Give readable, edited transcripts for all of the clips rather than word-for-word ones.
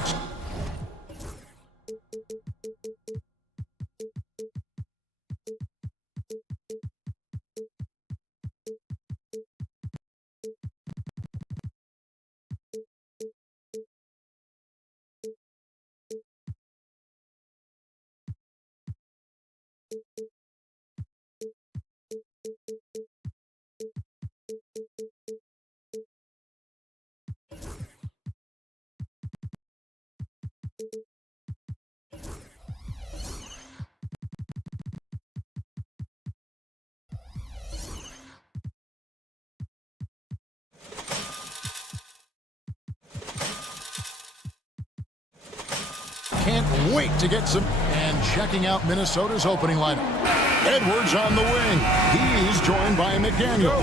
Sports. Can't wait to get some. And checking out Minnesota's opening lineup. Edwards on the wing. He's joined by McDaniel.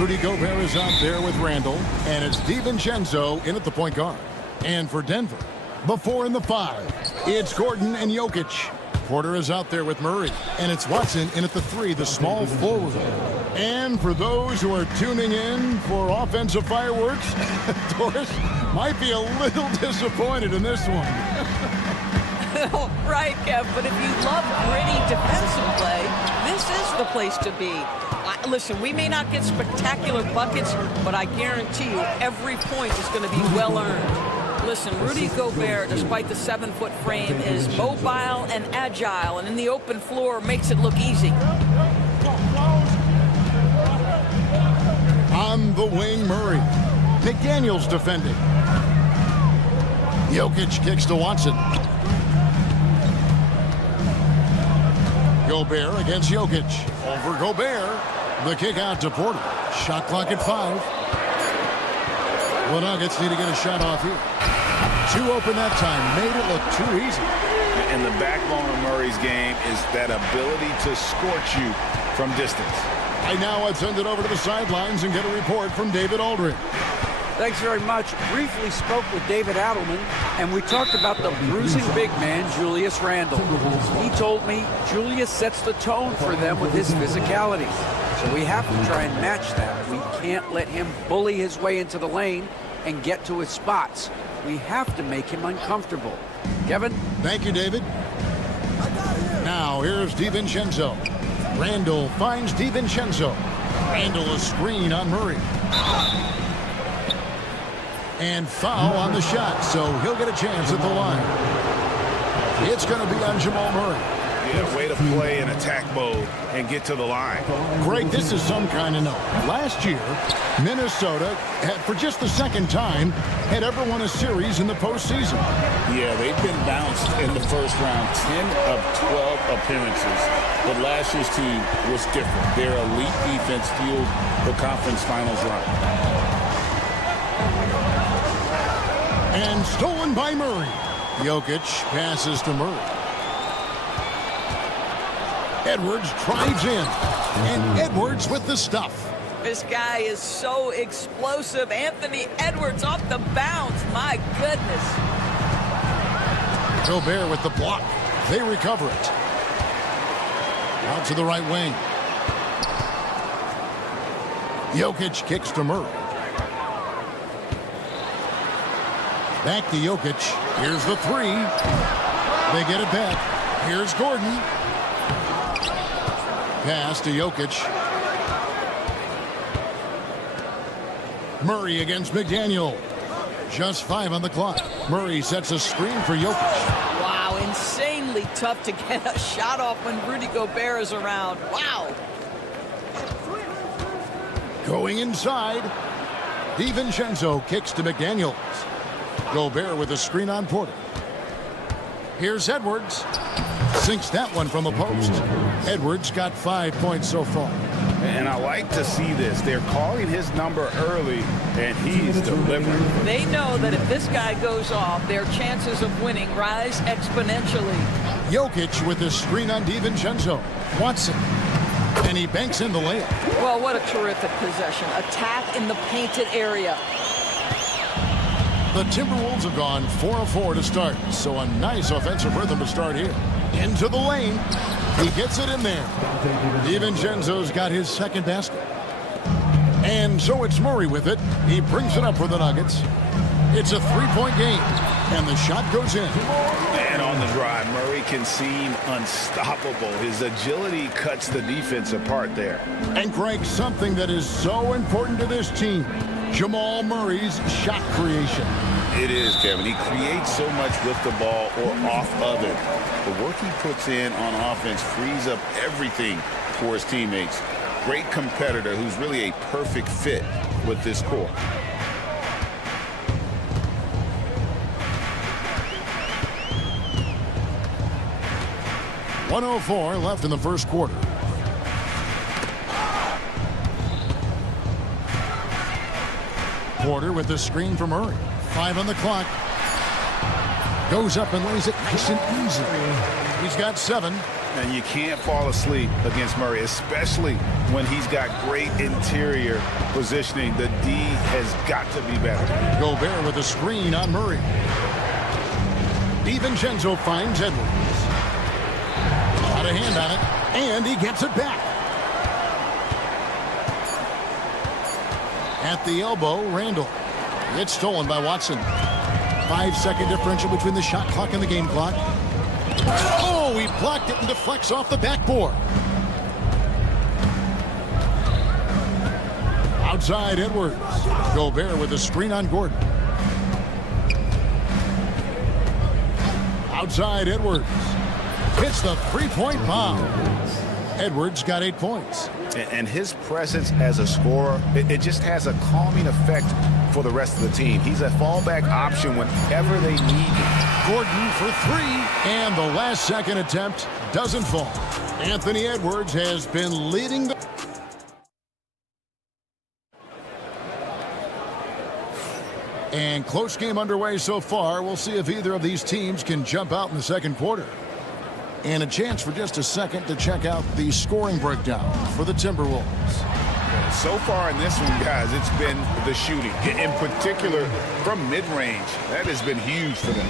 Rudy Gobert is out there with Randall. And it's DiVincenzo in at the point guard. And for Denver, the 4 and the 5, it's Gordon and Jokic. Porter is out there with Murray. And it's Watson in at the 3, the small forward. And for those who are tuning in for offensive fireworks, Doris might be a little disappointed in this one. Right, Kev, but if you love gritty defensive play, this is the place to be. Listen, we may not get spectacular buckets, but I guarantee you every point is going to be well-earned. Listen, Rudy Gobert, despite the 7-foot frame, is mobile and agile, and in the open floor makes it look easy. On the wing, Murray. McDaniel's defending. Jokic kicks to Watson. Gobert against Jokic. Over Gobert. The kick out to Porter. Shot clock at 5. The Nuggets need to get a shot off here. 2 open that time. Made it look too easy. And the backbone of Murray's game is that ability to scorch you from distance. Right now, let's send it over to the sidelines and get a report from David Aldridge. Thanks very much. Briefly spoke with David Adelman, and we talked about the bruising big man, Julius Randle. He told me Julius sets the tone for them with his physicality. So we have to try and match that. We can't let him bully his way into the lane and get to his spots. We have to make him uncomfortable. Kevin? Thank you, David. Now, here's DiVincenzo. Randall finds DiVincenzo. Randall a screen on Murray. And foul on the shot, so he'll get a chance at the line. It's going to be on Jamal Murray. Yeah, way to play in attack mode and get to the line. Greg, this is some kind of note. Last year, Minnesota, for just the second time, had ever won a series in the postseason. Yeah, they've been bounced in the first round, 10 of 12 appearances. But last year's team was different. Their elite defense fueled the conference finals run. And stolen by Murray. Jokic passes to Murray. Edwards drives in. And Edwards with the stuff. This guy is so explosive. Anthony Edwards off the bounce. My goodness. Gobert with the block. They recover it. Out to the right wing. Jokic kicks to Murray. Back to Jokic. Here's the 3. They get it back. Here's Gordon. Pass to Jokic. Murray against McDaniel. Just 5 on the clock. Murray sets a screen for Jokic. Wow, insanely tough to get a shot off when Rudy Gobert is around. Wow. Going inside. DiVincenzo kicks to McDaniels. Gobert with a screen on Porter. Here's Edwards. Sinks that one from the post. Edwards got 5 points so far. And I like to see this. They're calling his number early, and he's delivering. They know that if this guy goes off, their chances of winning rise exponentially. Jokic with a screen on DiVincenzo. Watson. And he banks in the layup. Well, what a terrific possession. Attack in the painted area. The Timberwolves have gone 4 of 4 to start, so a nice offensive rhythm to start here. Into the lane. He gets it in there. DiVincenzo's got his second basket. And so it's Murray with it. He brings it up for the Nuggets. It's a three-point game, and the shot goes in. And on the drive, Murray can seem unstoppable. His agility cuts the defense apart there. And Greg, something that is so important to this team, Jamal Murray's shot creation. It is, Kevin. He creates so much with the ball or off of it. The work he puts in on offense frees up everything for his teammates. Great competitor who's really a perfect fit with this core. .104 left in the first quarter. Porter with the screen for Murray. 5 on the clock. Goes up and lays it nice and easy. He's got 7. And you can't fall asleep against Murray, especially when he's got great interior positioning. The D has got to be better. Gobert with a screen on Murray. DiVincenzo finds Edwards. Got a hand on it, and he gets it back. At the elbow, Randall. It's stolen by Watson. 5-second differential between the shot clock and the game clock. Oh, he blocked it and deflects off the backboard. Outside, Edwards. Gobert with a screen on Gordon. Outside, Edwards. Hits the three-point bomb. Edwards got 8 points. And his presence as a scorer, it just has a calming effect for the rest of the team. He's a fallback option whenever they need him. Gordon for 3, and the last second attempt doesn't fall. Anthony Edwards has been leading the... And close game underway so far. We'll see if either of these teams can jump out in the second quarter. And a chance for just a second to check out the scoring breakdown for the Timberwolves. So far in this one, guys, it's been the shooting. In particular, from mid-range. That has been huge for them.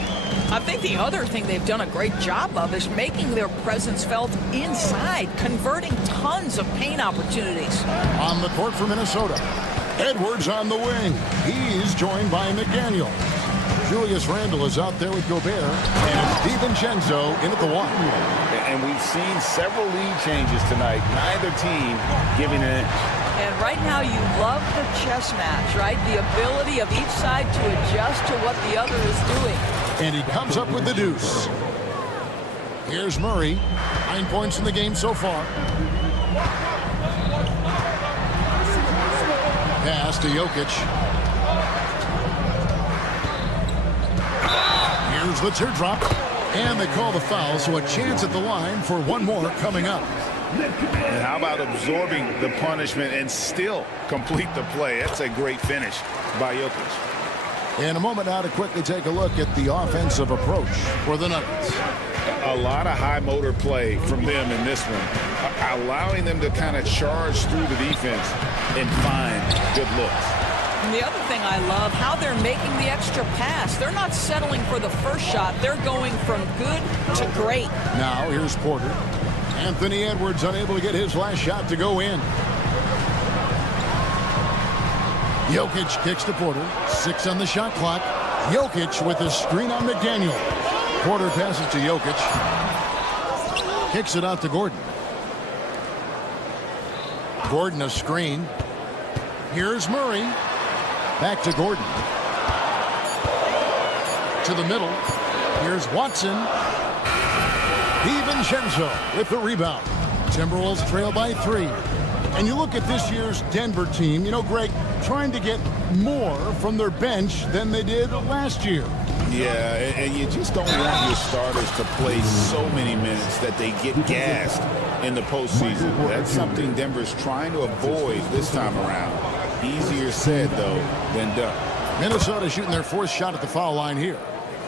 I think the other thing they've done a great job of is making their presence felt inside, converting tons of paint opportunities. On the court for Minnesota, Edwards on the wing. He's joined by McDaniel. Julius Randle is out there with Gobert, and it's DiVincenzo in at the 1. And we've seen several lead changes tonight. Neither team giving an inch. And right now you love the chess match, right? The ability of each side to adjust to what the other is doing. And he comes up with the deuce. Here's Murray. 9 points in the game so far. Pass to Jokic. Here's the teardrop, and they call the foul, so a chance at the line for one more coming up. And how about absorbing the punishment and still complete the play? That's a great finish by Jokic. In a moment now to quickly take a look at the offensive approach for the Nuggets. A lot of high motor play from them in this one, allowing them to kind of charge through the defense and find good looks. And the other thing I love, how they're making the extra pass. They're not settling for the first shot. They're going from good to great. Now here's Porter. Anthony Edwards unable to get his last shot to go in. Jokic kicks to Porter. 6 on the shot clock. Jokic with a screen on McDaniel. Porter passes to Jokic. Kicks it out to Gordon. Gordon a screen. Here's Murray. Back to Gordon. To the middle. Here's Watson. DiVincenzo with the rebound. Timberwolves trail by 3. And you look at this year's Denver team, you know, Greg, trying to get more from their bench than they did last year. Yeah, and you just don't want your starters to play so many minutes that they get gassed in the postseason. That's something Denver's trying to avoid this time around. Easier said, though, than done. Minnesota shooting their 4th shot at the foul line here.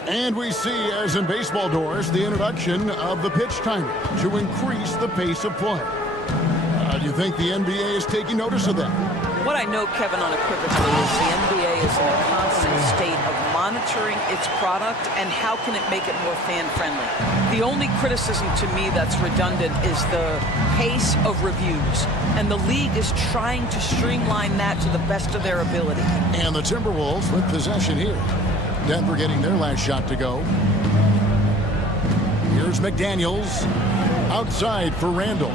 And we see, as in baseball doors, the introduction of the pitch timer to increase the pace of play. Do you think the NBA is taking notice of that? What I know, Kevin, unequivocally is the NBA is in a constant state of monitoring its product and how can it make it more fan-friendly. The only criticism to me that's redundant is the pace of reviews, and the league is trying to streamline that to the best of their ability. And the Timberwolves with possession here. Denver getting their last shot to go. Here's McDaniels. Outside for Randall.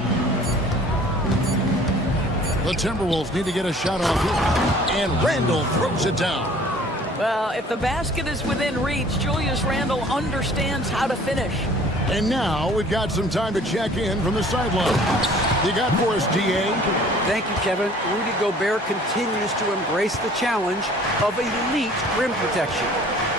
The Timberwolves need to get a shot off here. And Randall throws it down. Well, if the basket is within reach, Julius Randle understands how to finish. And now we've got some time to check in from the sideline. You got for us, DA? Thank you, Kevin. Rudy Gobert continues to embrace the challenge of elite rim protection.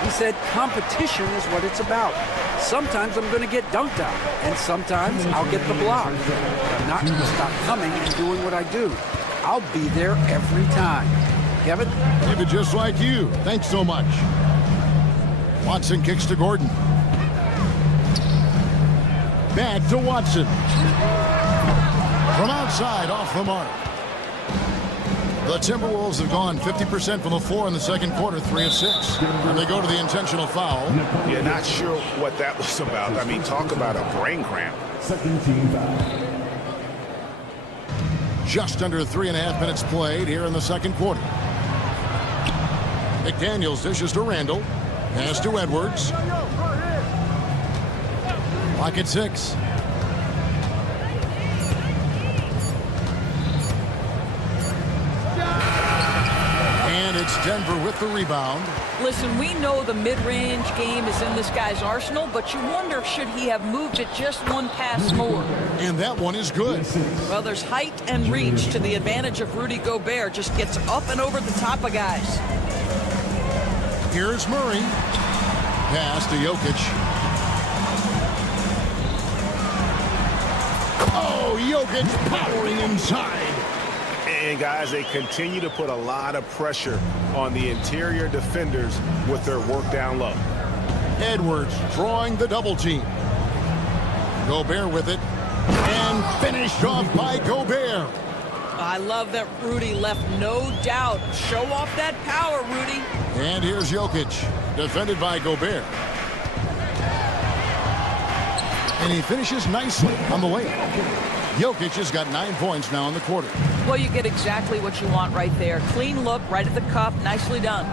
He said competition is what it's about. Sometimes I'm going to get dunked on, and sometimes I'll get the block. But I'm not going to stop coming and doing what I do. I'll be there every time. Kevin? David, just like you. Thanks so much. Watson kicks to Gordon. Back to Watson. From outside, off the mark. The Timberwolves have gone 50% from the floor in the second quarter, 3 of 6. And they go to the intentional foul. Yeah, not sure what that was about. I mean, talk about a brain cramp. Second team foul. Just under 3.5 minutes played here in the second quarter. McDaniels dishes to Randall. Pass to Edwards. Clock at 6. And it's Denver with the rebound. Listen, we know the mid-range game is in this guy's arsenal, but you wonder, should he have moved it just one pass more? And that one is good. Well, there's height and reach to the advantage of Rudy Gobert. Just gets up and over the top of guys. Here's Murray. Pass to Jokic. Oh, Jokic powering inside. And guys, they continue to put a lot of pressure on the interior defenders with their work down low. Edwards drawing the double team. Gobert with it. And finished off by Gobert. I love that Rudy left no doubt. Show off that power, Rudy. And here's Jokic, defended by Gobert. And he finishes nicely on the layup. Jokic has got 9 points now in the quarter. Well, you get exactly what you want right there. Clean look, right at the cup. Nicely done.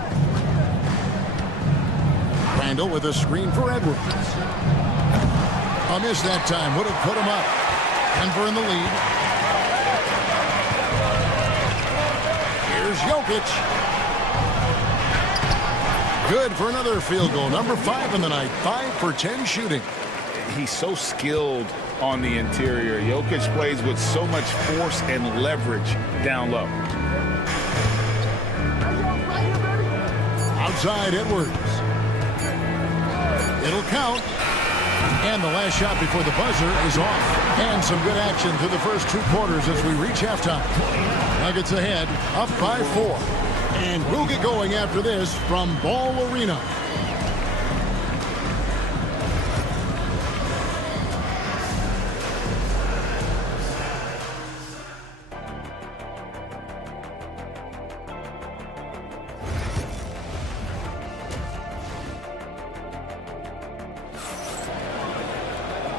Randall with a screen for Edwards. A miss that time. Would have put him up. Denver in the lead. Here's Jokic. Good for another field goal. Number 5 in the night. 5 for 10 shooting. He's so skilled on the interior. Jokic plays with so much force and leverage down low. Outside Edwards. It'll count. And the last shot before the buzzer is off. And some good action through the first 2 quarters as we reach halftime. Nuggets ahead, up by 4. And we'll get going after this from Ball Arena.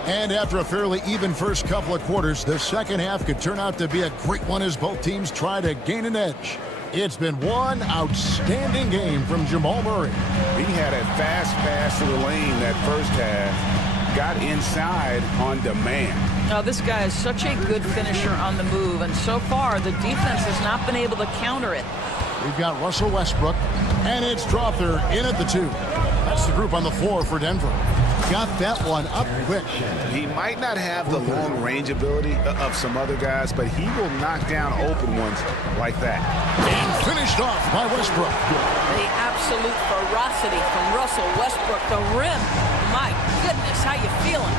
And after a fairly even first couple of quarters, the second half could turn out to be a great one as both teams try to gain an edge. It's been one outstanding game from Jamal Murray. He had a fast pass to the lane that first half. Got inside on demand. Now, this guy is such a good finisher on the move, and so far the defense has not been able to counter it. We've got Russell Westbrook, and it's Drawther in at the 2. That's the group on the floor for Denver. Got that one up quick. He might not have the long range ability of some other guys, but he will knock down open ones like that. And finished off by Westbrook. The absolute ferocity from Russell Westbrook. The rim. My goodness, how you feeling?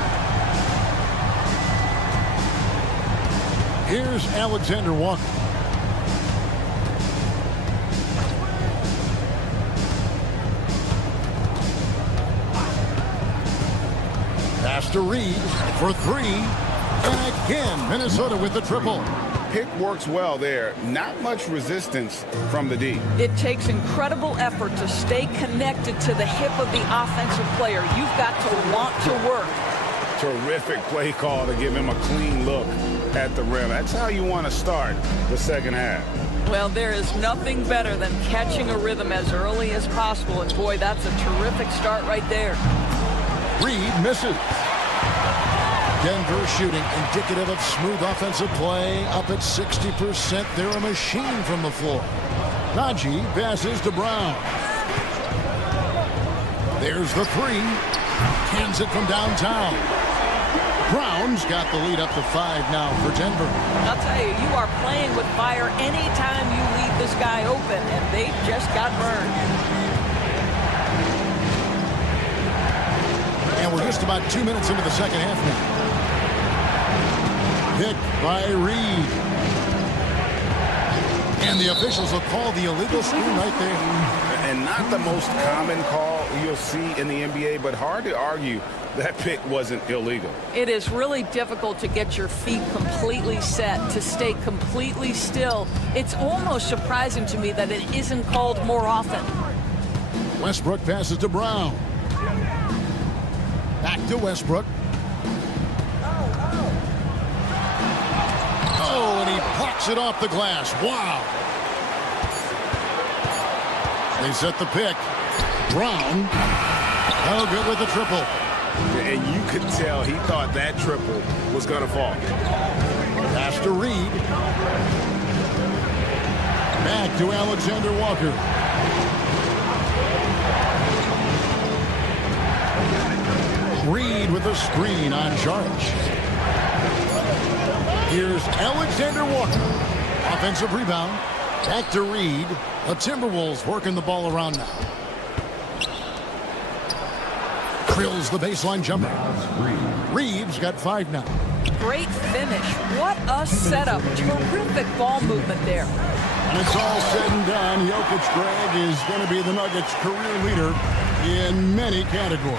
Here's Alexander Walker. Pass to Reed for 3. And again, Minnesota with the triple. pick works well there. Not much resistance from the D. It takes incredible effort to stay connected to the hip of the offensive player. You've got to want to work. Terrific play call to give him a clean look at the rim. That's how you want to start the second half. Well, there is nothing better than catching a rhythm as early as possible. And boy, that's a terrific start right there. Reed misses. Denver shooting indicative of smooth offensive play. Up at 60%. They're a machine from the floor. Najee passes to Brown. There's the three. Cans it from downtown. Brown's got the lead up to 5 now for Denver. I'll tell you, you are playing with fire anytime you leave this guy open, and they just got burned. And we're just about 2 minutes into the second half now. Hit by Reed. And the officials will call the illegal screen right there. And not the most common call you'll see in the NBA, but hard to argue that pick wasn't illegal. It is really difficult to get your feet completely set, to stay completely still. It's almost surprising to me that it isn't called more often. Westbrook passes to Brown. Back to Westbrook. Oh, and he plucks it off the glass. Wow. They set the pick. Brown. Oh, good with the triple. And you could tell he thought that triple was going to fall. Pass to Reed. Back to Alexander Walker. Reed with a screen on Sharch. Here's Alexander Walker. Offensive rebound. Back to Reed. The Timberwolves working the ball around now. Drills the baseline jumper. Reed's got 5 now. Great finish. What a setup. Terrific ball movement there. And it's all said and done. Jokic, Greg, is going to be the Nuggets' career leader in many categories.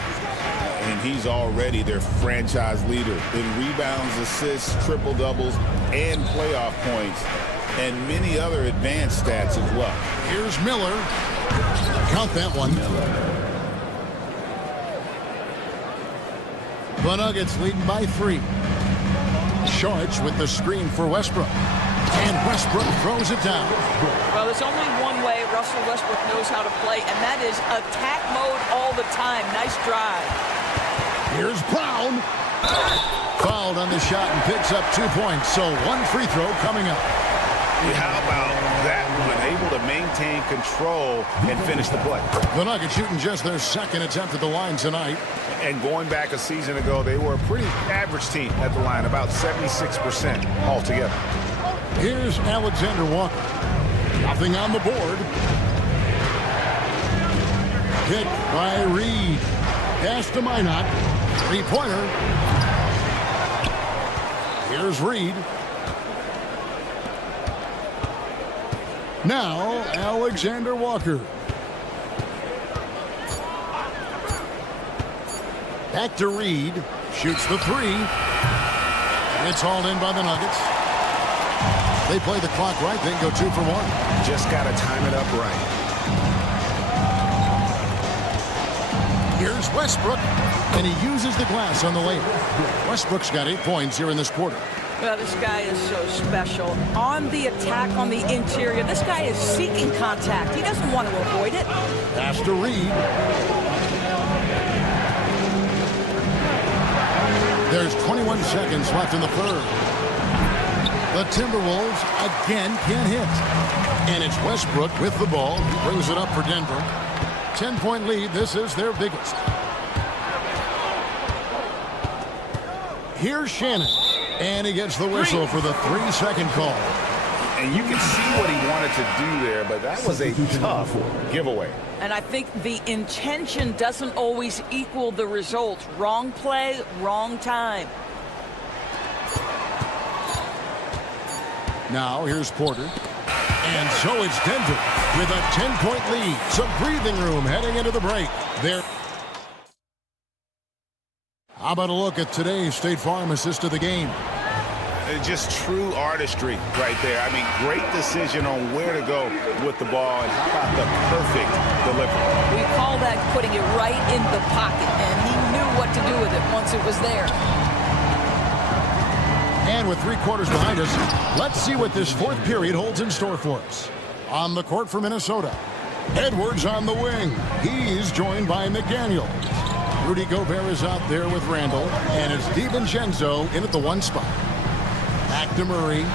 And he's already their franchise leader in rebounds, assists, triple-doubles, and playoff points, and many other advanced stats as well. Here's Miller. Count that one. The Nuggets leading by 3. Sharch with the screen for Westbrook. And Westbrook throws it down. Well, there's only one way Russell Westbrook knows how to play, and that is attack mode all the time. Nice drive. Here's Brown. Fouled on the shot and picks up 2 points. So 1 free throw coming up. How about that one? Able to maintain control and finish the play. The Nuggets shooting just their second attempt at the line tonight. And going back a season ago, they were a pretty average team at the line, about 76% altogether. Here's Alexander Walker. Nothing on the board. Hit by Reed. Pass to Minot. 3-pointer. Here's Reed. Now, Alexander Walker. Back to Reed. Shoots the 3. It's hauled in by the Nuggets. They play the clock right. They can go 2 for 1. Just got to time it up right. Here's Westbrook, and he uses the glass on the layup. Westbrook's got 8 points here in this quarter. Well, this guy is so special. On the attack on the interior, this guy is seeking contact. He doesn't want to avoid it. Pass to Reed. There's 21 seconds left in the third. The Timberwolves again can't hit. And it's Westbrook with the ball. He brings it up for Denver. 10-point lead. This is their biggest. Here's Shannon. And he gets the whistle for the 3-second call. And you can see what he wanted to do there, but that was a tough giveaway. And I think the intention doesn't always equal the result. Wrong play, wrong time. Now here's Porter. And so it's Denver with a 10-point lead. Some breathing room heading into the break. There. How about a look at today's State Farm assist of the game? Just true artistry right there. I mean, great decision on where to go with the ball, and how about the perfect delivery. We call that putting it right in the pocket, and he knew what to do with it once it was there. And with 3 quarters behind us, let's see what this fourth period holds in store for us. On the court for Minnesota, Edwards on the wing. He's joined by McDaniel. Rudy Gobert is out there with Randall, and it's DiVincenzo in at the 1 spot. Back to Murray.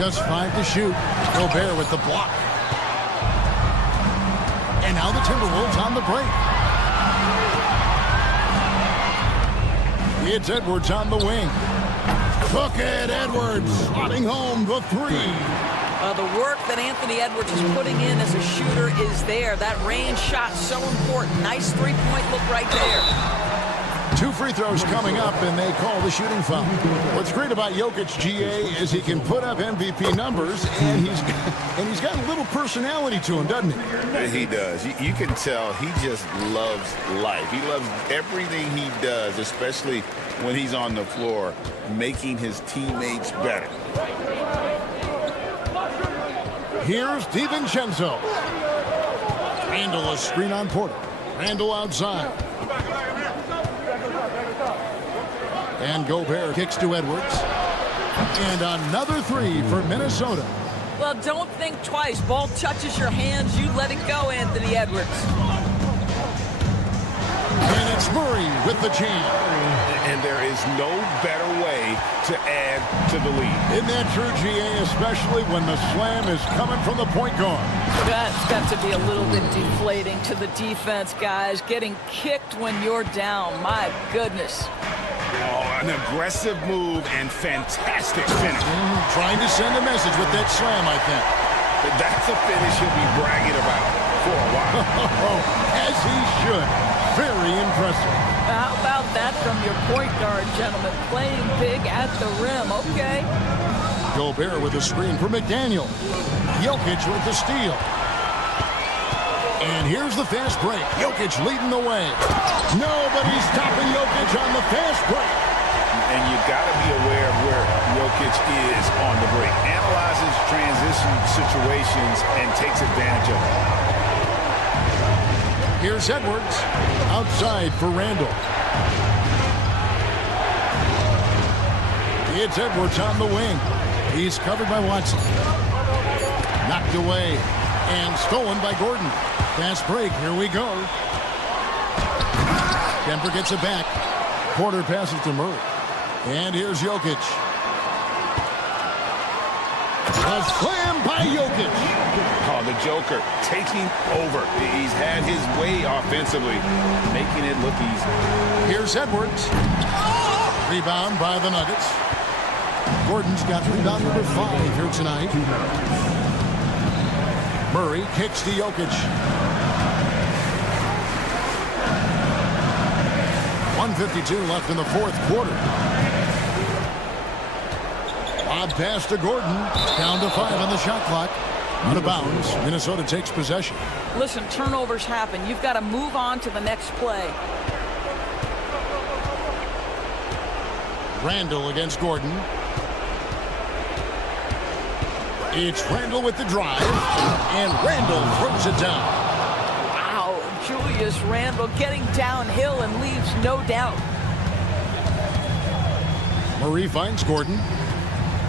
Just 5 to shoot. Gobert with the block. And now the Timberwolves on the break. It's Edwards on the wing. Look at Edwards slotting home the 3. The work that Anthony Edwards is putting in as a shooter is there. That range shot so important. Nice three-point look right there. 2 free throws coming up, and they call the shooting foul. What's great about Jokic, GA, is he can put up MVP numbers, and he's got a little personality to him, doesn't he? He does. You can tell he just loves life. He loves everything he does, especially when he's on the floor, making his teammates better. Here's DiVincenzo. Randall a screen on Porter. Randall outside. And Gobert kicks to Edwards. And another 3 for Minnesota. Well, don't think twice. Ball touches your hands, you let it go, Anthony Edwards. And it's Murray with the jam. And there is no better way to add to the lead. Isn't that true, GA, especially when the slam is coming from the point guard? That's got to be a little bit deflating to the defense, guys. Getting kicked when you're down. My goodness. Oh, an aggressive move and fantastic finish. Trying to send a message with that slam, I think. But that's a finish he'll be bragging about for a while. As he should. Very impressive. How about that from your point guard, gentlemen? Playing big at the rim, okay? Gobert with a screen for McDaniel. Jokic with the steal. And here's the fast break. Jokic leading the way. Nobody's stopping Jokic on the fast break. And you got to be aware of where Jokic is on the break. Analyzes transition situations and takes advantage of it. Here's Edwards. Outside for Randall. It's Edwards on the wing. He's covered by Watson. Knocked away and stolen by Gordon. Fast break. Here we go. Denver gets it back. Porter passes to Murray. And here's Jokic. A slam by Jokic. Oh, the Joker taking over. He's had his way offensively, making it look easy. Here's Edwards. Rebound by the Nuggets. Gordon's got rebound number 5 here tonight. Murray kicks to Jokic. 1:52 left in the 4th quarter. Odd pass to Gordon. Down to 5 on the shot clock. Out of bounds. Minnesota takes possession. Listen, turnovers happen. You've got to move on to the next play. Randall against Gordon. It's Randall with the drive. And Randall throws it down. Wow, Julius Randle getting downhill and leaves no doubt. Murray finds Gordon.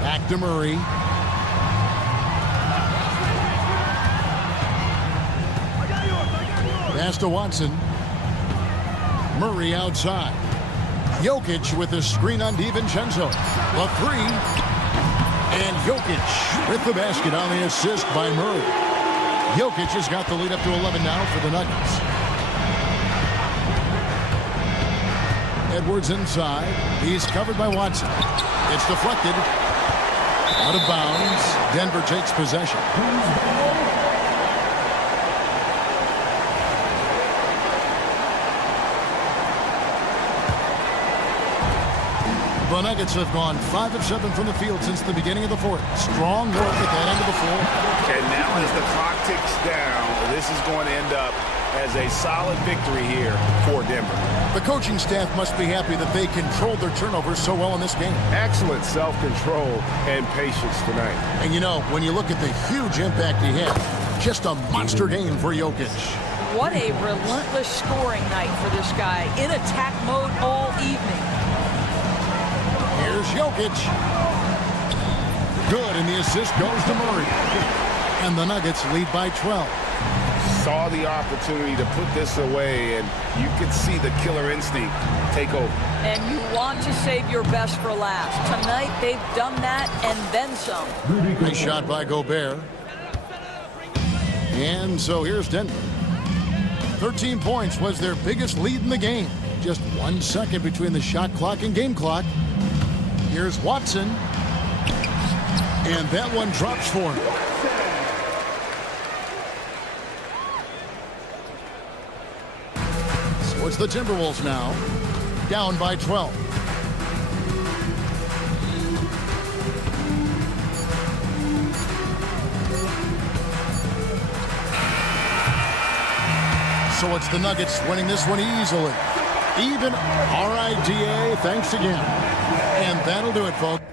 Back to Murray. Pass to Watson. Murray outside. Jokic with a screen on DiVincenzo. The 3. And Jokic with the basket on the assist by Murray. Jokic has got the lead up to 11 now for the Nuggets. Edwards inside. He's covered by Watson. It's deflected. Out of bounds. Denver takes possession. The Nuggets have gone 5 of 7 from the field since the beginning of the 4th. Strong work at that end of the floor. And now as the clock ticks down, this is going to end up as a solid victory here for Denver. The coaching staff must be happy that they controlled their turnovers so well in this game. Excellent self-control and patience tonight. And you know, when you look at the huge impact he had, just a monster game for Jokic. What a relentless scoring night for this guy. In attack mode all evening. Here's Jokic. Good, and the assist goes to Murray. And the Nuggets lead by 12. Saw the opportunity to put this away, and you could see the killer instinct take over. And you want to save your best for last. Tonight, they've done that and then some. Nice shot by Gobert. And so here's Denver. 13 points was their biggest lead in the game. Just 1 second between the shot clock and game clock. Here's Watson. And that one drops for him. So it's the Timberwolves now, down by 12. So it's the Nuggets winning this one easily. Even. All right, DA, thanks again. And that'll do it, folks.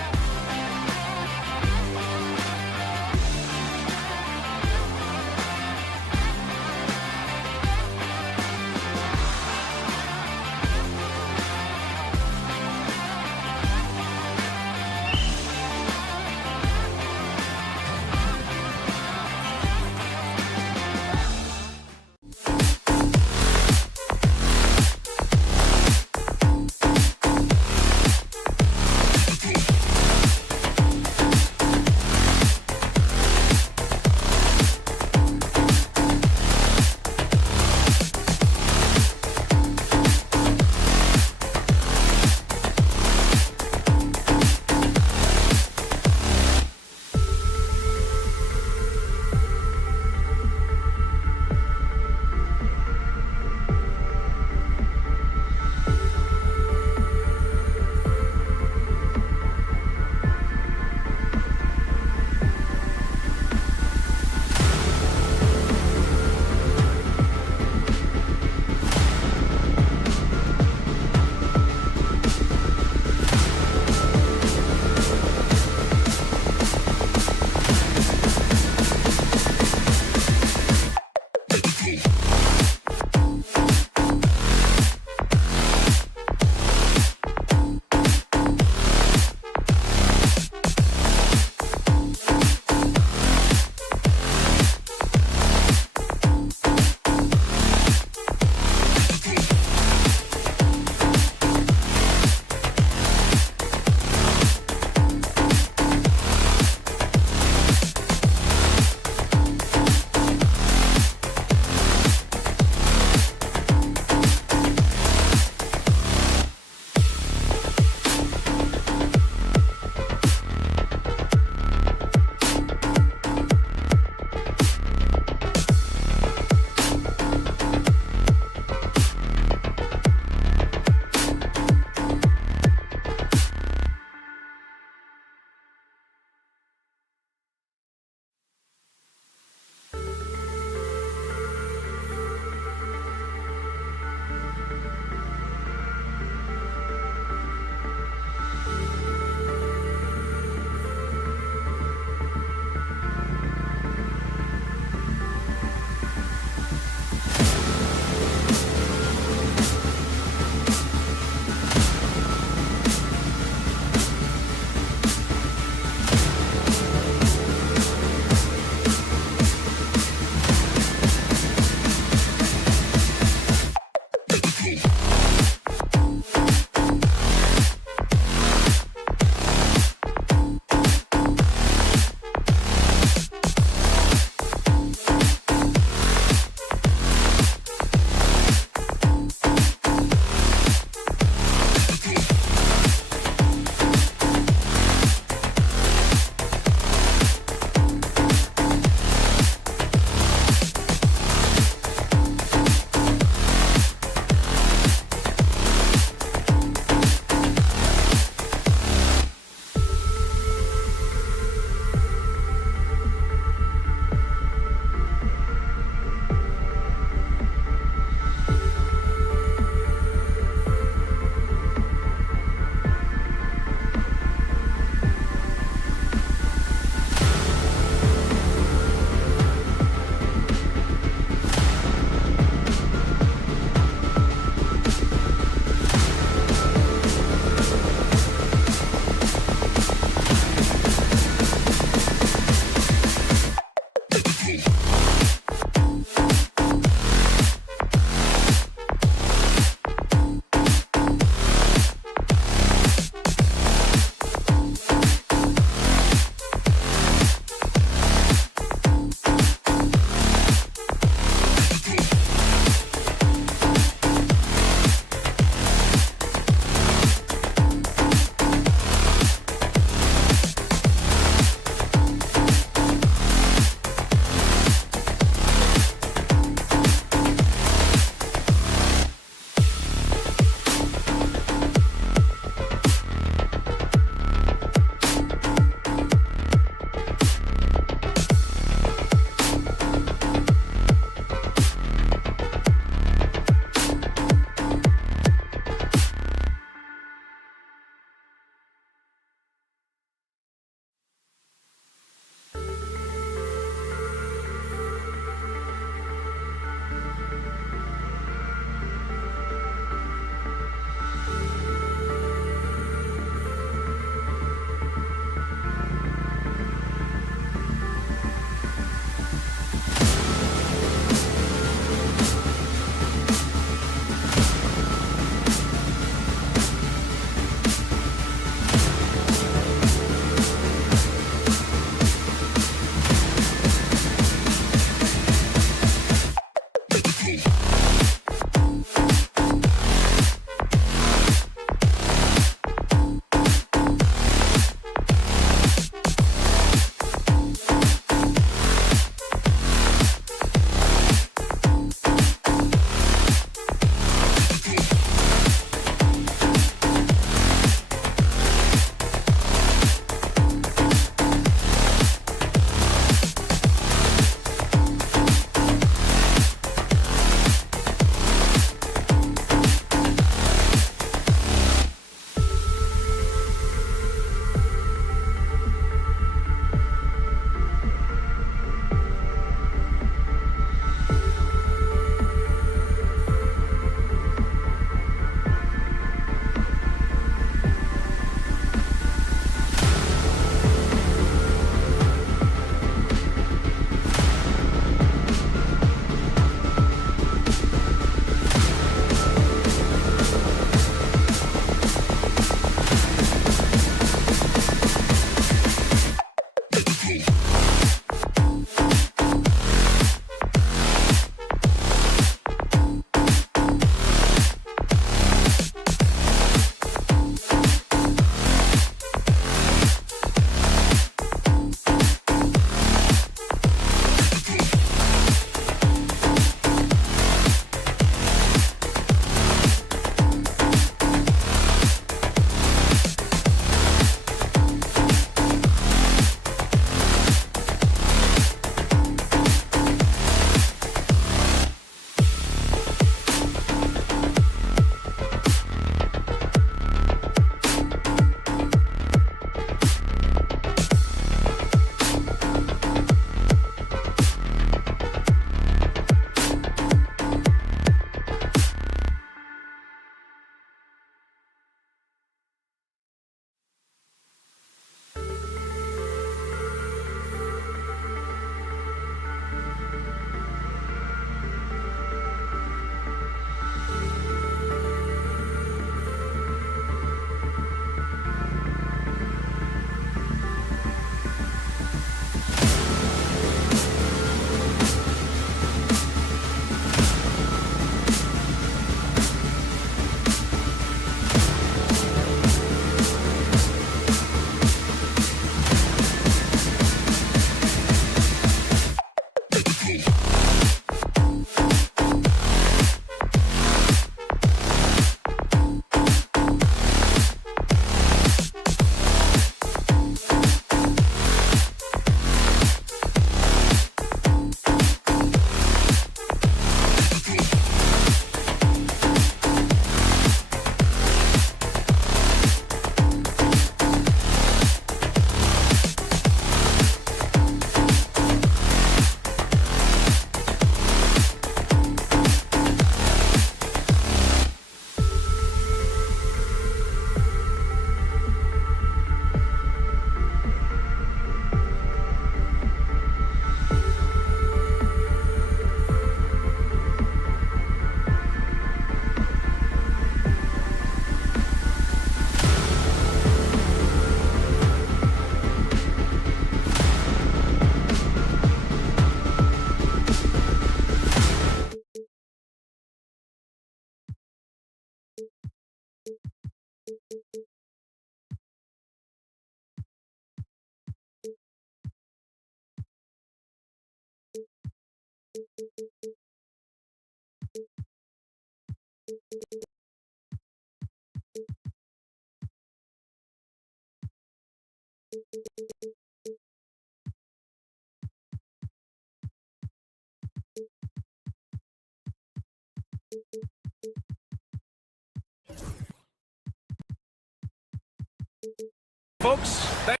Folks, thanks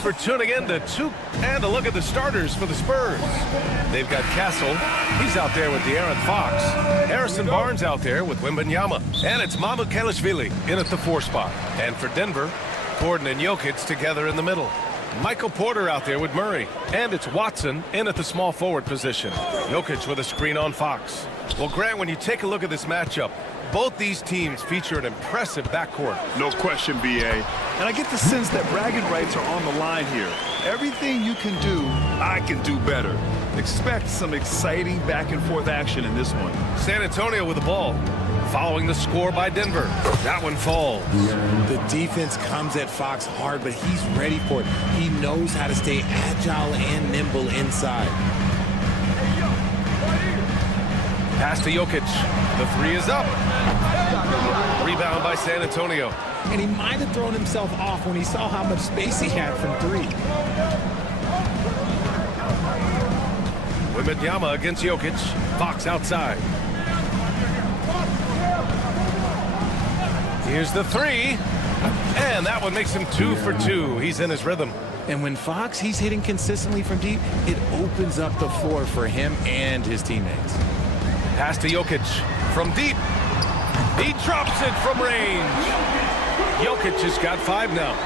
for tuning in to and a look at the starters for the Spurs. They've got Castle. He's out there with De'Aaron Fox. Harrison Barnes out there with Wembanyama. And it's Mamu Kelishvili in at the 4 spot. And for Denver, Gordon and Jokic together in the middle. Michael Porter out there with Murray. And it's Watson in at the small forward position. Jokic with a screen on Fox. Well, Grant, when you take a look at this matchup, both these teams feature an impressive backcourt. No question, B.A. And I get the sense that bragging rights are on the line here. Everything you can do, I can do better. Expect some exciting back-and-forth action in this one. San Antonio with the ball, following the score by Denver. That one falls. The defense comes at Fox hard, but he's ready for it. He knows how to stay agile and nimble inside. Pass to Jokic. The 3 is up. Rebound by San Antonio. And he might have thrown himself off when he saw how much space he had from 3. Wembanyama against Jokic. Fox outside. Here's the 3. And that one makes him 2 for 2. He's in his rhythm. And when Fox, he's hitting consistently from deep, it opens up the floor for him and his teammates. Pass to Jokic from deep. He drops it from range. Jokic has got 5 now.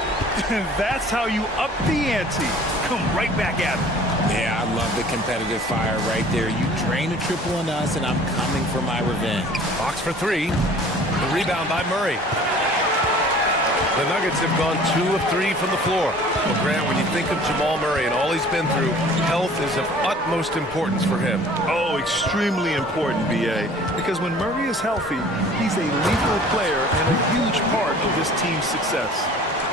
That's how you up the ante. Come right back at him. Yeah, I love the competitive fire right there. You drain a triple on us, and I'm coming for my revenge. Fox for 3. The rebound by Murray. The Nuggets have gone 2 of 3 from the floor. Well, Grant, when you think of Jamal Murray and all he's been through, health is of utmost importance for him. Oh, extremely important, B.A. Because when Murray is healthy, he's a lethal player and a huge part of this team's success.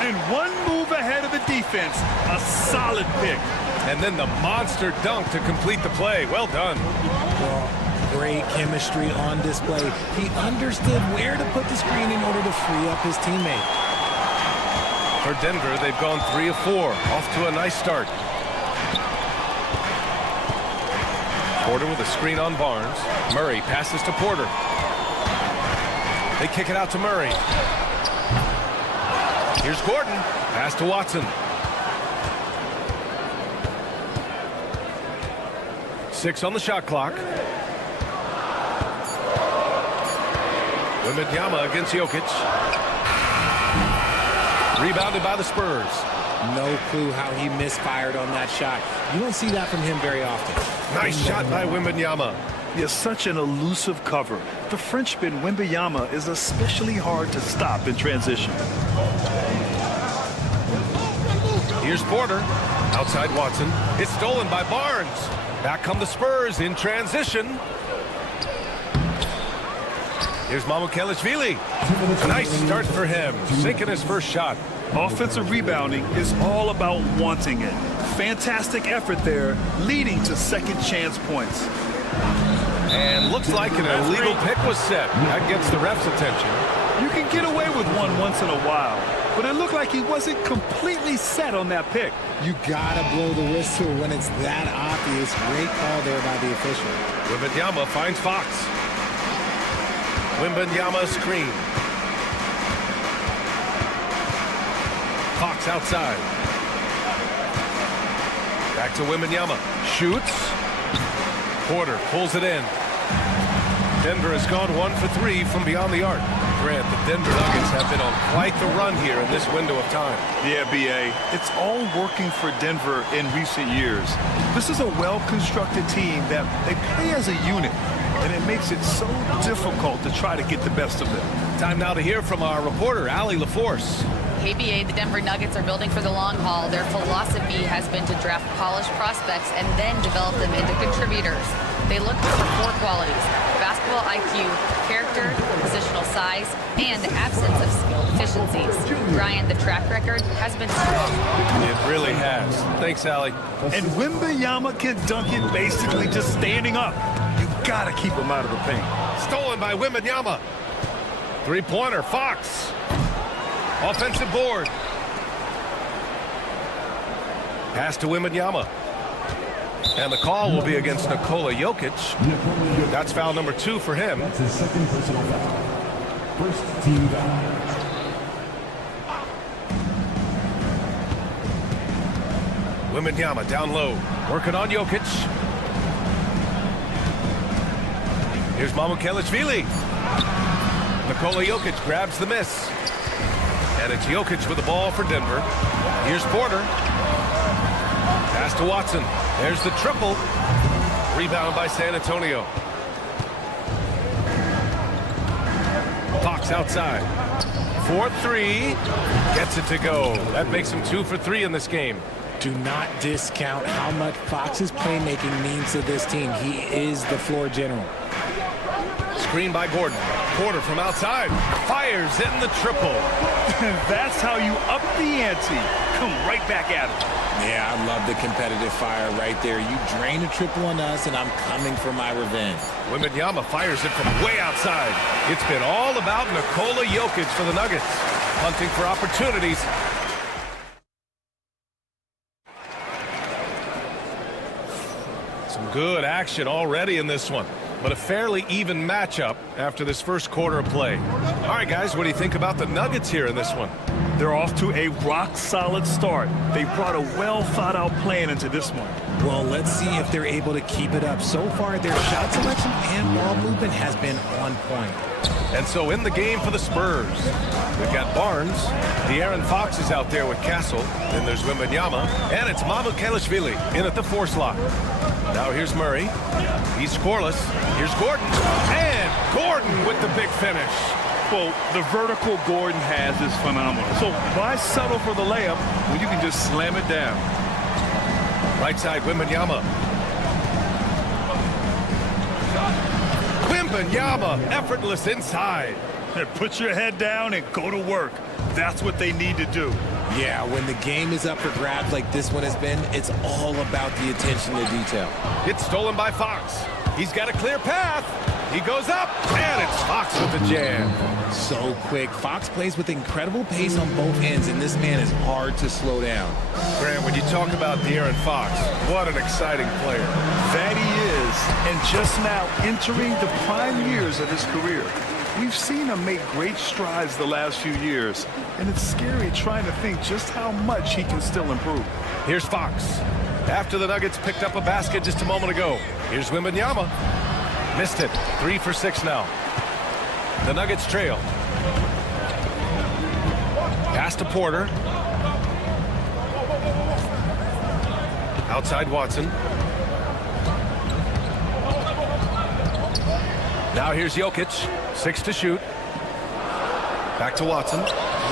And one move ahead of the defense, a solid pick. And then the monster dunk to complete the play. Well done. Well, great chemistry on display. He understood where to put the screen in order to free up his teammate. For Denver, they've gone 3 of 4. Off to a nice start. Porter with a screen on Barnes. Murray passes to Porter. They kick it out to Murray. Here's Gordon. Pass to Watson. 6 on the shot clock. Wembanyama against Jokic. Rebounded by the Spurs. No clue how he misfired on that shot. You don't see that from him very often. Nice shot by Wembanyama. He has such an elusive cover. The Frenchman Wembanyama is especially hard to stop in transition. Here's Porter. Outside Watson. It's stolen by Barnes. Back come the Spurs in transition. Here's Mamu Kelishvili. Nice start for him. Sinking his first shot. Offensive rebounding is all about wanting it. Fantastic effort there, leading to second chance points. And looks like an illegal pick was set. That gets the ref's attention. You can get away with one once in a while, but it looked like he wasn't completely set on that pick. You gotta blow the whistle when it's that obvious. Great call there by the official. Wembanyama finds Fox. Wembanyama screen. Fox outside. Back to Wembanyama. Shoots. Porter pulls it in. Denver has gone 1 for 3 from beyond the arc. Grant, the Denver Nuggets have been on quite the run here in this window of time. Yeah, B.A., it's all working for Denver in recent years. This is a well-constructed team that they play as a unit, and it makes it so difficult to try to get the best of them. Time now to hear from our reporter, Allie LaForce. KBA, the Denver Nuggets are building for the long haul. Their philosophy has been to draft polished prospects and then develop them into contributors. They look for 4 qualities: basketball IQ, character, positional size, and absence of skill deficiencies. Brian, the track record has been strong. It really has. Thanks, Allie. And Wembanyama can dunk it basically just standing up. You gotta keep him out of the paint. Stolen by Wembanyama. Three-pointer, Fox. Offensive board. Pass to Wembanyama. And the call will be against Nikola Jokic. That's foul number 2 for him. That's his second personal foul. First team foul. Wembanyama down low. Working on Jokic. Here's Mamukelashvili. Nikola Jokic grabs the miss. And it's Jokic with the ball for Denver. Here's Porter. Pass to Watson. There's the triple. Rebound by San Antonio. Fox outside. 4-3. Gets it to go. That makes him 2 for 3 in this game. Do not discount how much Fox's playmaking means to this team. He is the floor general. Screen by Gordon. Porter from outside. Fires in the triple. That's how you up the ante. Come right back at it. Yeah, I love the competitive fire right there. You drain a triple on us, and I'm coming for my revenge. Wembanyama fires it from way outside. It's been all about Nikola Jokic for the Nuggets. Hunting for opportunities. Some good action already in this one, but a fairly even matchup after this first quarter of play. All right, guys, what do you think about the Nuggets here in this one? They're off to a rock-solid start. They brought a well-thought-out plan into this one. Well, let's see if they're able to keep it up. So far, their shot selection and ball movement has been on point. And so in the game for the Spurs, we've got Barnes. De'Aaron Fox is out there with Castle. Then there's Wembanyama. And it's Mamukelashvili in at the 4 slot. Now here's Murray. He's scoreless. Here's Gordon. And Gordon with the big finish. Well, the vertical Gordon has is phenomenal. So why settle for the layup when you can just slam it down? Right side, Wembanyama. Wembanyama, effortless inside. Put your head down and go to work. That's what they need to do. Yeah, when the game is up for grabs like this one has been, it's all about the attention to detail. It's stolen by Fox. He's got a clear path. He goes up, and it's Fox with the jam. So quick. Fox plays with incredible pace on both ends, and this man is hard to slow down. Grant, when you talk about De'Aaron Fox, what an exciting player. That he is, and just now entering the prime years of his career. We've seen him make great strides the last few years, and it's scary trying to think just how much he can still improve. Here's Fox. After the Nuggets picked up a basket just a moment ago. Here's Wembanyama. Missed it. 3 for 6 now. The Nuggets trail. Pass to Porter. Outside Watson. Now here's Jokic. 6 to shoot. Back to Watson.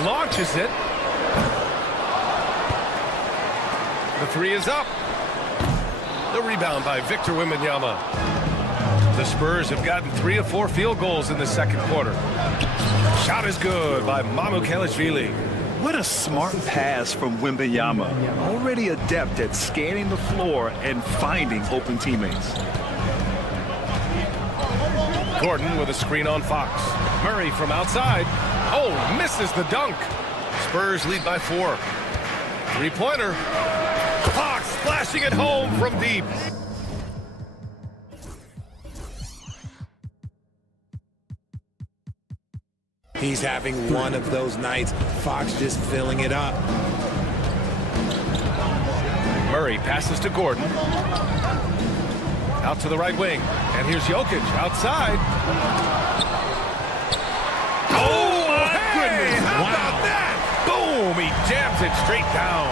Launches it. The 3 is up. The rebound by Victor Wembanyama. The Spurs have gotten 3 of 4 field goals in the second quarter. Shot is good by Mamukelashvili. What a smart pass from Wembanyama. Already adept at scanning the floor and finding open teammates. Gordon with a screen on Fox. Murray from outside. Oh, misses the dunk. Spurs lead by 4. 3-pointer. Fox splashing it home from deep. He's having one of those nights. Fox just filling it up. Murray passes to Gordon. Out to the right wing. And here's Jokic outside. Oh! Throws it straight down.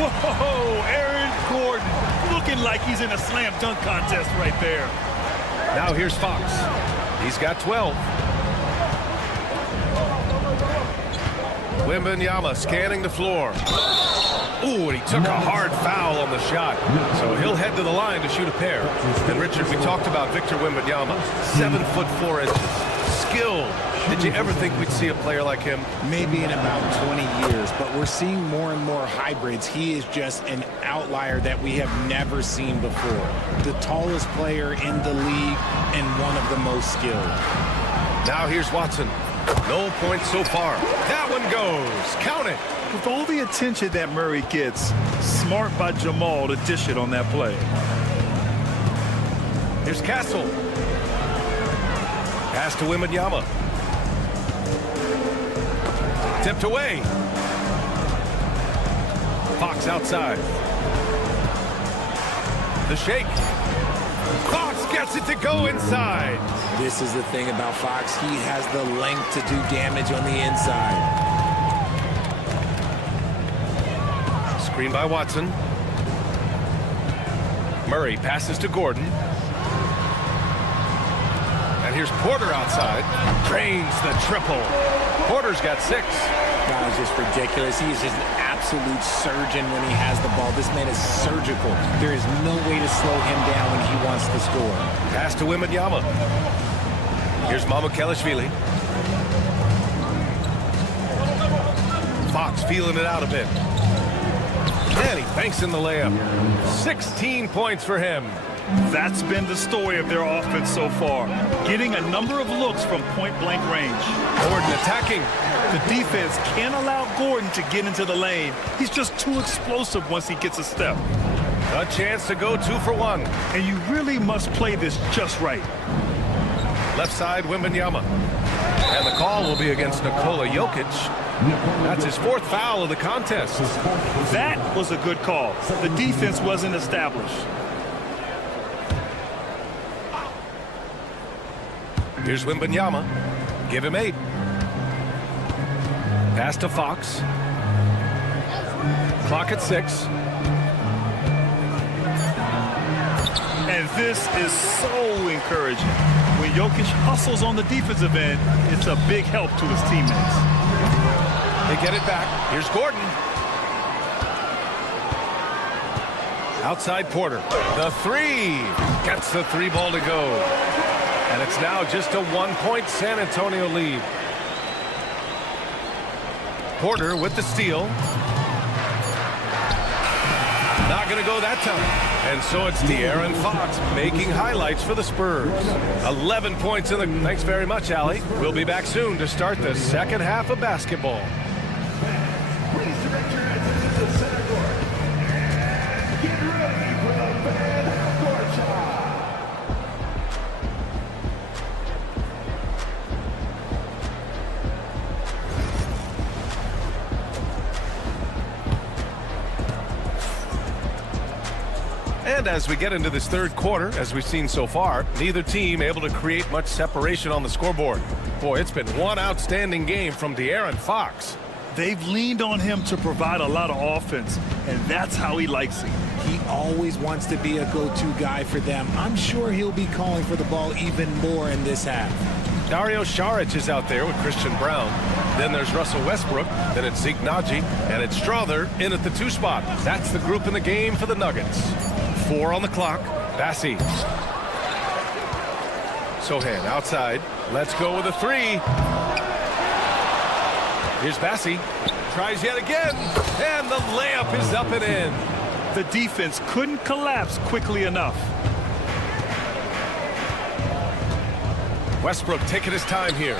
Whoa, Aaron Gordon looking like he's in a slam dunk contest right there. Now here's Fox. He's got 12. Wembanyama scanning the floor. Ooh, and he took a hard foul on the shot. So he'll head to the line to shoot a pair. And Richard, we talked about Victor Wembanyama. 7'4". Skilled. Did you ever think we'd see a player like him? Maybe in about 20 years, but we're seeing more and more hybrids. He is just an outlier that we have never seen before. The tallest player in the league and one of the most skilled. Now here's Watson. No points so far. That one goes. Count it. With all the attention that Murray gets, smart by Jamal to dish it on that play. Here's Castle. Pass to Wembanyama. Tipped away. Fox outside. The shake. Fox gets it to go inside. This is the thing about Fox. He has the length to do damage on the inside. Screen by Watson. Murray passes to Gordon. And here's Porter outside. Drains the triple. Porter's got 6. That is just ridiculous. He is just an absolute surgeon when he has the ball. This man is surgical. There is no way to slow him down when he wants to score. Pass to Wembanyama. Here's Mamukelashvili. Fox feeling it out a bit. And he banks in the layup. 16 points for him. That's been the story of their offense so far. Getting a number of looks from point-blank range. Gordon attacking. The defense can't allow Gordon to get into the lane. He's just too explosive once he gets a step. A chance to go 2 for 1. And you really must play this just right. Left side, Wembanyama. And the call will be against Nikola Jokic. That's his 4th foul of the contest. That was a good call. The defense wasn't established. Here's Wembanyama. Give him 8. Pass to Fox. Clock at 6. And this is so encouraging. When Jokic hustles on the defensive end, it's a big help to his teammates. They get it back. Here's Gordon. Outside Porter. The 3. Gets the 3 ball to go. And it's now just a 1-point San Antonio lead. Porter with the steal. Not going to go that time. And so it's De'Aaron Fox making highlights for the Spurs. 11 points in the... Thanks very much, Allie. We'll be back soon to start the second half of basketball. Please direct your attention to the center court. Get ready for the fan court shot. And as we get into this third quarter, as we've seen so far, neither team able to create much separation on the scoreboard. Boy, it's been one outstanding game from De'Aaron Fox. They've leaned on him to provide a lot of offense, and that's how he likes it. He always wants to be a go-to guy for them. I'm sure he'll be calling for the ball even more in this half. Dario Saric is out there with Christian Brown. Then there's Russell Westbrook. Then it's Zeke Naji. And it's Strother in at the 2 spot. That's the group in the game for the Nuggets. 4 on the clock. Bassi. Sohan outside. Let's go with a 3. Here's Bassi. Tries yet again. And the layup is up and in. The defense couldn't collapse quickly enough. Westbrook taking his time here.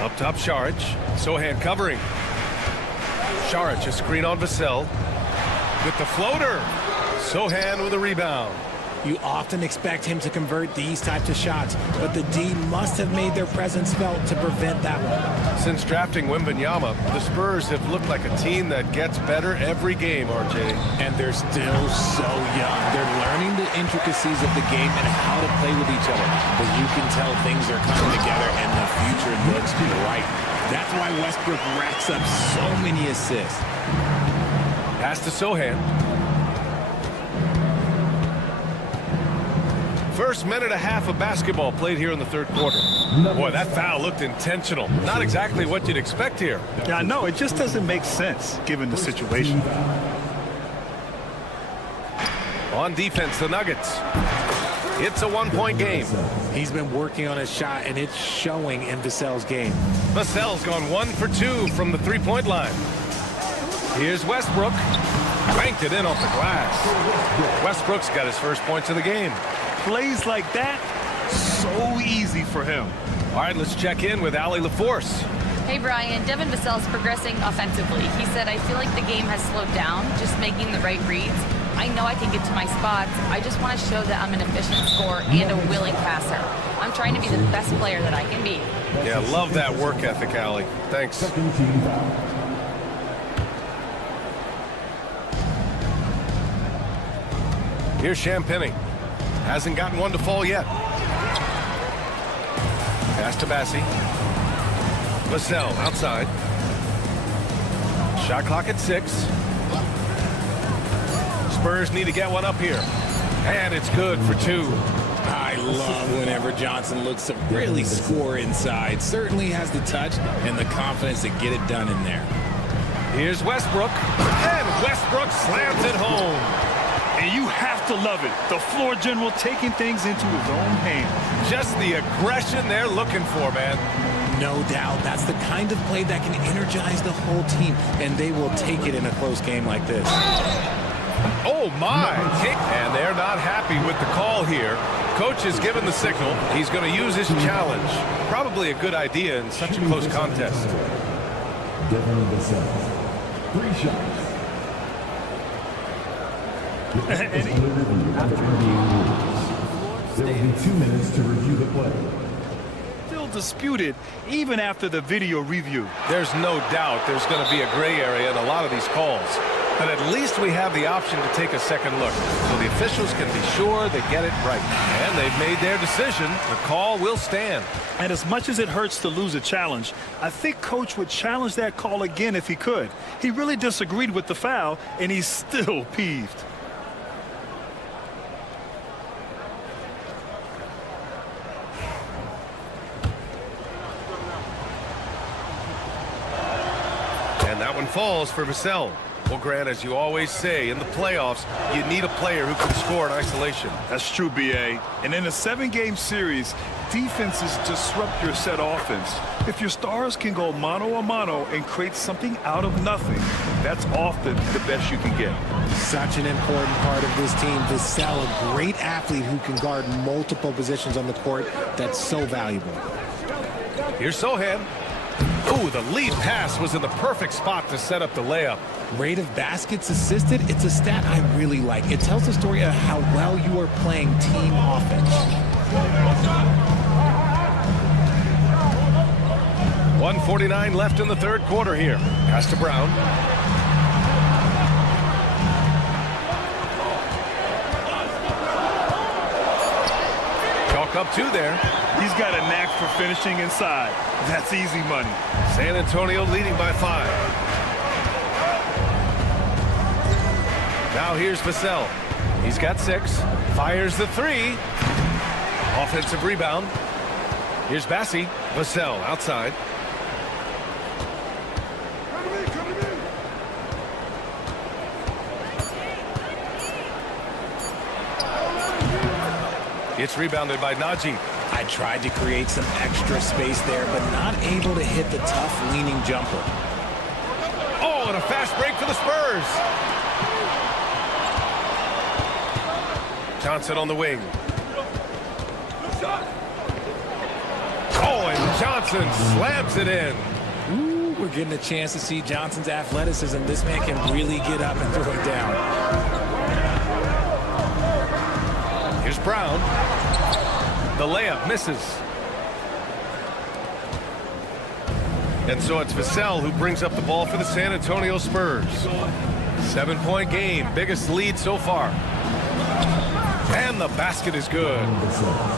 Up top, Saric. Sohan covering. Saric, a screen on Vassell. With the floater. Sohan with a rebound. You often expect him to convert these types of shots, but the D must have made their presence felt to prevent that one. Since drafting Wembanyama, the Spurs have looked like a team that gets better every game, RJ. And they're still so young. They're learning the intricacies of the game and how to play with each other. But you can tell things are coming together and the future looks bright. That's why Westbrook racks up so many assists. Pass to Sohan. First minute and a half of basketball played here in the third quarter. Boy, that foul looked intentional. Not exactly what you'd expect here. Yeah, I know. It just doesn't make sense given the situation. On defense, the Nuggets. It's a one-point game. He's been working on his shot, and it's showing in Vassell's game. Vassell's gone 1 for 2 from the three-point line. Here's Westbrook. Banked it in off the glass. Westbrook's got his first points of the game. Plays like that, so easy for him. All right, let's check in with Allie LaForce. Hey, Brian. Devin Vassell's progressing offensively. He said, I feel like the game has slowed down, just making the right reads. I know I can get to my spots. I just want to show that I'm an efficient scorer and a willing passer. I'm trying to be the best player that I can be. Yeah, love that work ethic, Allie. Thanks. Here's Champagny. Hasn't gotten one to fall yet. Pass to Bassi. Vassell outside. Shot clock at 6. Spurs need to get one up here. And it's good for 2. I love whenever Johnson looks to really score inside. Certainly has the touch and the confidence to get it done in there. Here's Westbrook. And Westbrook slams it home. And you have to love it. The floor general taking things into his own hands. Just the aggression they're looking for, man. No doubt. That's the kind of play that can energize the whole team, and they will take it in a close game like this. Oh, my. And they're not happy with the call here. Coach has given the signal. He's going to use his challenge. Probably a good idea in such a close contest. Devin Vassell. 3 shots. After NBA rules, there will be 2 minutes to review the play. Still disputed even after the video review. There's no doubt there's going to be a gray area in a lot of these calls. But at least we have the option to take a second look, so the officials can be sure they get it right. And they've made their decision. The call will stand. And as much as it hurts to lose a challenge, I think Coach would challenge that call again if he could. He really disagreed with the foul, and he's still peeved. And that one falls for Vassell. Well, Grant, as you always say, in the playoffs, you need a player who can score in isolation. That's true, B.A. And in a 7-game series, defenses disrupt your set offense. If your stars can go mano-a-mano and create something out of nothing, that's often the best you can get. Such an important part of this team. Vassell, a great athlete who can guard multiple positions on the court. That's so valuable. Here's Sohan. Ooh, the lead pass was in the perfect spot to set up the layup. Rate of baskets assisted, it's a stat I really like. It tells the story of how well you are playing team offense. 1:49 left in the third quarter here. Pass to Brown. Chalk up 2 there. He's got a knack for finishing inside. That's easy money. San Antonio leading by 5. Now here's Vassell. He's got 6. Fires the 3. Offensive rebound. Here's Bassi. Vassell outside. It's rebounded by Najee. I tried to create some extra space there, but not able to hit the tough leaning jumper. Oh, and a fast break for the Spurs. Johnson on the wing. Oh, and Johnson slams it in. Ooh, we're getting a chance to see Johnson's athleticism. This man can really get up and throw it down. Here's Brown. The layup misses. And so it's Vassell who brings up the ball for the San Antonio Spurs. 7-point game, biggest lead so far. And the basket is good.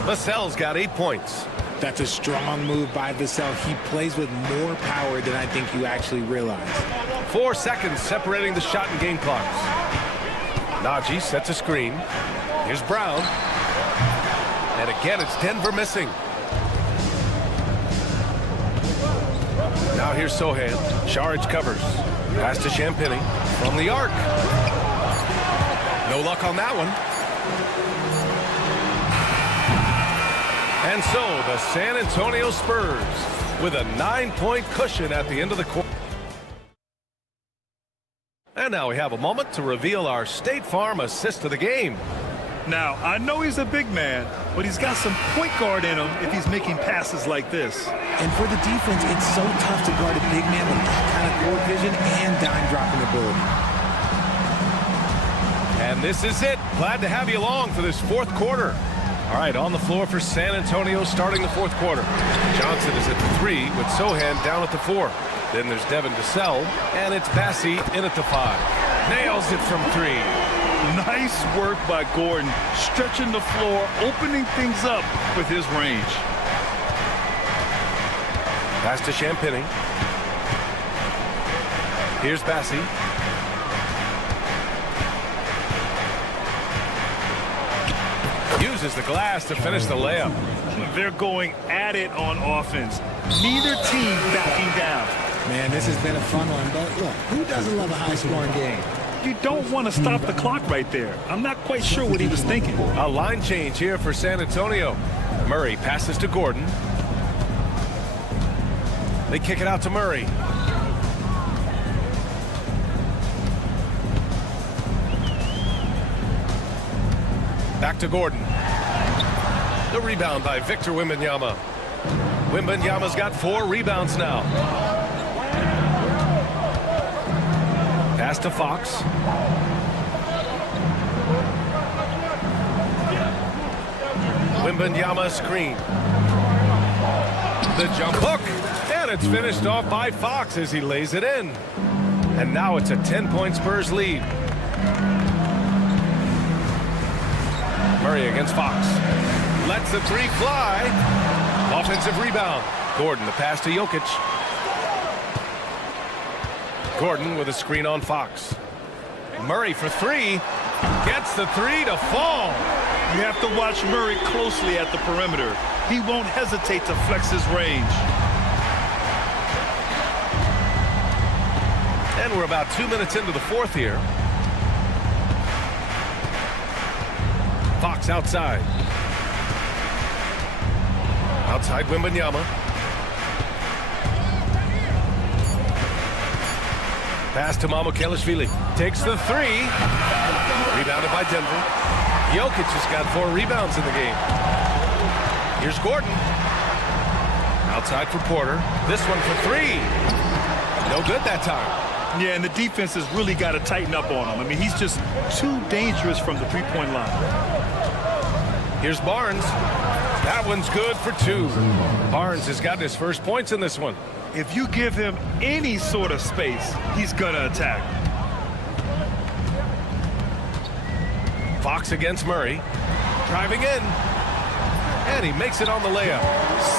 Vassell's got 8 points. That's a strong move by Vassell. He plays with more power than I think you actually realize. 4 seconds separating the shot and game clocks. Najee sets a screen. Here's Brown. And again, it's Denver missing. Now here's Sohan. Saric covers. Pass to Champagny from the arc. No luck on that one. And so the San Antonio Spurs with a 9-point cushion at the end of the quarter. And now we have a moment to reveal our State Farm assist of the game. Now, I know he's a big man, but he's got some point guard in him if he's making passes like this. And for the defense, it's so tough to guard a big man with that kind of court vision and dime dropping ability. And this is it. Glad to have you along for this fourth quarter. All right, on the floor for San Antonio starting the fourth quarter. Johnson is at the 3 with Sohan down at the 4. Then there's Devin Vassell, and it's Bassey in at the 5. Nails it from 3. Nice work by Gordon, stretching the floor, opening things up with his range. Pass to Champagny. Here's Bassey. Uses the glass to finish the layup. They're going at it on offense. Neither team backing down. Man, this has been a fun one, but look, who doesn't love a high-scoring game? You don't want to stop the clock right there. I'm not quite sure what he was thinking. A line change here for San Antonio. Murray passes to Gordon. They kick it out to Murray. Back to Gordon. The rebound by Victor Wembanyama. Wembanyama's got 4 rebounds now. Pass to Fox. Wembanyama screen. The jump hook. And it's finished off by Fox as he lays it in. And now it's a 10-point Spurs lead. Murray against Fox. Lets the 3 fly. Offensive rebound. Gordon, the pass to Jokic. Gordon with a screen on Fox. Murray for 3. Gets the 3 to fall. You have to watch Murray closely at the perimeter. He won't hesitate to flex his range. And we're about 2 minutes into the fourth here. Fox outside. Outside Wembanyama. Pass to Mamukelashvili. Takes the 3. Rebounded by Denver. Jokic has got 4 rebounds in the game. Here's Gordon. Outside for Porter. This one for 3. No good that time. Yeah, and the defense has really got to tighten up on him. I mean, he's just too dangerous from the three-point line. Here's Barnes. That one's good for 2. Barnes has gotten his first points in this one. If you give him any sort of space, he's going to attack. Fox against Murray. Driving in. And he makes it on the layup.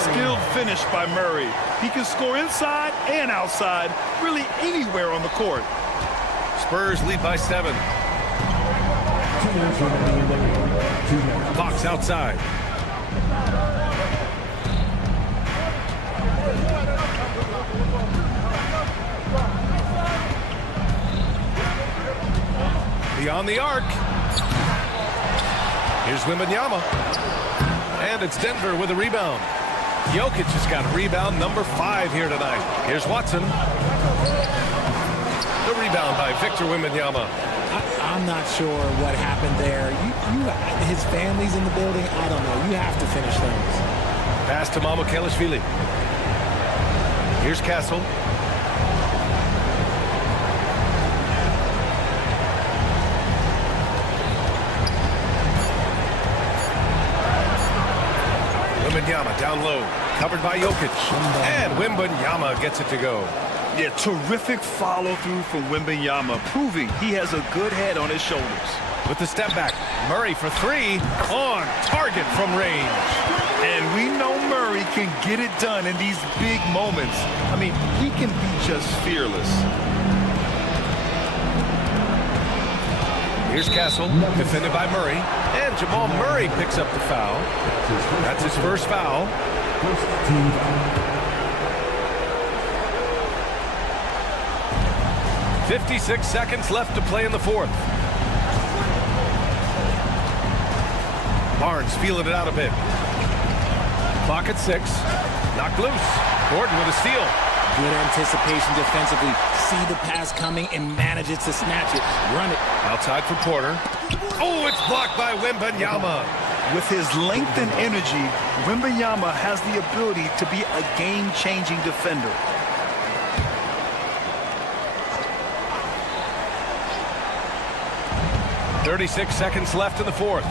Skilled finish by Murray. He can score inside and outside, really anywhere on the court. Spurs lead by 7. Fox outside. Beyond the arc. Here's Wembanyama. And it's Denver with a rebound. Jokic has got rebound number 5 here tonight. Here's Watson. The rebound by Victor Wembanyama. I'm not sure what happened there. His family's in the building. I don't know. You have to finish those. Pass to Mamukelashvili. Here's Castle. Wembanyama down low. Covered by Jokic. And Wembanyama gets it to go. Yeah, terrific follow-through from Wembanyama, proving he has a good head on his shoulders. With the step back, Murray for 3 on target from range. And we know Murray can get it done in these big moments. I mean, he can be just fearless. Here's Castle, defended by Murray. And Jamal Murray picks up the foul. That's his first foul. 56 seconds left to play in the fourth. Barnes feeling it out a bit. Clock at 6. Knocked loose. Gordon with a steal. Good anticipation defensively. See the pass coming and manages to snatch it. Run it. Outside for Porter. Oh, it's blocked by Wembanyama. With his length and energy, Wembanyama has the ability to be a game-changing defender. .36 seconds left in the fourth.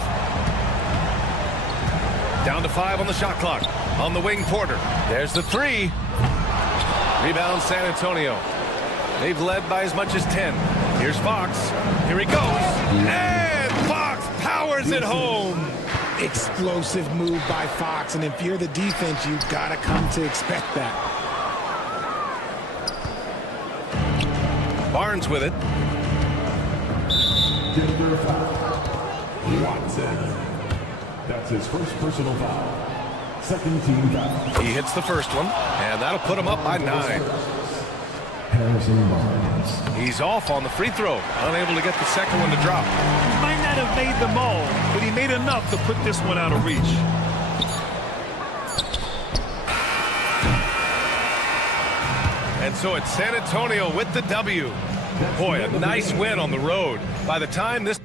Down to 5 on the shot clock. On the wing, Porter. There's the 3. Rebound, San Antonio. They've led by as much as 10. Here's Fox. Here he goes. And Fox powers it home. Explosive move by Fox, and if you're the defense, you've got to come to expect that. Barnes with it. Denver foul. Watson. That's his first personal foul. Second team foul. He hits the first one, and that'll put him up by 9. Harrison Barnes. He's off on the free throw, unable to get the second one to drop. He might not have made them all, but he made enough to put this one out of reach. And so it's San Antonio with the W. Boy, a nice win on the road. By the time this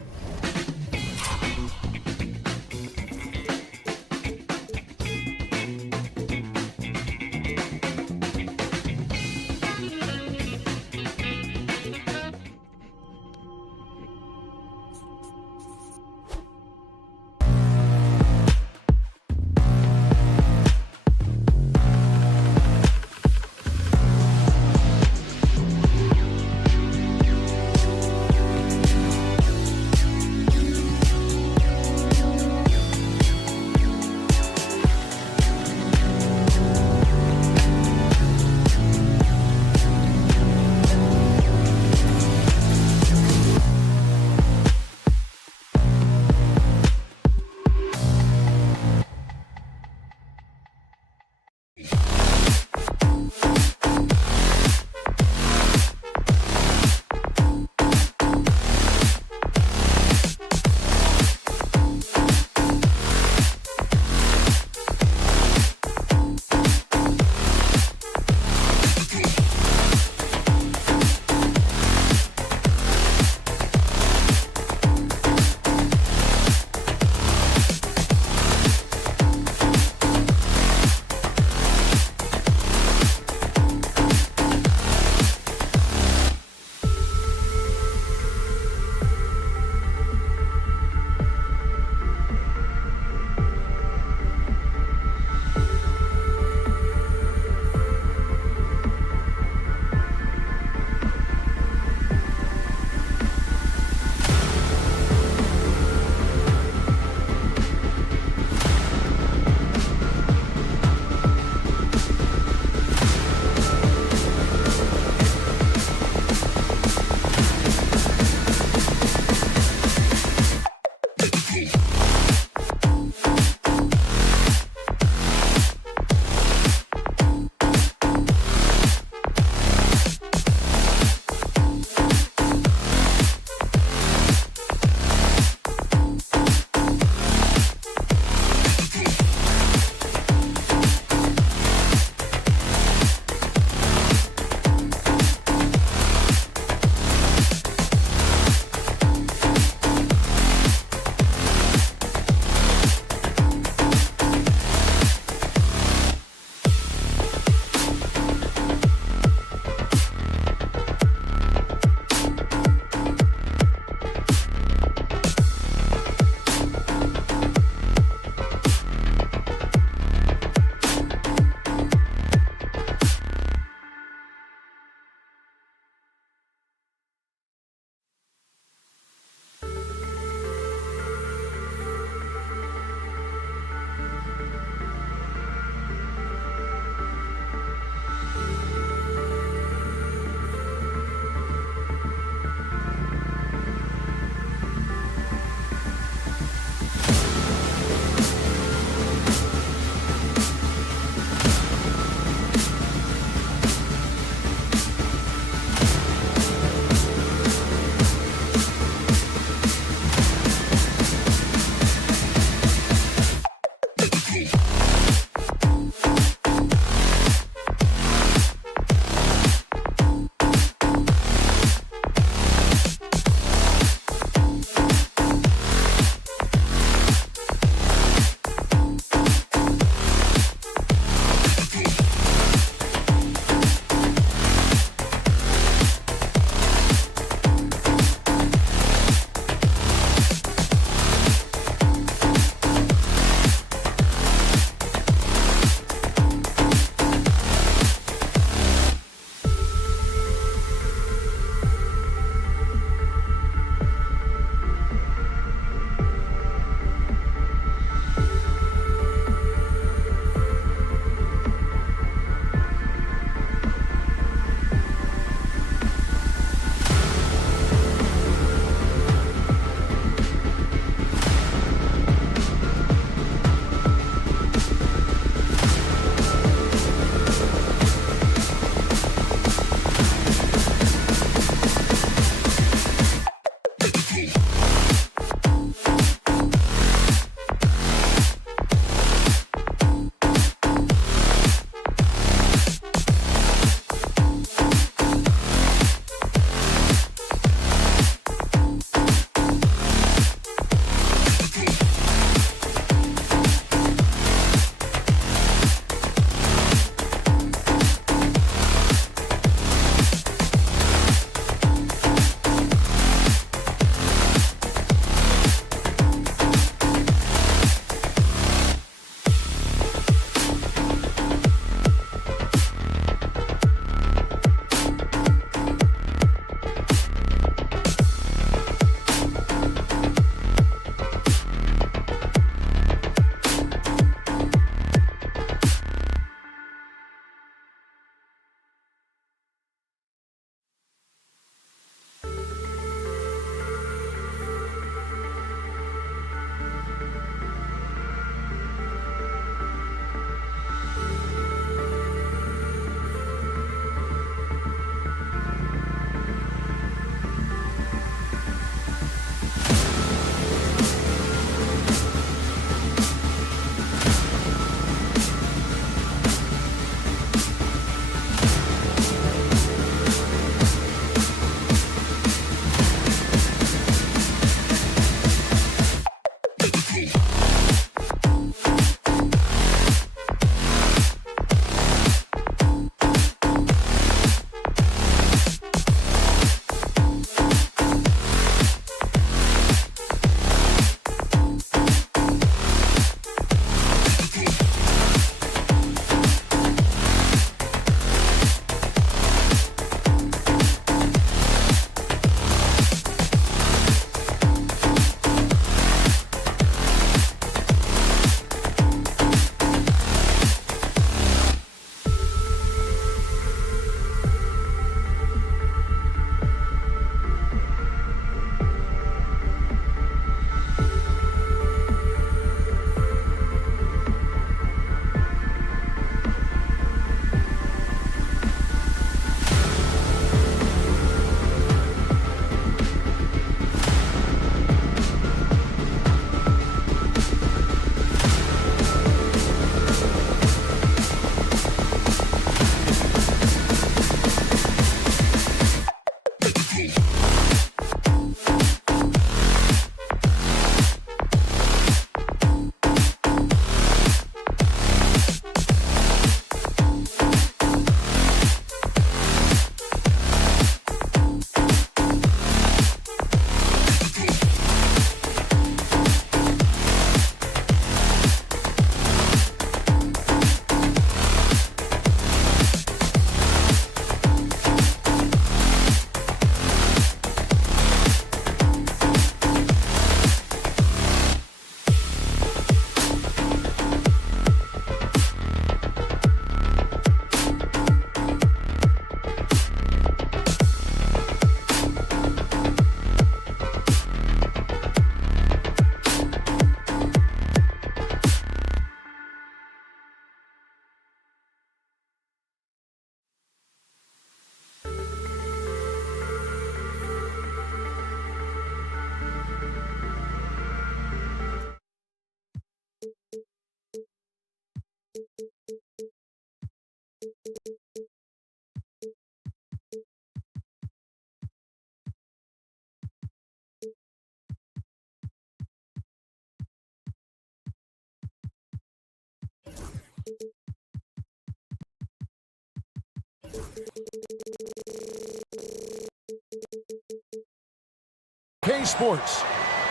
K-Sports.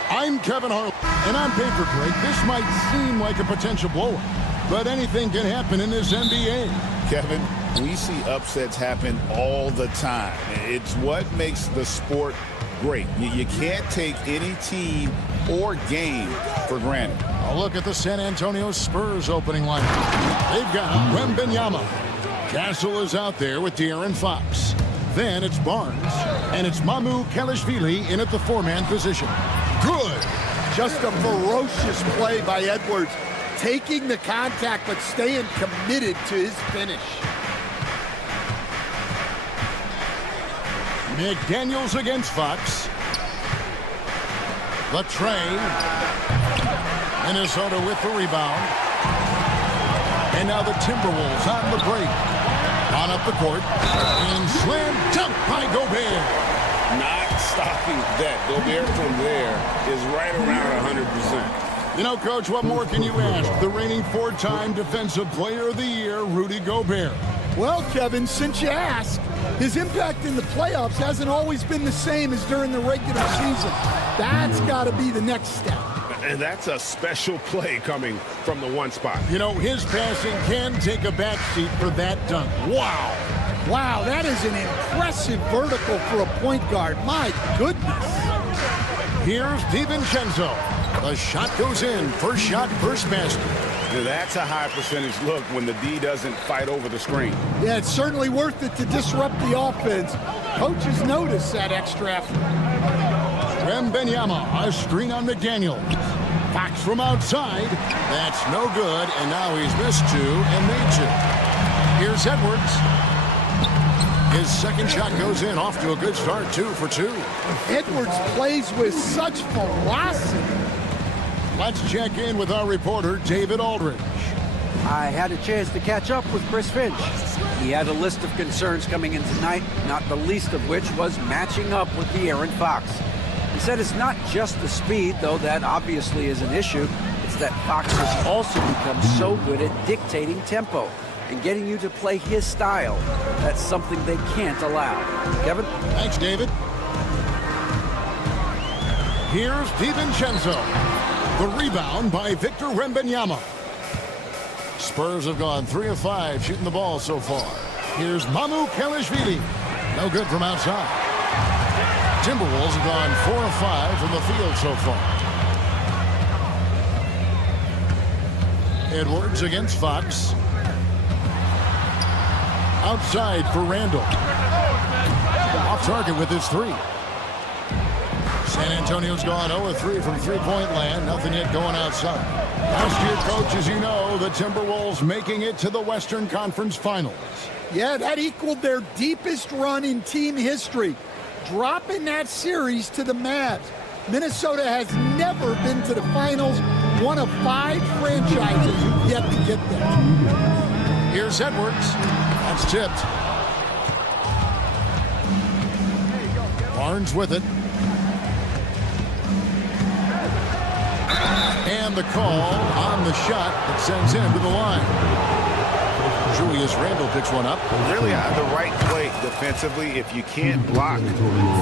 I'm Kevin Harlan, and on paper break, this might seem like a potential blowout, but anything can happen in this NBA. Kevin, we see upsets happen all the time. It's what makes the sport great. You can't take any team or game for granted. A look at the San Antonio Spurs opening lineup. They've got Wembanyama. Castle is out there with De'Aaron Fox. Then it's Barnes, and it's Mamu Kelishvili in at the four-man position. Good. Just a ferocious play by Edwards, taking the contact but staying committed to his finish. McDaniels against Fox. The tray. Minnesota with the rebound. And now the Timberwolves on the break. On up the court. And slam dunk by Gobert. Not stopping that. Gobert from there is right around 100%. You know, Coach, what more can you ask? The reigning four-time Defensive Player of the Year, Rudy Gobert. Well, Kevin, since you asked, his impact in the playoffs hasn't always been the same as during the regular season. That's got to be the next step. And that's a special play coming from the one spot. You know, his passing can take a backseat for that dunk. Wow. Wow, that is an impressive vertical for a point guard. My goodness. Here's DiVincenzo. The shot goes in. First shot, first basket. That's a high percentage look when the D doesn't fight over the screen. Yeah, it's certainly worth it to disrupt the offense. Coaches notice that extra effort. Wembanyama, a screen on McDaniels. Fox from outside. That's no good, and now he's missed two and made two. Here's Edwards. His second shot goes in, off to a good start, 2 for 2. Edwards plays with such velocity. Let's check in with our reporter, David Aldridge. I had a chance to catch up with Chris Finch. He had a list of concerns coming in tonight, not the least of which was matching up with De'Aaron Fox. He said it's not just the speed, though that obviously is an issue. It's that Fox has also become so good at dictating tempo and getting you to play his style. That's something they can't allow. Kevin? Thanks, David. Here's DiVincenzo. The rebound by Victor Wembanyama. Spurs have gone 3 of 5 shooting the ball so far. Here's Mamu Kelishvili. No good from outside. Timberwolves have gone 4 of 5 from the field so far. Edwards against Fox. Outside for Randall. Off target with his 3. San Antonio's gone 0-3 from three-point land. Nothing yet going outside. Last year, Coach, as you know, the Timberwolves making it to the Western Conference Finals. Yeah, that equaled their deepest run in team history, dropping that series to the Mavs. Minnesota has never been to the finals, one of 5 franchises who've yet to get there. Here's Edwards. That's tipped. Barnes with it. And the call on the shot that sends him to the line. Julius Randle picks one up. Really the right play defensively. If you can't block,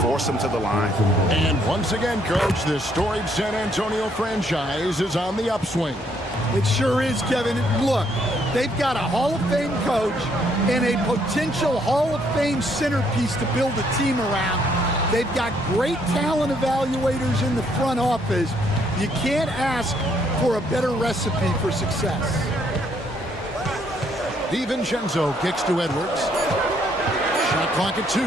force him to the line. And once again, Coach, this storied San Antonio franchise is on the upswing. It sure is, Kevin. Look, they've got a Hall of Fame coach and a potential Hall of Fame centerpiece to build a team around. They've got great talent evaluators in the front office. You can't ask for a better recipe for success. DiVincenzo kicks to Edwards. Shot clock at 2.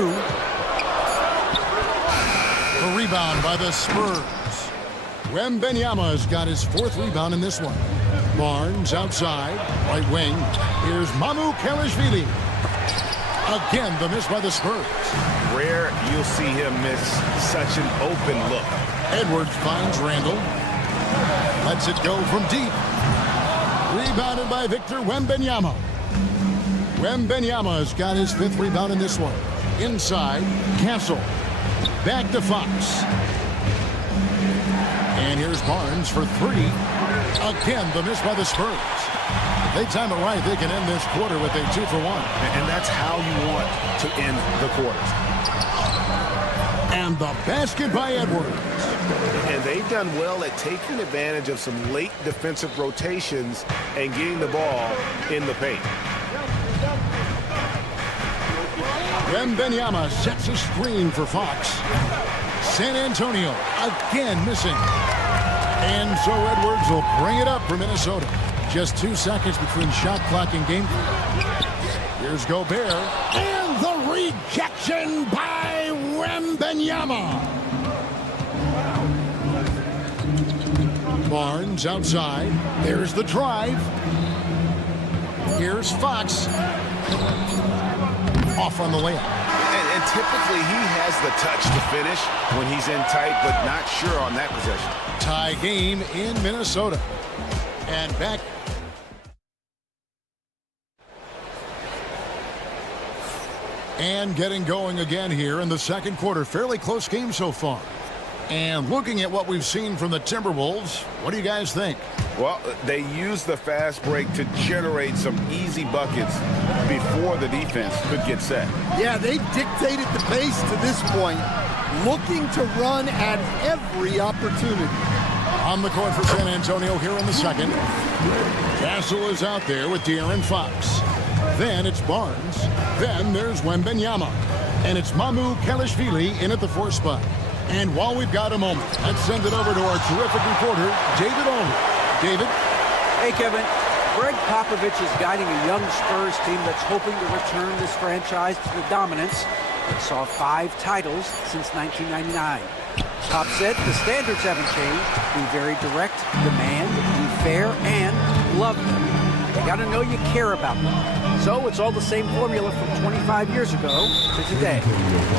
The rebound by the Spurs. Wembanyama's got his 4th rebound in this one. Barnes outside, right wing. Here's Mamu Kelishvili. Again, the miss by the Spurs. Rare you'll see him miss such an open look. Edwards finds Randall. Lets it go from deep. Rebounded by Victor Wembanyama. Wembanyama's got his 5th rebound in this one. Inside, Castle. Back to Fox. And here's Barnes for 3. Again, the miss by the Spurs. They time it right. They can end this quarter with a 2-for-1. And that's how you want to end the quarters. And the basket by Edwards. And they've done well at taking advantage of some late defensive rotations and getting the ball in the paint. Wembanyama sets a screen for Fox. San Antonio again missing. And so Edwards will bring it up for Minnesota. Just 2 seconds between shot clock and game. Here's Gobert. And the rejection by Wembanyama. Barnes outside. There's the drive. Here's Fox. Off on the layup. And typically he has the touch to finish when he's in tight, but not sure on that possession. Tie game in Minnesota. And back. And getting going again here in the second quarter. Fairly close game so far. And looking at what we've seen from the Timberwolves, what do you guys think? Well, they use the fast break to generate some easy buckets before the defense could get set. Yeah, they've dictated the pace to this point, looking to run at every opportunity. On the court for San Antonio here in the second. Castle is out there with De'Aaron Fox. Then it's Barnes. Then there's Wembanyama. And it's Mamu Kelishvili in at the 4th spot. And while we've got a moment, let's send it over to our terrific reporter, David Olney. David? Hey, Kevin. Greg Popovich is guiding a young Spurs team that's hoping to return this franchise to the dominance that saw 5 titles since 1999. Pop said the standards haven't changed. Be very direct, demand, be fair, and love them. You got to know you care about them. So it's all the same formula from 25 years ago to today.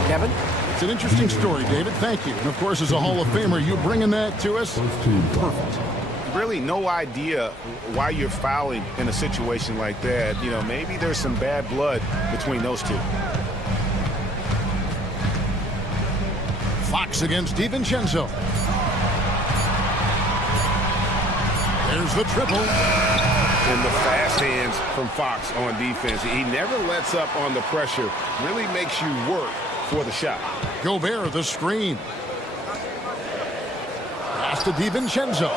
Kevin? It's an interesting story, David. Thank you. And, of course, as a Hall of Famer, you bringing that to us? Perfect. Really no idea why you're fouling in a situation like that. You know, maybe there's some bad blood between those two. Fox against DiVincenzo. There's the triple. And the fast hands from Fox on defense. He never lets up on the pressure. Really makes you work for the shot. Gobert, the screen. Pass to DiVincenzo.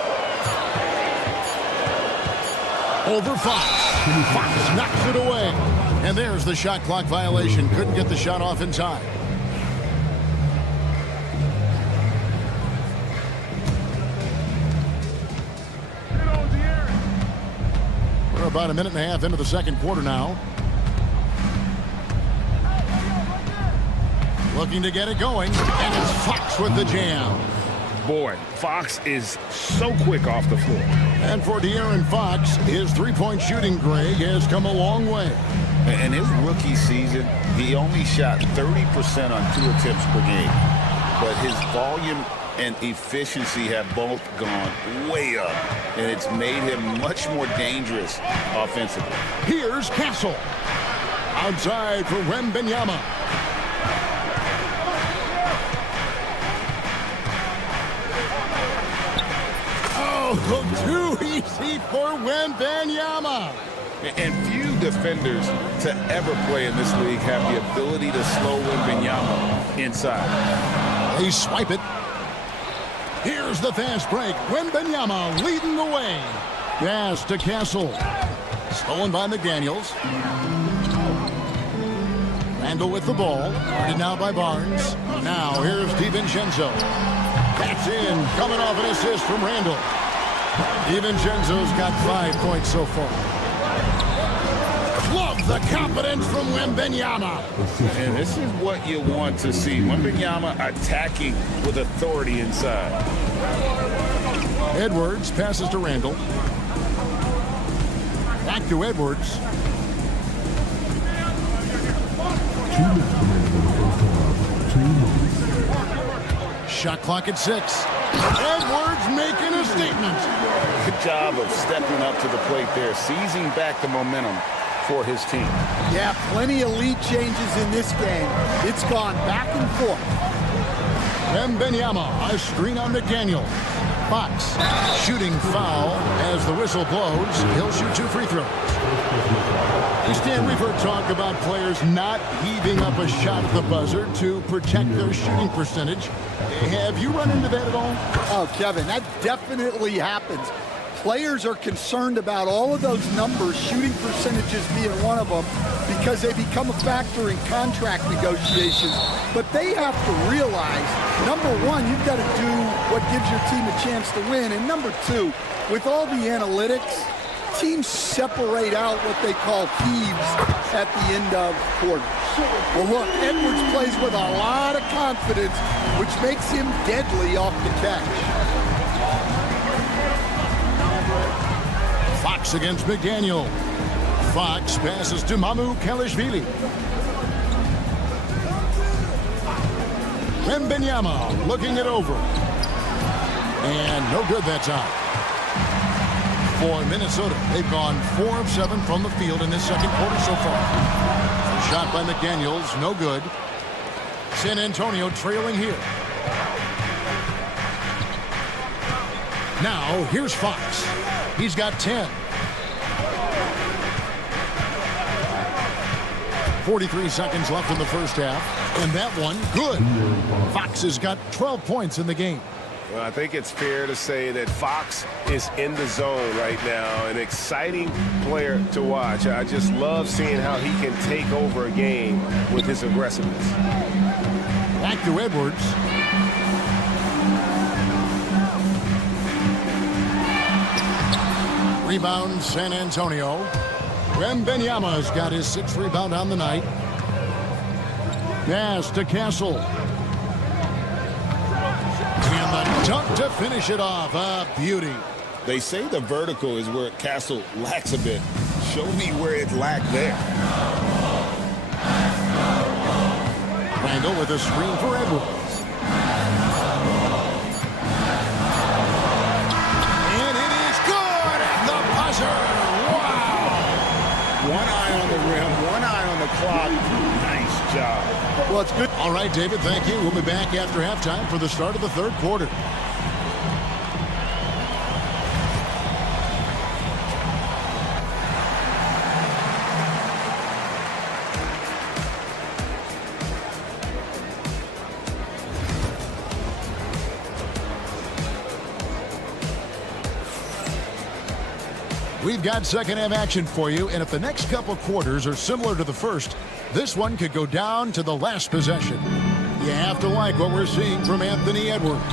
Over Fox. Fox knocks it away. And there's the shot clock violation. Couldn't get the shot off in time. We're about a minute and a half into the second quarter now. Looking to get it going, and it's Fox with the jam. Boy, Fox is so quick off the floor. And for De'Aaron Fox, his three-point shooting, Greg, has come a long way. In his rookie season, he only shot 30% on 2 attempts per game. But his volume and efficiency have both gone way up, and it's made him much more dangerous offensively. Here's Castle. Outside for Wembanyama. Oh, too easy for Wembanyama. And few defenders to ever play in this league have the ability to slow Wembanyama inside. They swipe it. Here's the fast break. Wembanyama leading the way. Pass to Castle. Stolen by McDaniels. Randall with the ball. Guarded now by Barnes. Now here's DiVincenzo. That's in. Coming off an assist from Randall. DiVincenzo's got 5 points so far. Love the confidence from Wembanyama. And this is what you want to see. Wembanyama attacking with authority inside. Edwards passes to Randall. Back to Edwards. Shot clock at 6. Edwards making a statement. Good job of stepping up to the plate there, seizing back the momentum for his team. Yeah, plenty of lead changes in this game. It's gone back and forth. Wembanyama, a screen on McDaniel. Fox, shooting foul as the whistle blows. He'll shoot 2 free throws. Stan, we've heard talk about players not heaving up a shot at the buzzer to protect their shooting percentage. Have you run into that at all? Oh, Kevin, that definitely happens. Players are concerned about all of those numbers, shooting percentages being one of them, because they become a factor in contract negotiations. But they have to realize, number one, you've got to do what gives your team a chance to win. And number two, with all the analytics, teams separate out what they call heaves at the end of quarters. Well, look, Edwards plays with a lot of confidence, which makes him deadly off the catch. Fox against McDaniel. Fox passes to Mamu Kelishvili. Wembanyama looking it over. And no good that time. For Minnesota, they've gone 4 of 7 from the field in this second quarter so far. Shot by McDaniels, no good. San Antonio trailing here. Now, here's Fox. He's got 10. 43 seconds left in the first half. And that one, good. Fox has got 12 points in the game. Well, I think it's fair to say that Fox is in the zone right now. An exciting player to watch. I just love seeing how he can take over a game with his aggressiveness. Back to Edwards. Rebound, San Antonio. Wembanyama's got his 6th rebound on the night. Pass to Castle. And the dunk to finish it off. A beauty. They say the vertical is where Castle lacks a bit. Show me where it lacked there. Randall with a screen for Edwards. And it is good at the buzzer. Wow. One eye on the rim, one eye on the clock. Nice job. Well, it's good. All right, David, thank you. We'll be back after halftime for the start of the third quarter. We've got second half action for you, and if the next couple quarters are similar to the first, this one could go down to the last possession. You have to like what we're seeing from Anthony Edwards.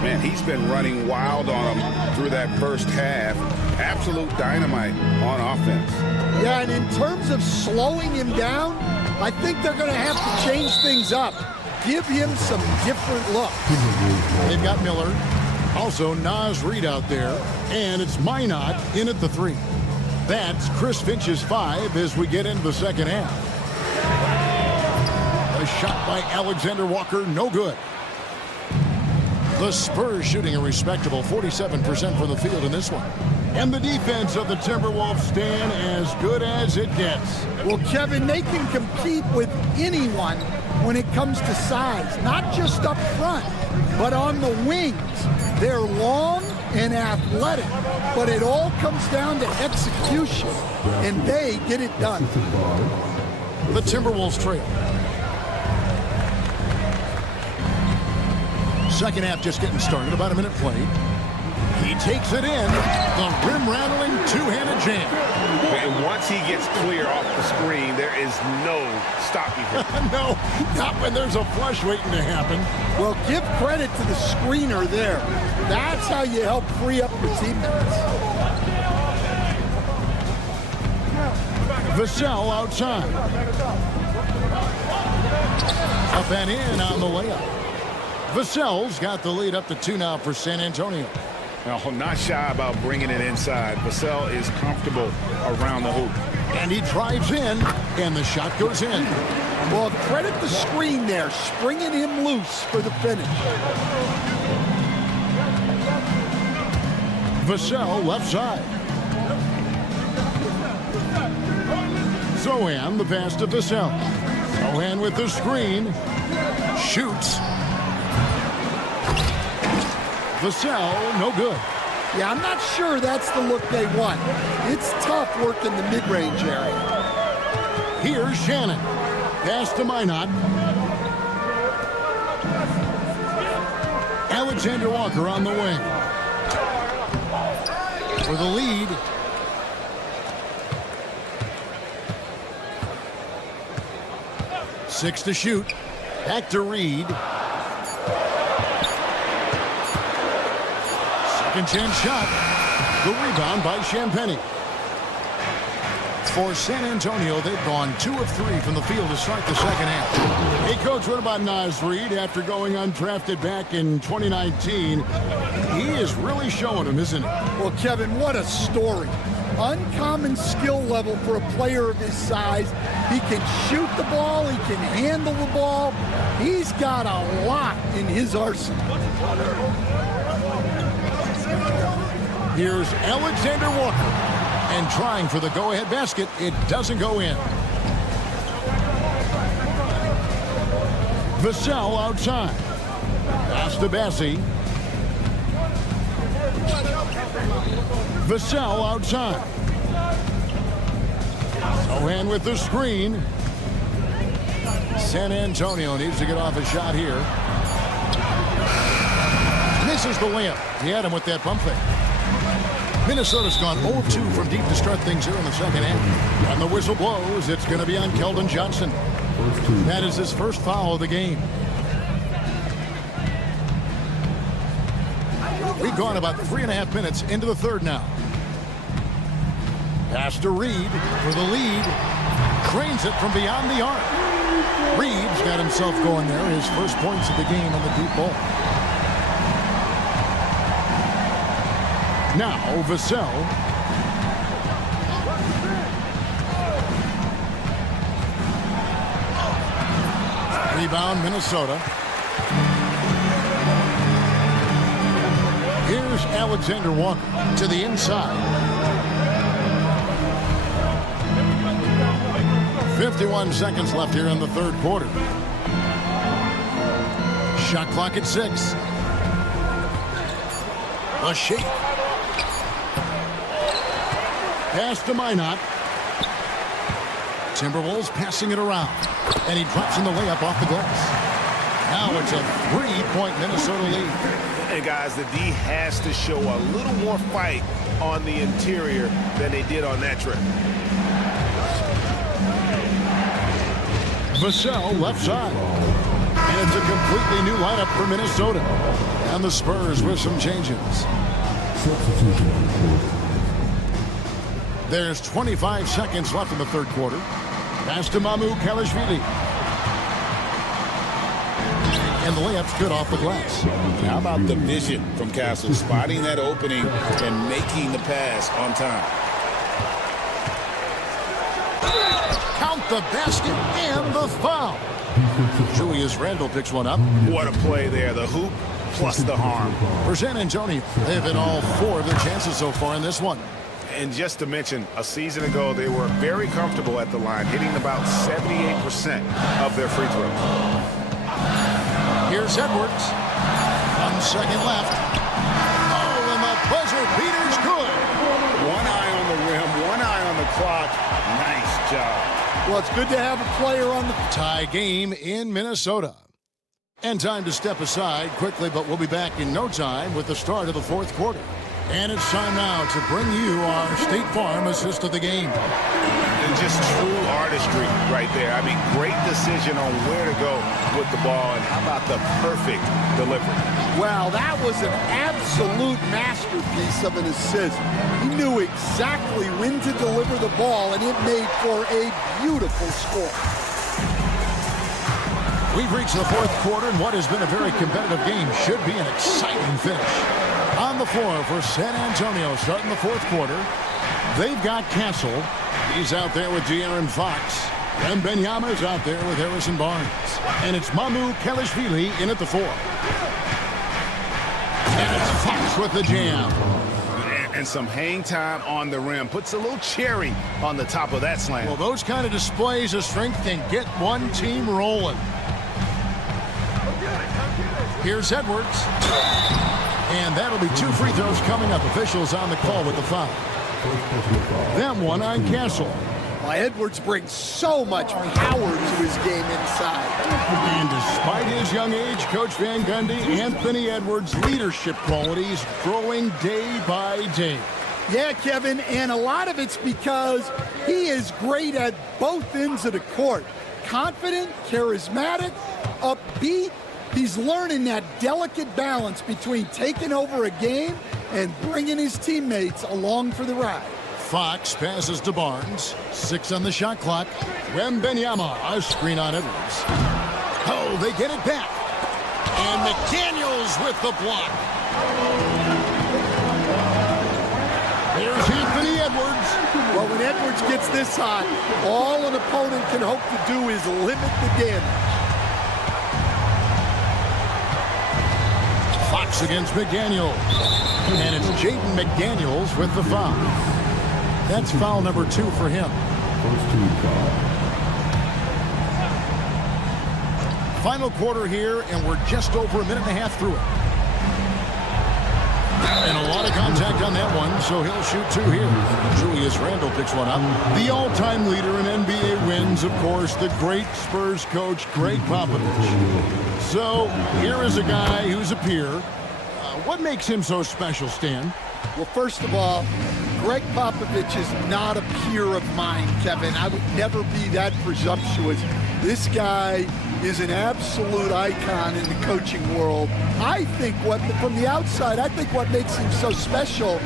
Man, he's been running wild on him through that first half. Absolute dynamite on offense. Yeah, and in terms of slowing him down, I think they're going to have to change things up. Give him some different looks. They've got Miller. Also, Naz Reid out there, and it's Minot in at the 3. That's Chris Finch's 5 as we get into the second half. A shot by Alexander Walker, no good. The Spurs shooting a respectable 47% from the field in this one. And the defense of the Timberwolves stand as good as it gets. Well, Kevin, they can compete with anyone when it comes to size, not just up front, but on the wings. They're long and athletic, but it all comes down to execution, and they get it done. The Timberwolves trail. Second half just getting started, about a minute played. He takes it in, the rim-rattling two-handed jam. And once he gets clear off the screen, there is no stopping him. No, not when there's a flush waiting to happen. Well, give credit to the screener there. That's how you help free up your teammates. Vassell outside. Up and in on the layup. Vassell's got the lead up to 2 now for San Antonio. Now, not shy about bringing it inside. Vassell is comfortable around the hoop. And he drives in, and the shot goes in. Well, credit the screen there, springing him loose for the finish. Vassell left side. Zohan, the pass to Vassell. Zohan with the screen. Shoots. Vassell, no good. Yeah, I'm not sure that's the look they want. It's tough working the mid-range area. Here's Shannon. Pass to Minot. Alexander Walker on the wing. For the lead. Six to shoot. Back to Reed. Second chance shot. The rebound by Champagnie. For San Antonio, they've gone 2 of 3 from the field to start the second half. Hey, Coach, what about Naz Reid after going undrafted back in 2019? He is really showing him, isn't he? Well, Kevin, what a story. Uncommon skill level for a player of his size. He can shoot the ball. He can handle the ball. He's got a lot in his arsenal. Here's Alexander Walker. And trying for the go-ahead basket. It doesn't go in. Vassell outside. Pass to Bassie. Vassell outside. Sohan with the screen. San Antonio needs to get off a shot here. Misses the layup. He had him with that pump fake. Minnesota's gone 0 of 2 from deep to start things here in the second half. And the whistle blows. It's going to be on Keldon Johnson. That is his first foul of the game. We've gone about 3.5 minutes into the third now. Pass to Reed for the lead. Cranes it from beyond the arc. Reed's got himself going there. His first points of the game on the deep ball. Now, Vassell. Rebound, Minnesota. Here's Alexander Walker to the inside. 51 seconds left here in the third quarter. Shot clock at 6. A shake. Pass to Minot. Timberwolves passing it around. And he drops in the layup off the glass. Now it's a 3-point Minnesota lead. And guys, the D has to show a little more fight on the interior than they did on that trip. Vassell left side. And it's a completely new lineup for Minnesota. And the Spurs with some changes. There's 25 seconds left in the third quarter. Pass to Kelishvili. And the layup's good off the glass. How about the vision from Castle, spotting that opening and making the pass on time. Count the basket and the foul. Julius Randle picks one up. What a play there. The hoop plus the harm. For San Antonio, they've hit all 4 of their chances so far in this one. And just to mention, a season ago, they were very comfortable at the line, hitting about 78% of their free throws. Here's Edwards. 1 second left. Oh, and the buzzer beater's good. One eye on the rim, one eye on the clock. Nice job. Well, it's good to have a player on the tie game in Minnesota. And time to step aside quickly, but we'll be back in no time with the start of the fourth quarter. And it's time now to bring you our State Farm assist of the game. And just true artistry right there. I mean, great decision on where to go with the ball, and how about the perfect delivery? Wow, that was an absolute masterpiece of an assist. He knew exactly when to deliver the ball, and it made for a beautiful score. We've reached the fourth quarter, and what has been a very competitive game should be an exciting finish. On the floor for San Antonio starting the fourth quarter, they've got Castle. He's out there with De'Aaron Fox. And Benyama's out there with Harrison Barnes. And it's Kelishvili in at the 4. And it's Fox with the jam. And some hang time on the rim. Puts a little cherry on the top of that slam. Well, those kind of displays of strength can get one team rolling. Here's Edwards. And that'll be 2 free throws coming up. Officials on the call with the foul. That one on Castle. Well, Edwards brings so much power to his game inside. And despite his young age, Coach Van Gundy, Anthony Edwards' leadership qualities growing day by day. Yeah, Kevin, and a lot of it's because he is great at both ends of the court. Confident, charismatic, upbeat. He's learning that delicate balance between taking over a game and bringing his teammates along for the ride. Fox passes to Barnes. 6 on the shot clock. Wembanyama, a screen on Edwards. Oh, they get it back. And McDaniels with the block. There's Anthony Edwards. Well, when Edwards gets this hot, all an opponent can hope to do is limit the damage. Fox against McDaniels. And it's Jaden McDaniels with the foul. That's foul number 2 for him. Final quarter here, and we're just over a minute and a half through it. And a lot of contact on that one, so he'll shoot 2 here. Julius Randle picks one up. The all-time leader in NBA wins, of course, the great Spurs coach, Greg Popovich. So here is a guy who's a peer. What makes him so special, Stan? Well, first of all, Greg Popovich is not a peer of mine, Kevin. I would never be that presumptuous. This guy is an absolute icon in the coaching world. I think from the outside, I think what makes him so special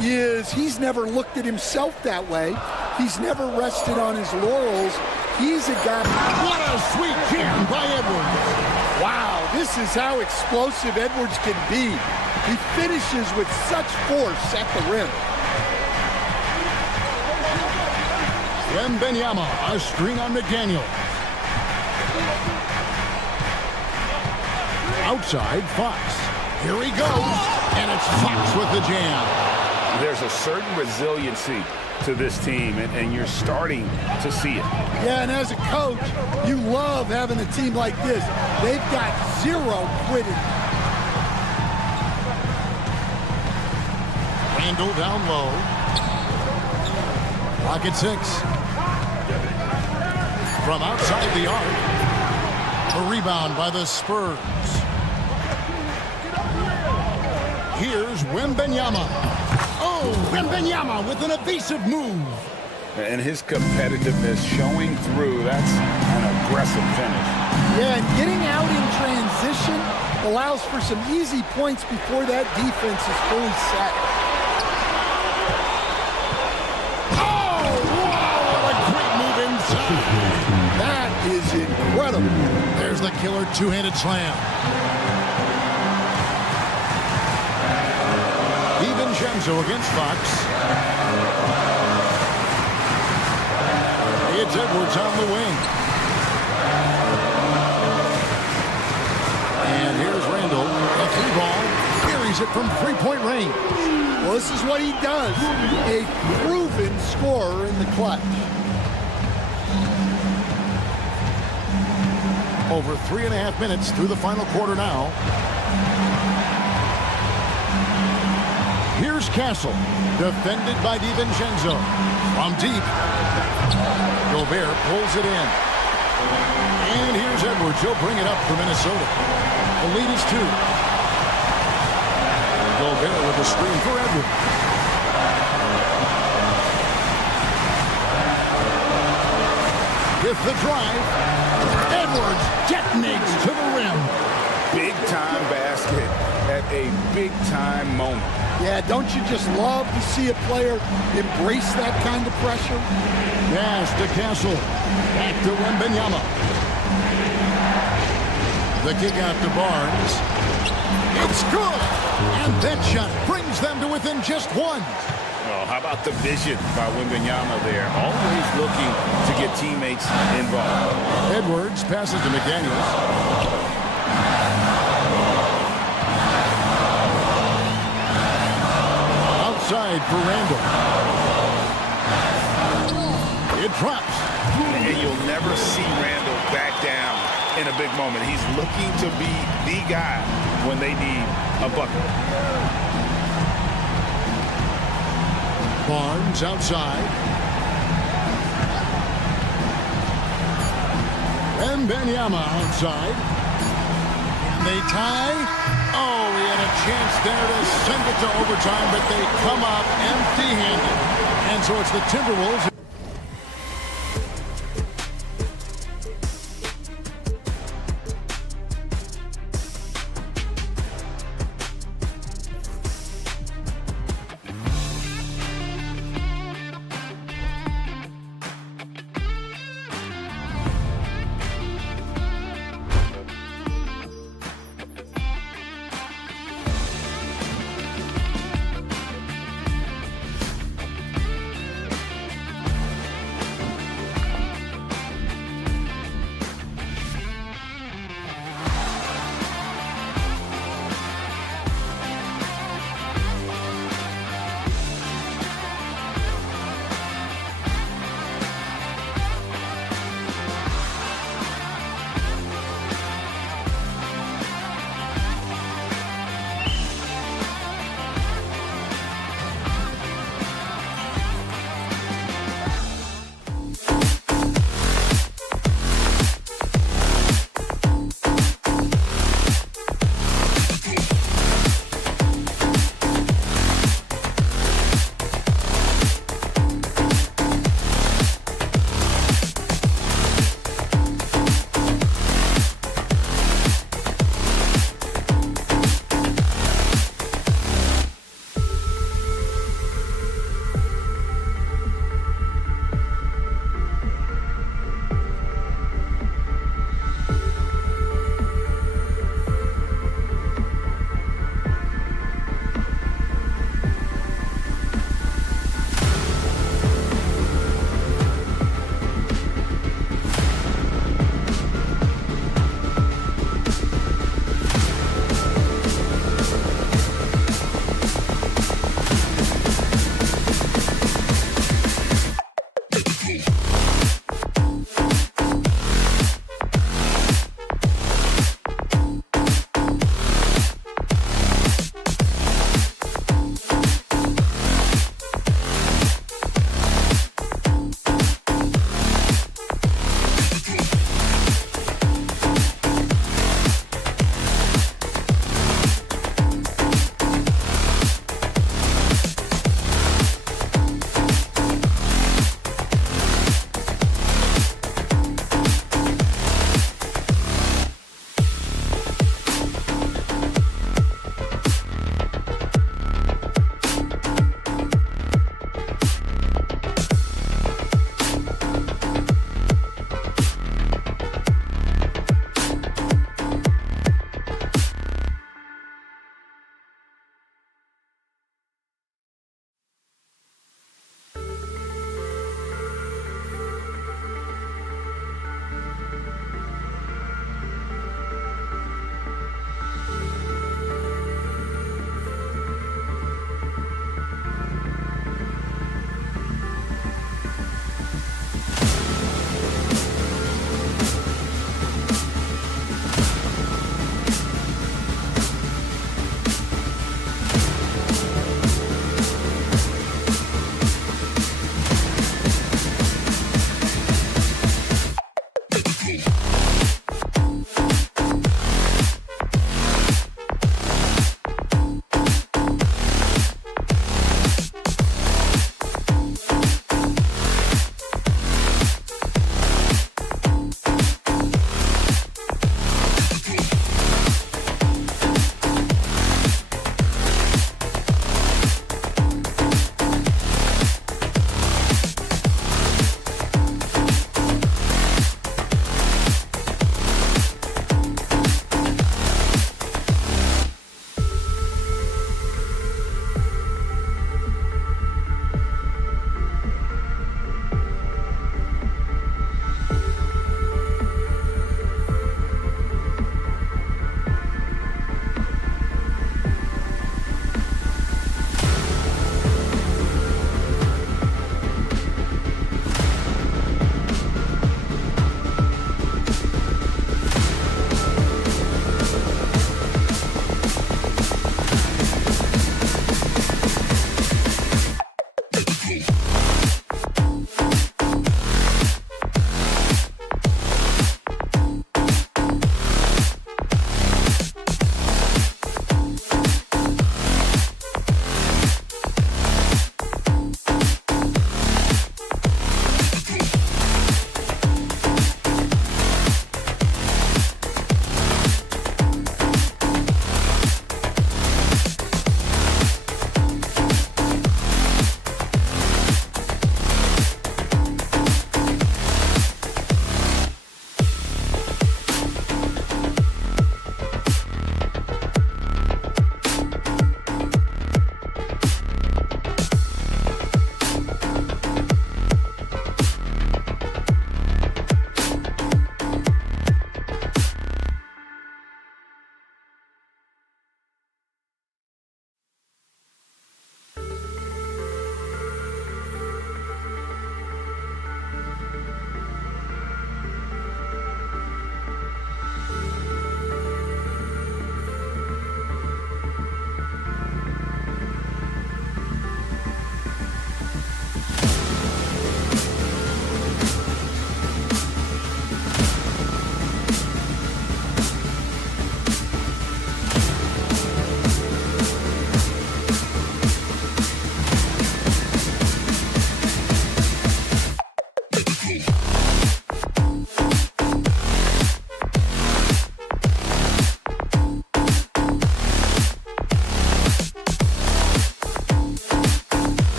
is he's never looked at himself that way. He's never rested on his laurels. He's a guy. What a sweet jam by Edwards. Wow, this is how explosive Edwards can be. He finishes with such force at the rim. Wembanyama, a screen on McDaniel. Outside, Fox. Here he goes, and it's Fox with the jam. There's a certain resiliency to this team, and you're starting to see it. Yeah, and as a coach, you love having a team like this. They've got 0 quitting. Randle down low. Clock at 6. From outside the arc. A rebound by the Spurs. Here's Wembanyama. Oh, Wembanyama with an evasive move. And his competitiveness showing through. That's an aggressive finish. Yeah, and getting out in transition allows for some easy points before that defense is fully set. Oh, wow, what a great move inside. That is incredible. There's the killer two-handed slam. DiVincenzo against Fox. It's Edwards on the wing. And here's Randle. A 3-ball. Carries it from 3-point range. Well, this is what he does. A proven scorer in the clutch. Over 3.5 minutes through the final quarter now. Here's Castle, defended by DiVincenzo. From deep, Gobert pulls it in. And here's Edwards. He'll bring it up for Minnesota. The lead is 2. Gobert with a screen for Edwards. With the drive, Edwards detonates to the rim. Big-time basket at a big-time moment. Yeah, don't you just love to see a player embrace that kind of pressure? Pass to Castle. Back to Wembanyama. The kick out to Barnes. It's good! And that shot brings them to within just 1. Oh, how about the vision by Wembanyama there? Always looking to get teammates involved. Edwards passes to McDaniels. Outside for Randle. It drops. And you'll never see Randle back down in a big moment. He's looking to be the guy when they need a bucket. Barnes outside. And Benyama outside. And they tie. Oh, he had a chance there to send it to overtime, but they come up empty-handed. And so it's the Timberwolves.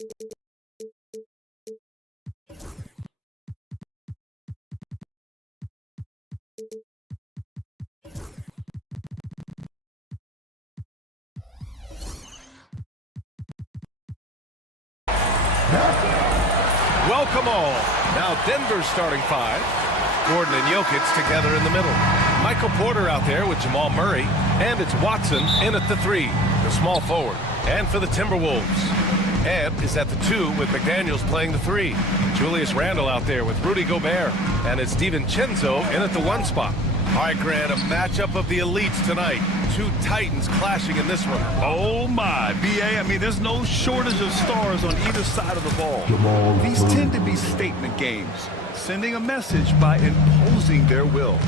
Welcome all. Now Denver's starting five. Gordon and Jokic together in the middle. Michael Porter out there with Jamal Murray. And it's Watson in at the 3, the small forward. And for the Timberwolves, Ed is at the 2 with McDaniels playing the 3. Julius Randle out there with Rudy Gobert. And it's DiVincenzo in at the 1 spot. All right, Grant, a matchup of the elites tonight. Two Titans clashing in this one. Oh, my. BA, I mean, there's no shortage of stars on either side of the ball. These tend to be statement games, sending a message by imposing their will.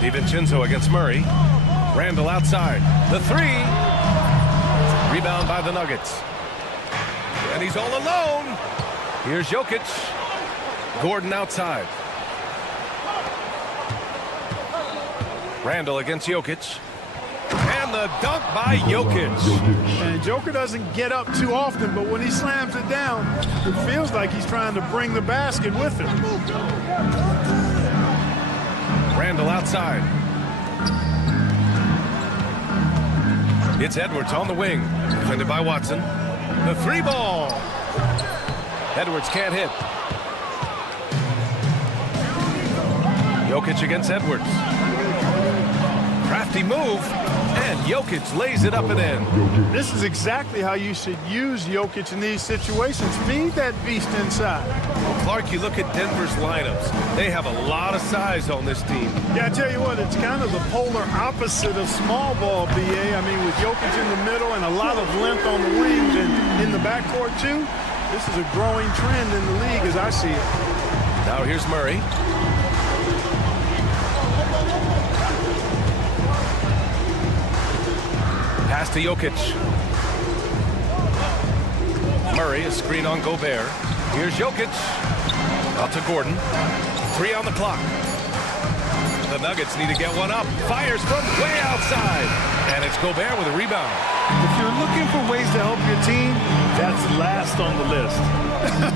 DiVincenzo against Murray. Randle outside. The 3. Rebound by the Nuggets. And he's all alone. Here's Jokic. Gordon outside. Randle against Jokic. And the dunk by Jokic. And Joker doesn't get up too often, but when he slams it down, it feels like he's trying to bring the basket with him. Randle outside. It's Edwards on the wing. Defended by Watson. The 3 ball. Edwards can't hit. Jokic against Edwards. Crafty move. And Jokic lays it up and in. This is exactly how you should use Jokic in these situations. Feed that beast inside. Well, Clark, you look at Denver's lineups. They have a lot of size on this team. Yeah, I tell you what, it's kind of the polar opposite of small ball, BA. I mean, with Jokic in the middle and a lot of length on the wings and in the backcourt, too, this is a growing trend in the league as I see it. Now here's Murray. Pass to Jokic. Murray, a screen on Gobert. Here's Jokic. Out to Gordon. 3 on the clock. The Nuggets need to get one up. Fires from way outside. And it's Gobert with a rebound. If you're looking for ways to help your team, that's last on the list.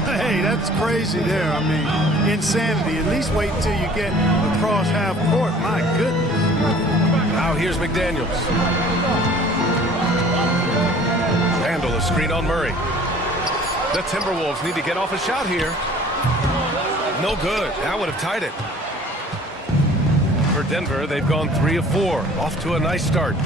Hey, that's crazy there. I mean, insanity. At least wait until you get across half court. My goodness. Now here's McDaniels. Randle, a screen on Murray. The Timberwolves need to get off a shot here. No good. That would have tied it. For Denver, they've gone 3 of 4. Off to a nice start.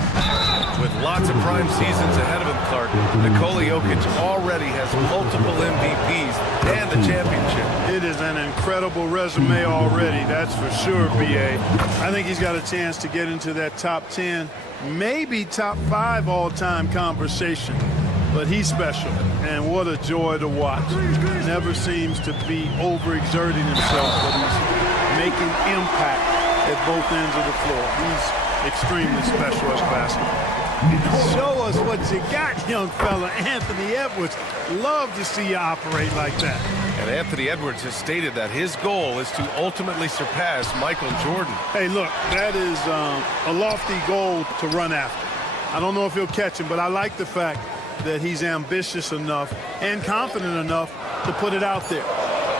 With lots of prime seasons ahead of him, Clark, Nikola Jokic already has multiple MVPs and a championship. It is an incredible resume already, that's for sure, BA. I think he's got a chance to get into that top 10, maybe top 5 all-time conversation. But he's special, and what a joy to watch. Never seems to be overexerting himself, but he's making impact at both ends of the floor. He's extremely special as basketball. Show us what you got, young fella. Anthony Edwards. Love to see you operate like that. And Anthony Edwards has stated that his goal is to ultimately surpass Michael Jordan. Hey, look, that is a lofty goal to run after. I don't know if he'll catch him, but I like the fact that he's ambitious enough and confident enough to put it out there.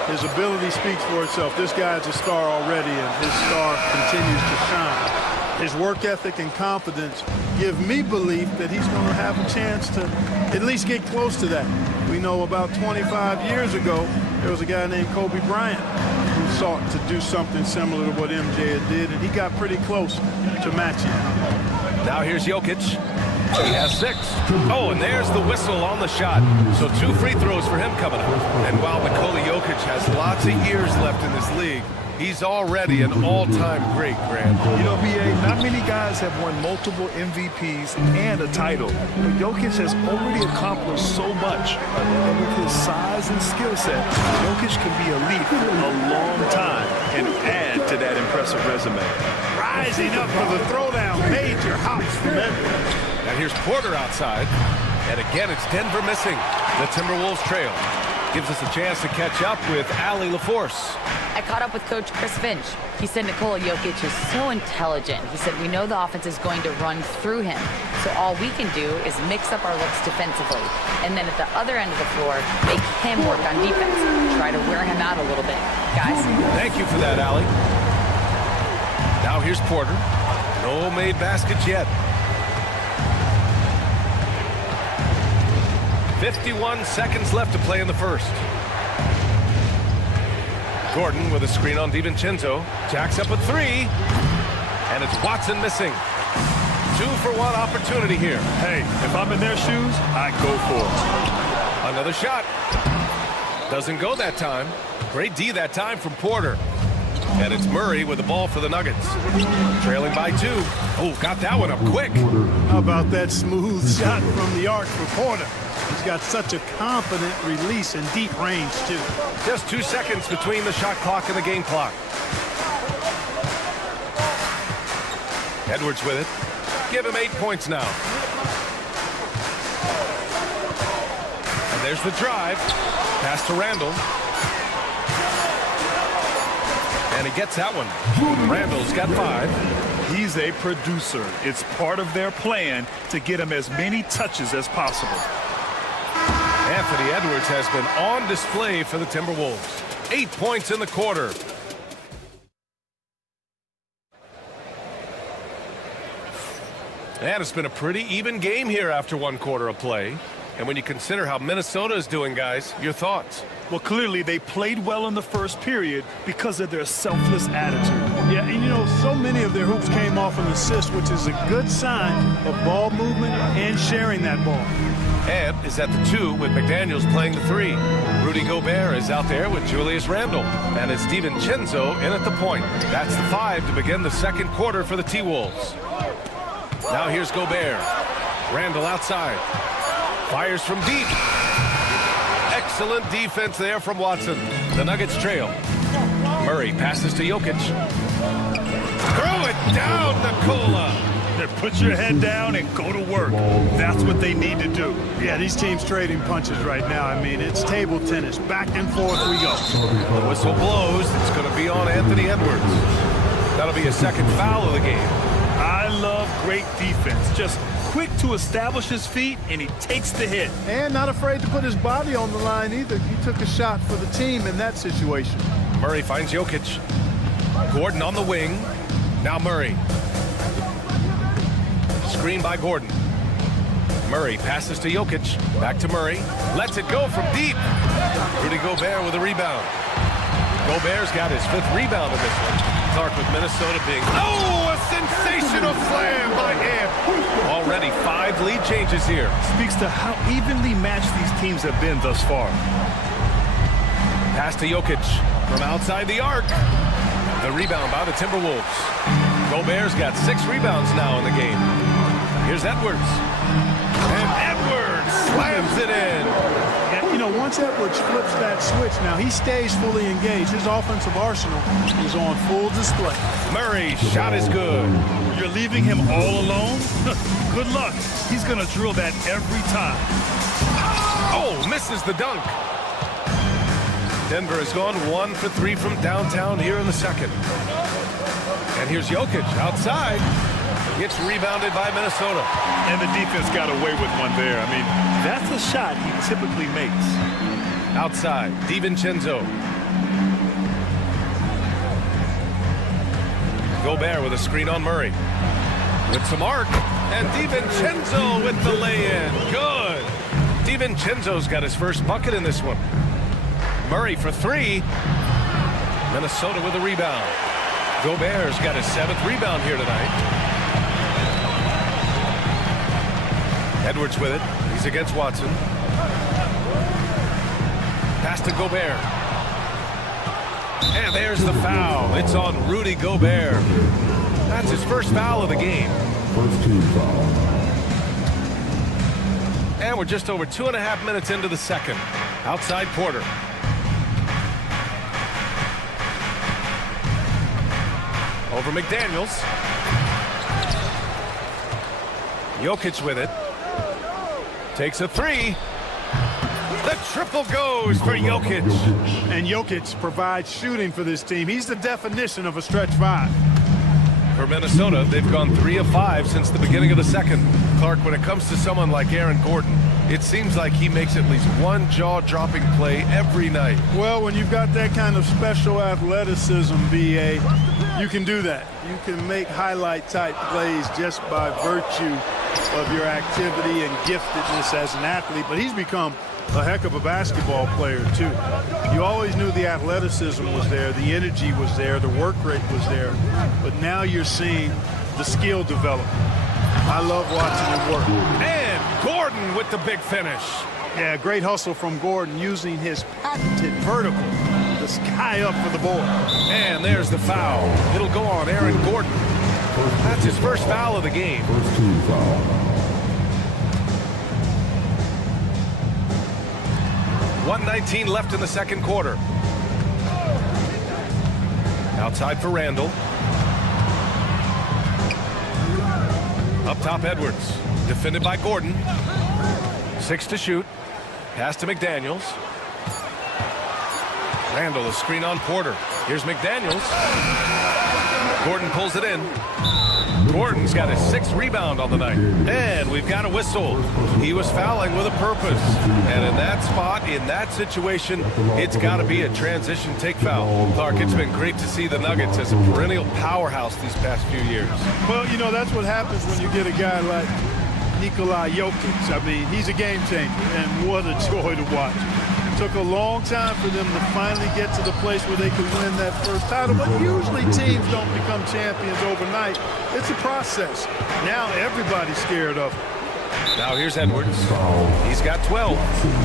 His ability speaks for itself. This guy is a star already, and his star continues to shine. His work ethic and confidence give me belief that he's going to have a chance to at least get close to that. We know about 25 years ago, there was a guy named Kobe Bryant who sought to do something similar to what MJ did, and he got pretty close to matching. Now here's Jokic. He has 6. Oh, and there's the whistle on the shot. So 2 free throws for him coming up. And while Nikola Jokic has lots of years left in this league, he's already an all-time great, Grant. You know, BA, not many guys have won multiple MVPs and a title. But Jokic has already accomplished so much. And with his size and skill set, Jokic can be elite for a long time and add to that impressive resume. Rising up for the throwdown, major hops from Edwards. And here's Porter outside. And again, it's Denver missing. The Timberwolves trail. Gives us a chance to catch up with Allie LaForce. I caught up with Coach Chris Finch. He said Nikola Jokic is so intelligent. He said we know the offense is going to run through him. So all we can do is mix up our looks defensively. And then at the other end of the floor, make him work on defense. Try to wear him out a little bit. Guys. Thank you for that, Allie. Now here's Porter. No made baskets yet. 51 seconds left to play in the first. Gordon with a screen on DiVincenzo. Jacks up a three. And it's Watson missing. 2-for-1 opportunity here. Hey, if I'm in their shoes, I go for it. Another shot. Doesn't go that time. Great D that time from Porter. And it's Murray with the ball for the Nuggets. Trailing by 2. Oh, got that one up quick. How about that smooth shot from the arc for Porter? He's got such a confident release and deep range, too. Just 2 seconds between the shot clock and the game clock. Edwards with it. Give him 8 points now. And there's the drive. Pass to Randall. And he gets that one. Randall's got 5. He's a producer. It's part of their plan to get him as many touches as possible. Anthony Edwards has been on display for the Timberwolves. 8 points in the quarter. And it's been a pretty even game here after 1 quarter of play. And when you consider how Minnesota is doing, guys, your thoughts? Well, clearly they played well in the first period because of their selfless attitude. Yeah, and you know, so many of their hoops came off an assist, which is a good sign of ball movement and sharing that ball. Ed is at the 2 with McDaniels playing the 3. Rudy Gobert is out there with Julius Randle. And it's DiVincenzo in at the point. That's the 5 to begin the second quarter for the T-Wolves. Now here's Gobert. Randle outside. Fires from deep. Excellent defense there from Watson. The Nuggets trail. Murray passes to Jokic. Throw it down, Nikola. Put your head down and go to work. That's what they need to do. Yeah, these teams trading punches right now. I mean, it's table tennis. Back and forth we go. The whistle blows. It's going to be on Anthony Edwards. That'll be a second foul of the game. I love great defense. Just quick to establish his feet, and he takes the hit. And not afraid to put his body on the line either. He took a shot for the team in that situation. Murray finds Jokic. Gordon on the wing. Now Murray. Screen by Gordon. Murray passes to Jokic. Back to Murray. Lets it go from deep. Rudy Gobert with a rebound. Gobert's got his 5th rebound in this one. Clark with Minnesota being... Oh, a sensational slam by him. Already 5 lead changes here. Speaks to how evenly matched these teams have been thus far. Pass to Jokic from outside the arc. The rebound by the Timberwolves. Gobert's got 6 rebounds now in the game. Here's Edwards. And Edwards slams it in. And, you know, once Edwards flips that switch, now he stays fully engaged. His offensive arsenal is on full display. Murray's shot is good. You're leaving him all alone? Good luck. He's going to drill that every time. Oh, misses the dunk. Denver has gone 1 for 3 from downtown here in the second. And here's Jokic outside. Gets rebounded by Minnesota. And the defense got away with one there. I mean, that's a shot he typically makes. Outside, DiVincenzo. Gobert with a screen on Murray. With some arc. And DiVincenzo with the lay-in. Good. DiVincenzo's got his first bucket in this one. Murray for 3. Minnesota with a rebound. Gobert's got his 7th rebound here tonight. Edwards with it. He's against Watson. Pass to Gobert. And there's the foul. It's on Rudy Gobert. That's his first foul of the game. First team foul. And we're just over 2.5 minutes into the second. Outside Porter. Over McDaniels. Jokic with it. Takes a 3. The triple goes for Jokic. And Jokic provides shooting for this team. He's the definition of a stretch five. For Minnesota, they've gone 3 of 5 since the beginning of the second. Clark, when it comes to someone like Aaron Gordon, it seems like he makes at least one jaw-dropping play every night. Well, when you've got that kind of special athleticism, BA, you can do that. You can make highlight-type plays just by virtue of your activity and giftedness as an athlete. But he's become a heck of a basketball player, too. You always knew the athleticism was there, the energy was there, the work rate was there. But now you're seeing the skill develop. I love watching him work. And Gordon with the big finish. Yeah, great hustle from Gordon using his patented vertical to sky up for the board. And there's the foul. It'll go on Aaron Gordon. That's his first foul of the game. First team foul. 1:19 left in the second quarter. Outside for Randall. Up top, Edwards. Defended by Gordon. 6 to shoot. Pass to McDaniels. Randall, a screen on Porter. Here's McDaniels. Gordon pulls it in. Gordon's got his 6th rebound on the night. And we've got a whistle. He was fouling with a purpose. And in that spot, in that situation, it's got to be a transition take foul. Clark, it's been great to see the Nuggets as a perennial powerhouse these past few years. Well, you know, that's what happens when you get a guy like Nikola Jokic. I mean, he's a game changer, and what a joy to watch. Took a long time for them to finally get to the place where they could win that first title, but usually teams don't become champions overnight. It's a process. Now everybody's scared of him. Now here's Edwards. He's got 12.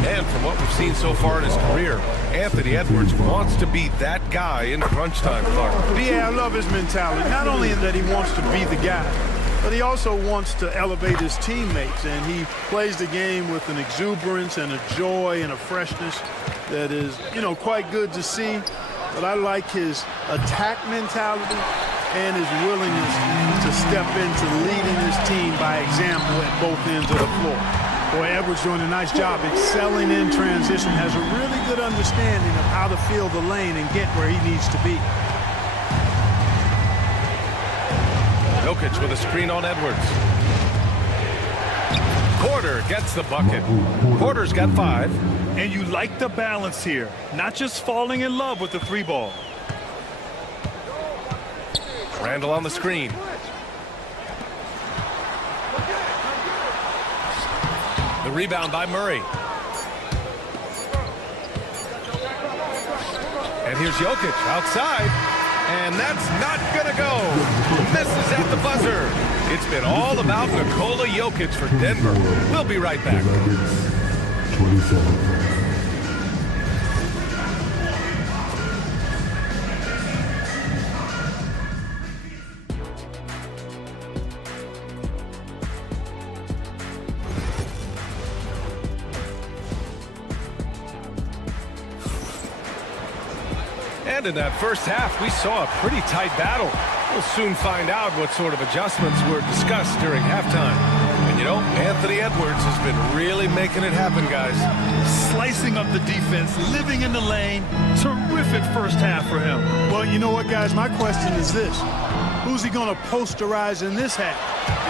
And from what we've seen so far in his career, Anthony Edwards wants to be that guy in crunch time, Clark. Yeah, I love his mentality. Not only that he wants to be the guy, but he also wants to elevate his teammates, and he plays the game with an exuberance and a joy and a freshness that is, you know, quite good to see. But I like his attack mentality and his willingness to step into leading his team by example at both ends of the floor. Boy, Edwards doing a nice job excelling in transition, has a really good understanding of how to fill the lane and get where he needs to be. Jokic with a screen on Edwards. Porter gets the bucket. Porter's got 5. And you like the balance here, not just falling in love with the 3 ball. Randall on the screen. The rebound by Murray. And here's Jokic outside. And that's not gonna go. Misses at the buzzer. It's been all about Nikola Jokic for Denver. We'll be right back. 27. And in that first half, we saw a pretty tight battle. We'll soon find out what sort of adjustments were discussed during halftime. And you know, Anthony Edwards has been really making it happen, guys. Slicing up the defense, living in the lane. Terrific first half for him. Well, you know what, guys? My question is this. Who's he going to posterize in this half?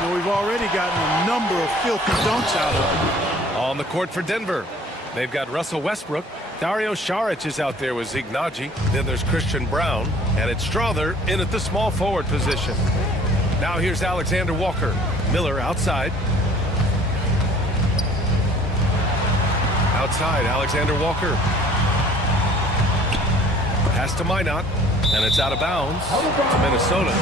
You know, we've already gotten a number of filthy dunks out of him. On the court for Denver, they've got Russell Westbrook. Dario Saric is out there with Zeke Naji. Then there's Christian Brown. And it's Strother in at the small forward position. Now here's Alexander Walker. Miller outside. Outside, Alexander Walker. Pass to Minot. And it's out of bounds to Minnesota.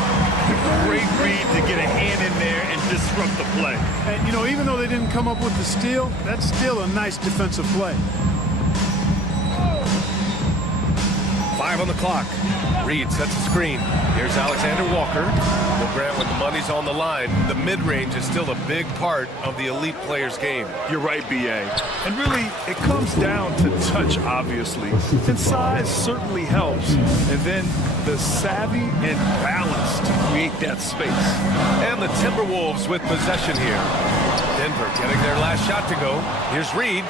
Great read to get a hand in there and disrupt the play. And, you know, even though they didn't come up with the steal, that's still a nice defensive play. 5 on the clock. Reed sets a screen. Here's Alexander Walker. Well, Grant, when the money's on the line, the mid-range is still a big part of the elite player's game. You're right, B.A. And really, it comes down to touch, obviously. And size certainly helps. And then the savvy and balance to create that space. And the Timberwolves with possession here. Denver getting their last shot to go. Here's Reed.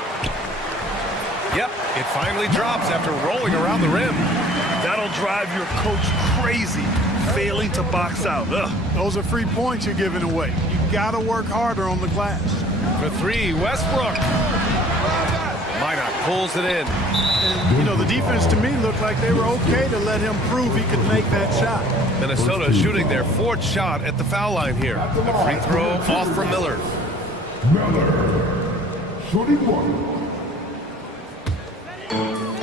Yep, it finally drops after rolling around the rim. That'll drive your coach crazy, failing to box out. Ugh. Those are free points you're giving away. You got to work harder on the glass. For three, Westbrook. Minot pulls it in. And, you know, the defense to me looked like they were okay to let him prove he could make that shot. Minnesota shooting their 4th shot at the foul line here. A free throw off for Miller. Shooting one.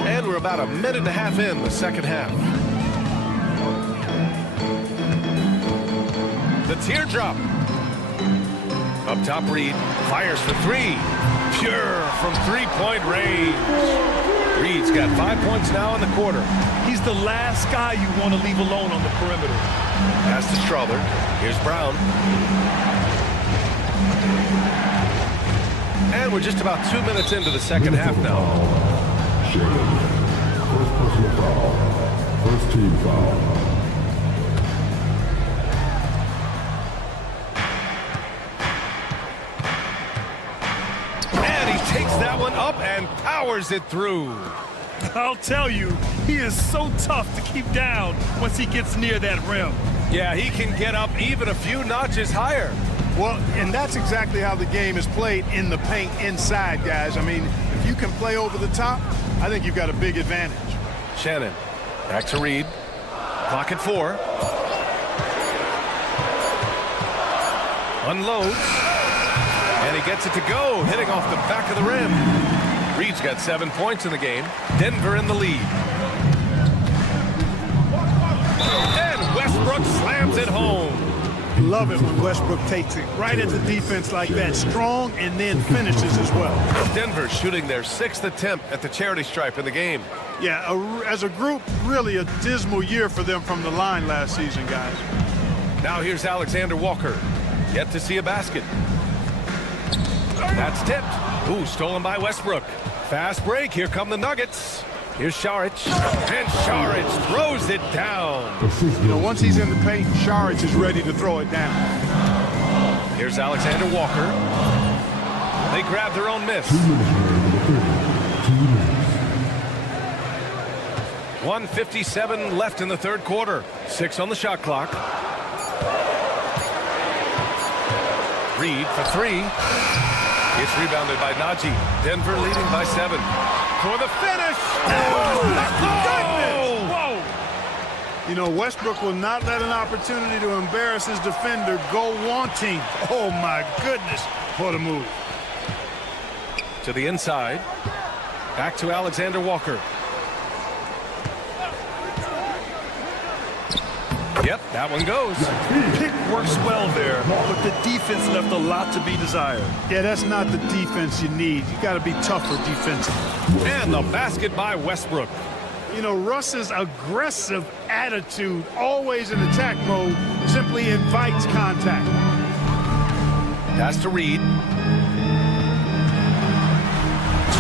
And we're about a minute and a half in the second half. The teardrop. Up top, Reed fires for three. Pure from three-point range. Reed's got 5 points now in the quarter. He's the last guy you want to leave alone on the perimeter. Pass to Strawther. Here's Brown. And we're just about 2 minutes into the second half now. First personal foul. First team foul. Takes that one up and powers it through. I'll tell you, he is so tough to keep down once he gets near that rim. Yeah, he can get up even a few notches higher. Well, and that's exactly how the game is played in the paint inside, guys. I mean, if you can play over the top, I think you've got a big advantage. Shannon, back to Reed. Clock at 4. Unloads. And he gets it to go, hitting off the back of the rim. Reed's got 7 points in the game. Denver in the lead. And Westbrook slams it home. Love it when Westbrook takes it right into defense like that, strong, and then finishes as well. Denver shooting their 6th attempt at the charity stripe in the game. Yeah, as a group, really a dismal year for them from the line last season, guys. Now here's Alexander Walker. Yet to see a basket. That's tipped. Ooh, stolen by Westbrook. Fast break. Here come the Nuggets. Here's Šarić. And Šarić throws it down. You know, once he's in the paint, Šarić is ready to throw it down. Here's Alexander Walker. They grab their own miss. 1:57 left in the third quarter. 6 on the shot clock. Reed for 3. It's rebounded by Najee. Denver leading by 7. For the finish. Oh, whoa! You know, Westbrook will not let an opportunity to embarrass his defender go wanting. Oh, my goodness. What a move. To the inside. Back to Alexander Walker. Yep, that one goes. Pick works well there, but the defense left a lot to be desired. Yeah, that's not the defense you need. You got to be tougher defensively. And the basket by Westbrook. You know, Russ's aggressive attitude, always in attack mode, simply invites contact. Pass to Reed.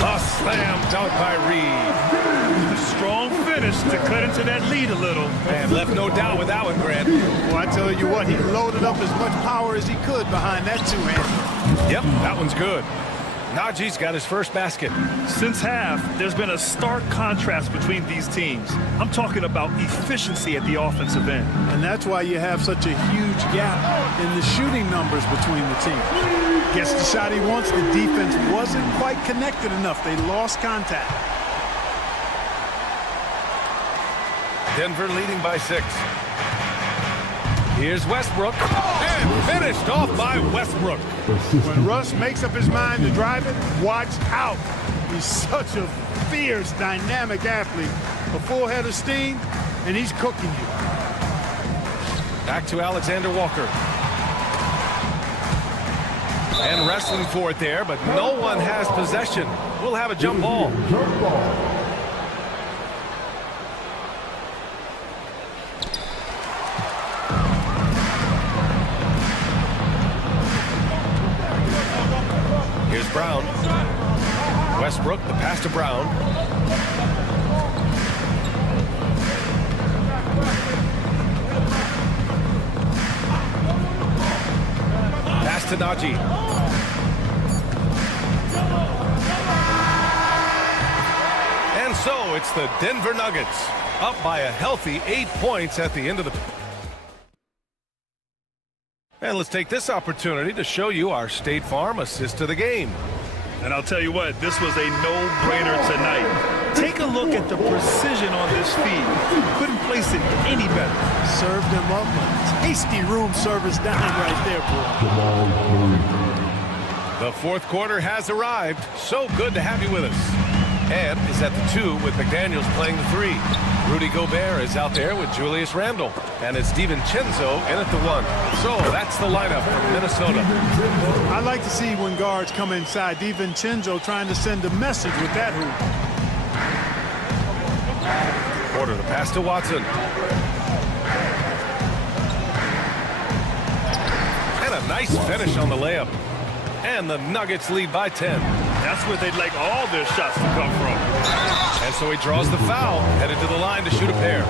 A slam dunk by Reed. A strong finish to cut into that lead a little. And left no doubt with that one, Grant. Well, I tell you what, he loaded up as much power as he could behind that two-hander. Yep, that one's good. Najee's got his first basket. Since half, there's been a stark contrast between these teams. I'm talking about efficiency at the offensive end. And that's why you have such a huge gap in the shooting numbers between the teams. Gets the shot he wants, the defense wasn't quite connected enough. They lost contact. Denver leading by 6. Here's Westbrook. And finished off by Westbrook. When Russ makes up his mind to drive it, watch out. He's such a fierce, dynamic athlete. A full head of steam, and he's cooking you. Back to Alexander Walker. And wrestling for it there, but no one has possession. We'll have a jump ball. Here's Brown. Westbrook, the pass to Brown. Pass to Najee. So it's the Denver Nuggets up by a healthy 8 points at the end of the... And let's take this opportunity to show you our State Farm assist of the game. And I'll tell you what, this was a no-brainer tonight. Take a look at the precision on this feed. Couldn't place it any better. Served him up a tasty room service dime right there, boy. The fourth quarter has arrived. So good to have you with us. Ed is at the 2 with McDaniels playing the 3. Rudy Gobert is out there with Julius Randle. And it's DiVincenzo in at the 1. So that's the lineup from Minnesota. I like to see when guards come inside. DiVincenzo trying to send a message with that hoop. Porter the pass to Watson. And a nice finish on the layup. And the Nuggets lead by 10. That's where they'd like all their shots to come from. And so he draws the foul, headed to the line to shoot a pair.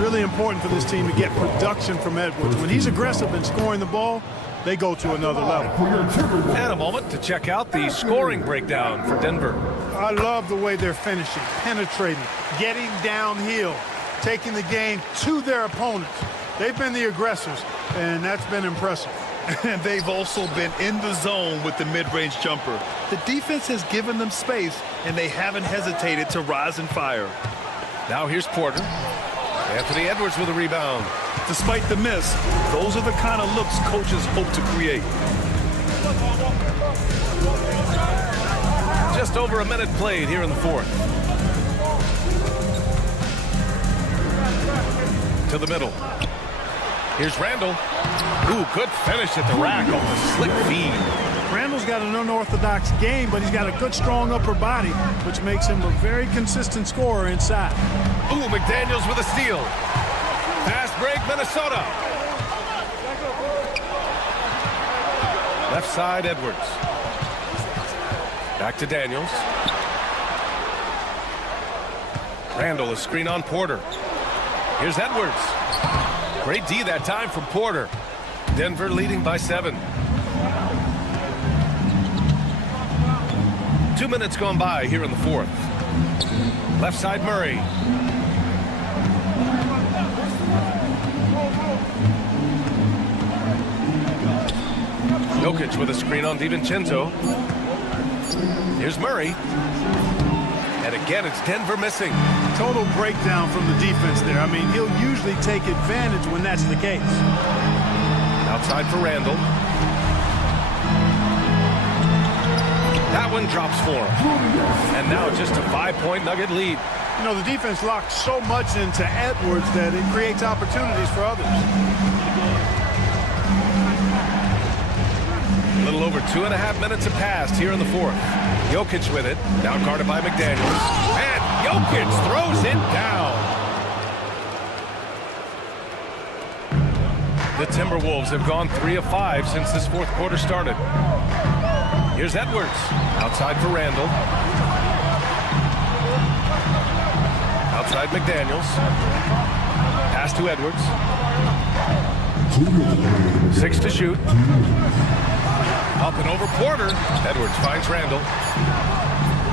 Really important for this team to get production from Edwards. When he's aggressive in scoring the ball, they go to another level. And a moment to check out the scoring breakdown for Denver. I love the way they're finishing, penetrating, getting downhill, taking the game to their opponents. They've been the aggressors, and that's been impressive. And they've also been in the zone with the mid-range jumper. The defense has given them space, and they haven't hesitated to rise and fire. Now here's Porter. Anthony Edwards with a rebound. Despite the miss, those are the kind of looks coaches hope to create. Just over a minute played here in the fourth. To the middle. Here's Randle. Ooh, good finish at the rack off the slick feed. Randle's got an unorthodox game, but he's got a good, strong upper body, which makes him a very consistent scorer inside. Ooh, McDaniels with a steal. Fast break, Minnesota. Left side, Edwards. Back to Daniels. Randle, a screen on Porter. Here's Edwards. Great D that time from Porter. Denver leading by 7. 2 minutes gone by here in the fourth. Left side, Murray. Jokic with a screen on DiVincenzo. Here's Murray. And again, it's Denver missing. Total breakdown from the defense there. I mean, he'll usually take advantage when that's the case. Outside for Randle. That one drops for him. And now just a 5-point Nugget lead. You know, the defense locks so much into Edwards that it creates opportunities for others. A little over 2.5 minutes have passed here in the fourth. Jokic with it. Now guarded by McDaniels. And Jokic throws it down. The Timberwolves have gone 3 of 5 since this fourth quarter started. Here's Edwards. Outside for Randle. Outside McDaniels. Pass to Edwards. 6 to shoot. Up and over Porter. Edwards finds Randle.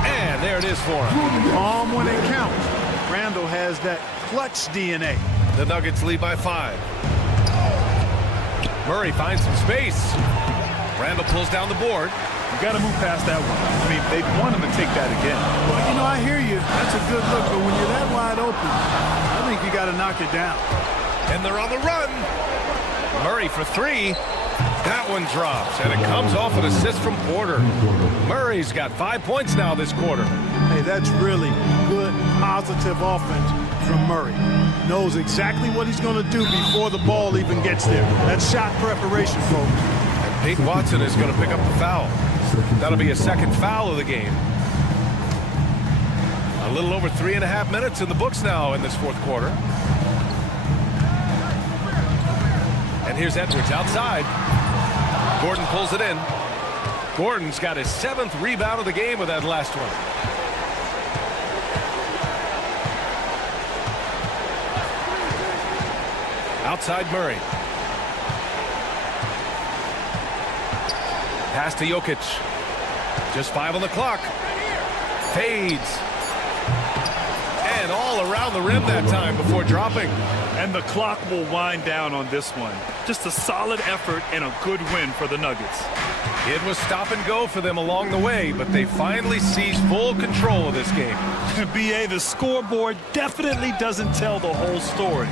And there it is for him. Calm when it counts. Randle has that clutch DNA. The Nuggets lead by 5. Murray finds some space. Randle pulls down the board. You got to move past that one. I mean, they want him to take that again. Well, you know, I hear you. That's a good look, but when you're that wide open, I think you got to knock it down. And they're on the run. Murray for 3. That one drops, and it comes off an assist from Porter. Murray's got 5 points now this quarter. Hey, that's really good, positive offense from Murray. Knows exactly what he's going to do before the ball even gets there. That's shot preparation, folks. And Peyton Watson is going to pick up the foul. That'll be a second foul of the game. A little over 3.5 minutes in the books now in this fourth quarter. And here's Edwards outside. Gordon pulls it in. Gordon's got his 7th rebound of the game with that last one. Outside Murray. Pass to Jokic. Just 5 on the clock. Fades. And all around the rim that time before dropping. And the clock will wind down on this one. Just a solid effort and a good win for the Nuggets. It was stop and go for them along the way, but they finally seized full control of this game. BA, the scoreboard definitely doesn't tell the whole story.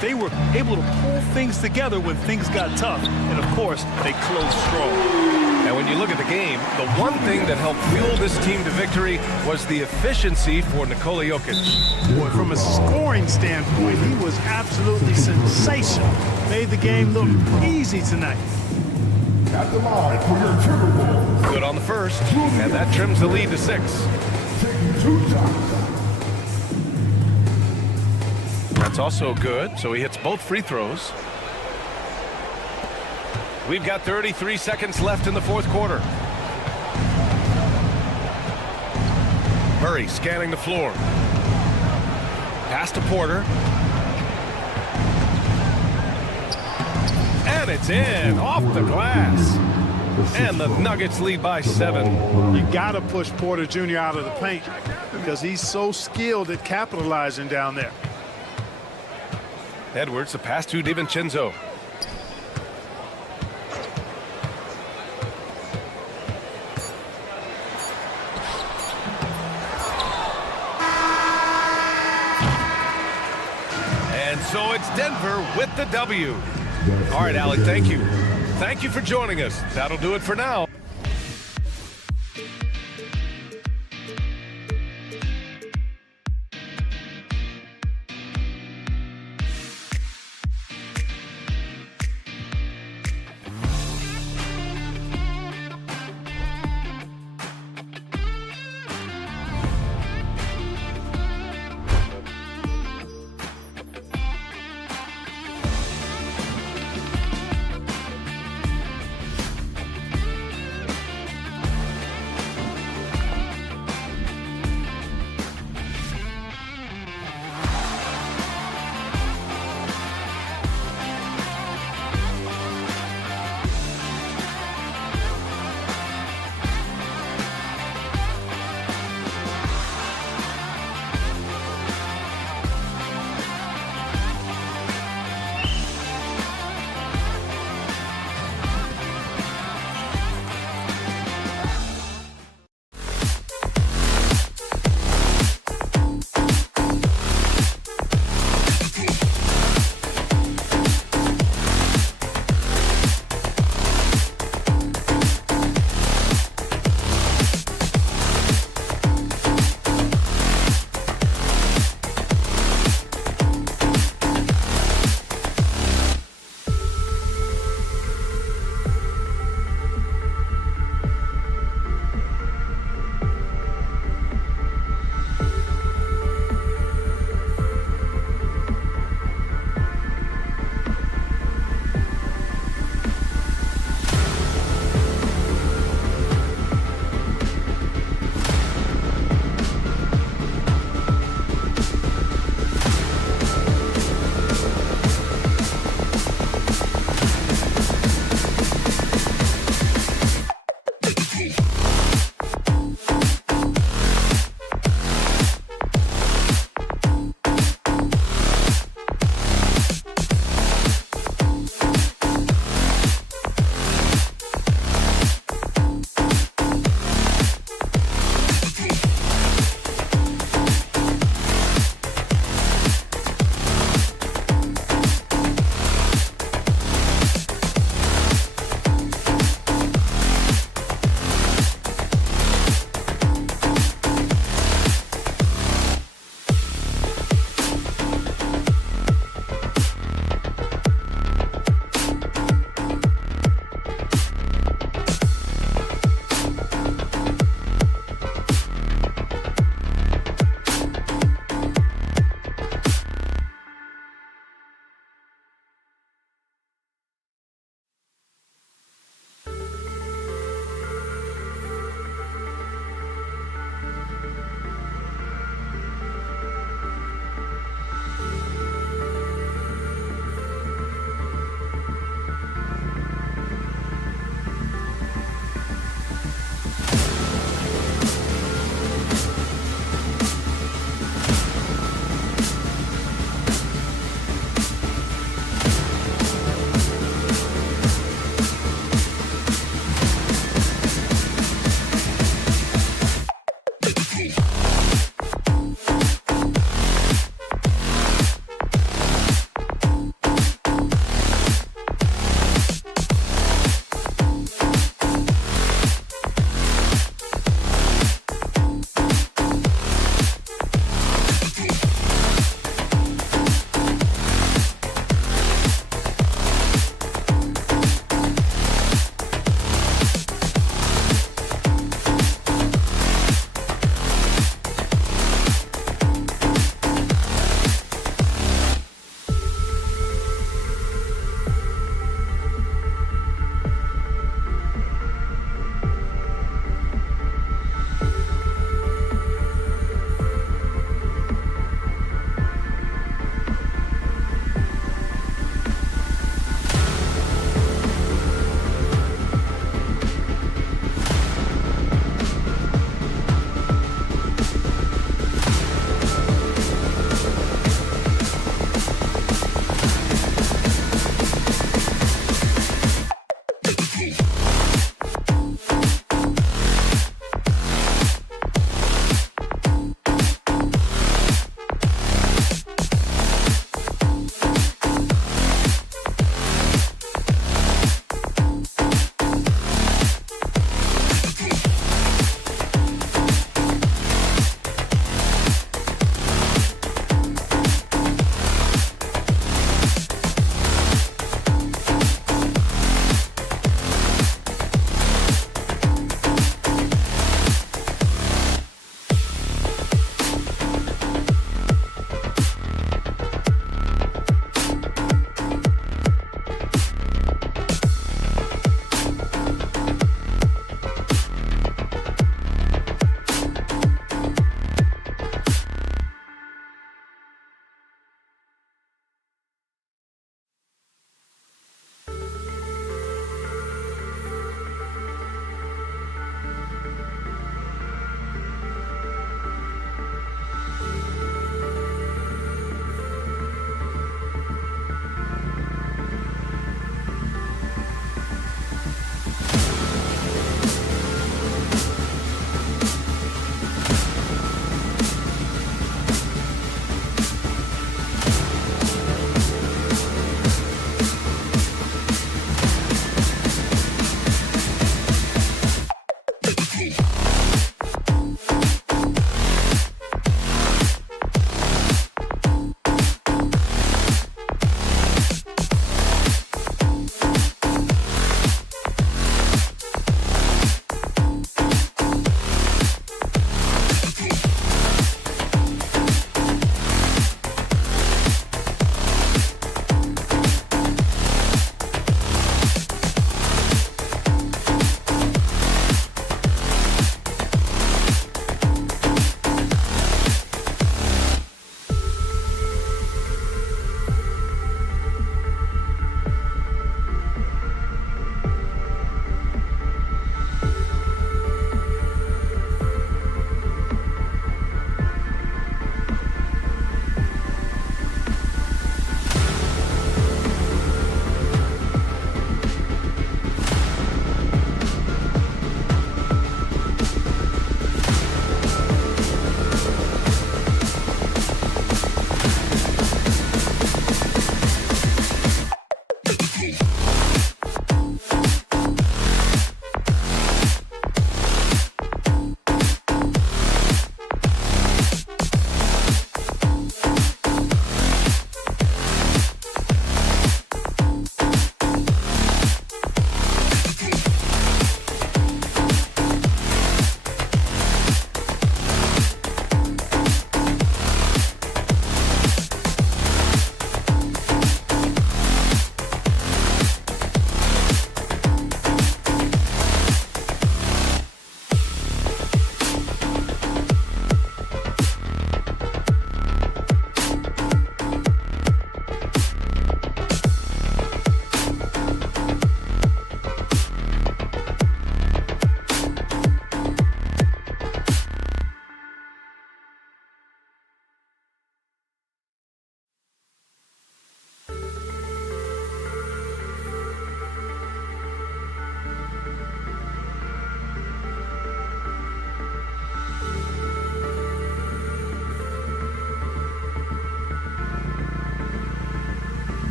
They were able to pull things together when things got tough, and of course, they closed strong. And when you look at the game, the one thing that helped fuel this team to victory was the efficiency for Nikola Jokic. Boy, from a scoring standpoint, he was absolutely sensational. Made the game look easy tonight. At the line for your Timberwolves. Good on the first, and that trims the lead to 6. Taking 2 shots. That's also good, so he hits both free throws. We've got 33 seconds left in the fourth quarter. Murray scanning the floor. Pass to Porter. And it's in, off the glass. And the Nuggets lead by 7. You got to push Porter Jr. out of the paint because he's so skilled at capitalizing down there. Edwards, the pass to DiVincenzo. And so it's Denver with the W. All right, Alec, thank you. Thank you for joining us. That'll do it for now.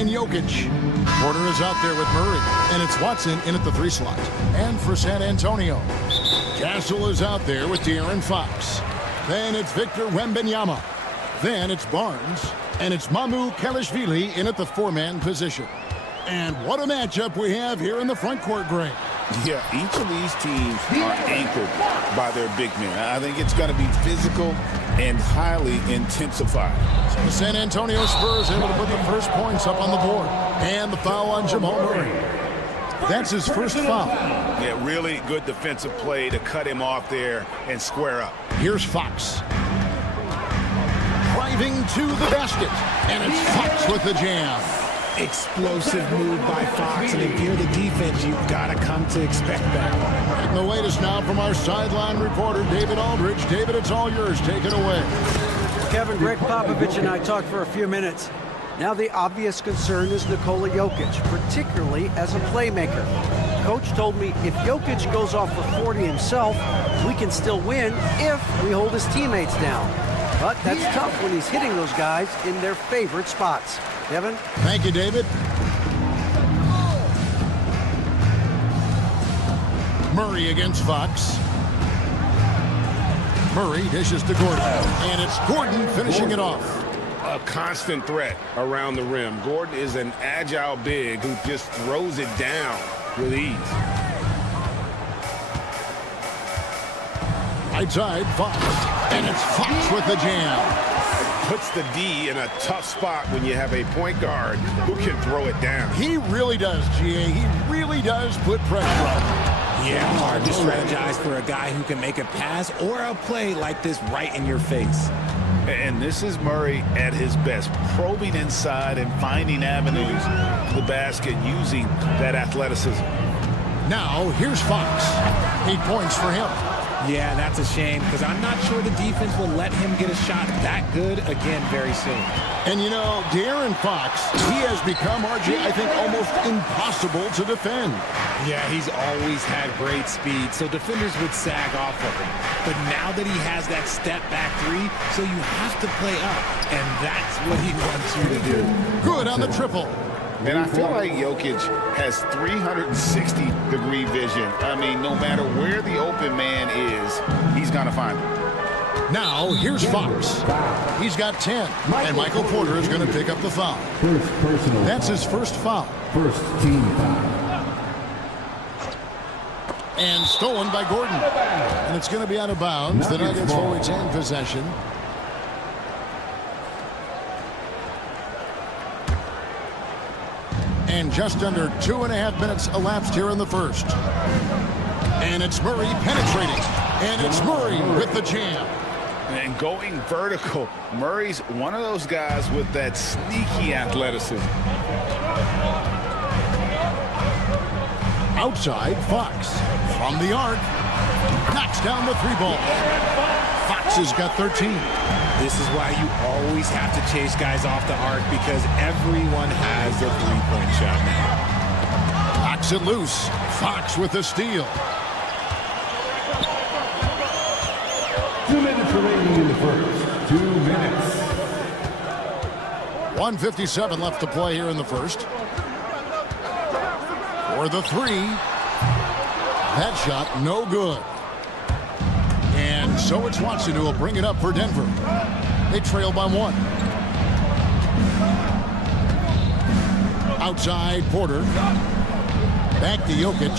and Jokic. Porter is out there with Murray, and it's Watson in at the 3 slot. And for San Antonio, Castle is out there with De'Aaron Fox. Then it's Victor Wembanyama. Then it's Barnes, and it's Mamu Kelishvili in at the 4-man position. And what a matchup we have here in the front court, Greg. Yeah, each of these teams are anchored by their big men. I think it's going to be physical and highly intensified. So the San Antonio Spurs able to put the first points up on the board. And the foul on Jamal Murray. That's his first foul. Yeah, really good defensive play to cut him off there and square up. Here's Fox. Driving to the basket. And it's Fox with the jam. Explosive move by Fox, and if you're the defense, you've got to come to expect that. And the latest now from our sideline reporter, David Aldridge. David, it's all yours. Take it away. Kevin, Greg Popovich and I talked for a few minutes. Now the obvious concern is Nikola Jokic, particularly as a playmaker. Coach told me if Jokic goes off for 40 himself, we can still win if we hold his teammates down. But that's tough when he's hitting those guys in their favorite spots. Kevin? Thank you, David. Murray against Fox. Murray dishes to Gordon. And it's Gordon finishing it off. A constant threat around the rim. Gordon is an agile big who just throws it down with ease. Right side, Fox. And it's Fox with the jam. Puts the D in a tough spot when you have a point guard who can throw it down. He really does, GA. He really does put pressure on him. Yeah, hard to strategize for a guy who can make a pass or a play like this right in your face. And this is Murray at his best, probing inside and finding avenues to the basket using that athleticism. Now, here's Fox. 8 points for him. Yeah, that's a shame because I'm not sure the defense will let him get a shot that good again very soon. And you know, De'Aaron Fox, he has become, RJ, I think, almost impossible to defend. Yeah, he's always had great speed, so defenders would sag off of him. But now that he has that step-back 3, so you have to play up, and that's what he wants you to do. Good on the triple. And I feel like Jokic has 360-degree vision. I mean, no matter where the open man is, he's going to find him. Now, here's Fox. He's got 10, and Michael Porter is going to pick up the foul. That's his first foul. First team foul. And stolen by Gordon. And it's going to be out of bounds. The Nuggets will retain possession. And just under 2.5 minutes elapsed here in the first. And it's Murray penetrating. And it's Murray with the jam. And going vertical, Murray's one of those guys with that sneaky athleticism. Outside, Fox. From the arc. Knocks down the 3-ball. Fox has got 13. This is why you always have to chase guys off the arc because everyone has a 3-point shot now. Knocks it loose. Fox with the steal. 2 minutes remaining in the first. 2 minutes. 1:57 left to play here in the first. For the 3. That shot no good. And so it's Watson who will bring it up for Denver. They trail by 1. Outside, Porter. Back to Jokic.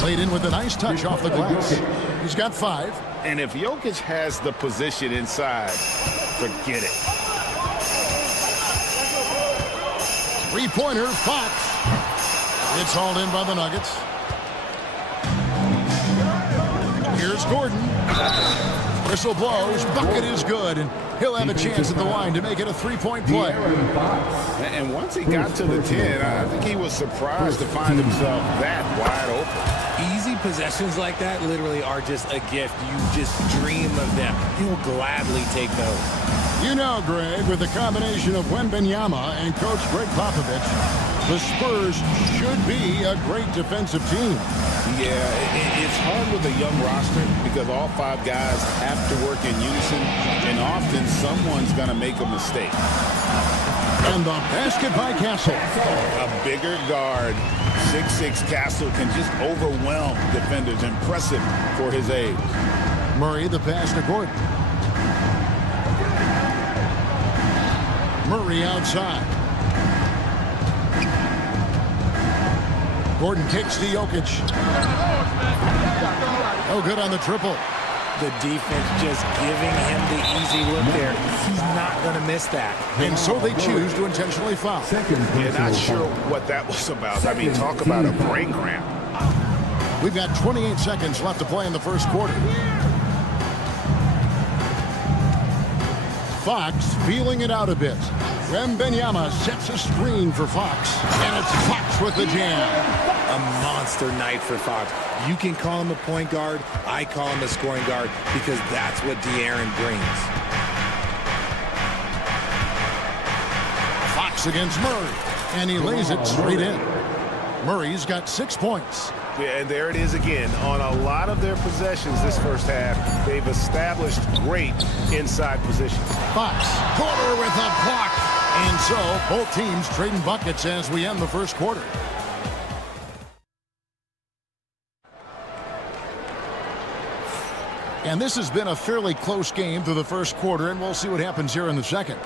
Played in with a nice touch off the glass. He's got 5. And if Jokic has the position inside, forget it. 3-pointer, Fox. It's hauled in by the Nuggets. Here's Gordon. Whistle blows. Bucket is good. And he'll have a chance at the line to make it a 3-point play. And once he got to the 10, I think he was surprised to find himself that wide open. Easy possessions like that literally are just a gift. You just dream of them. He'll gladly take those. You know, Greg, with the combination of Wembanyama and Coach Greg Popovich, The Spurs should be a great defensive team. Yeah, it's hard with a young roster because all 5 guys have to work in unison, and often someone's going to make a mistake. And the basket by Castle. A bigger guard, 6'6" Castle, can just overwhelm defenders. Impressive for his age. Murray, the pass to Gordon. Murray outside. Gordon kicks to Jokic. Oh, good on the triple. The defense just giving him the easy look there. He's not going to miss that. And so they choose to intentionally foul. You're not sure what that was about. I mean, talk about a brain cramp. We've got 28 seconds left to play in the first quarter. Fox feeling it out a bit. Wembanyama sets a screen for Fox. And it's Fox with the jam. A monster night for Fox. You can call him a point guard. I call him a scoring guard because that's what De'Aaron brings. Fox against Murray. And he lays it straight in. Murray's got 6 points. Yeah, and there it is again. On a lot of their possessions this first half, they've established great inside position. Fox, Porter with a block. And so both teams trading buckets as we end the first quarter. And this has been a fairly close game through the first quarter, and we'll see what happens here in the second.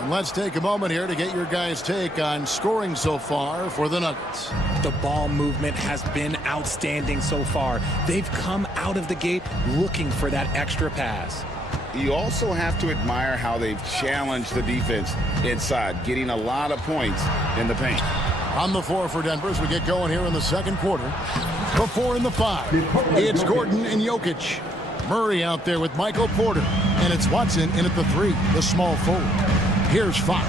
And let's take a moment here to get your guys' take on scoring so far for the Nuggets. The ball movement has been outstanding so far. They've come out of the gate looking for that extra pass. You also have to admire how they've challenged the defense inside, getting a lot of points in the paint. On the floor for Denver as we get going here in the second quarter. The 4 and the 5. It's Gordon and Jokic. Murray out there with Michael Porter. And it's Watson in at the 3, the small forward. Here's Fox.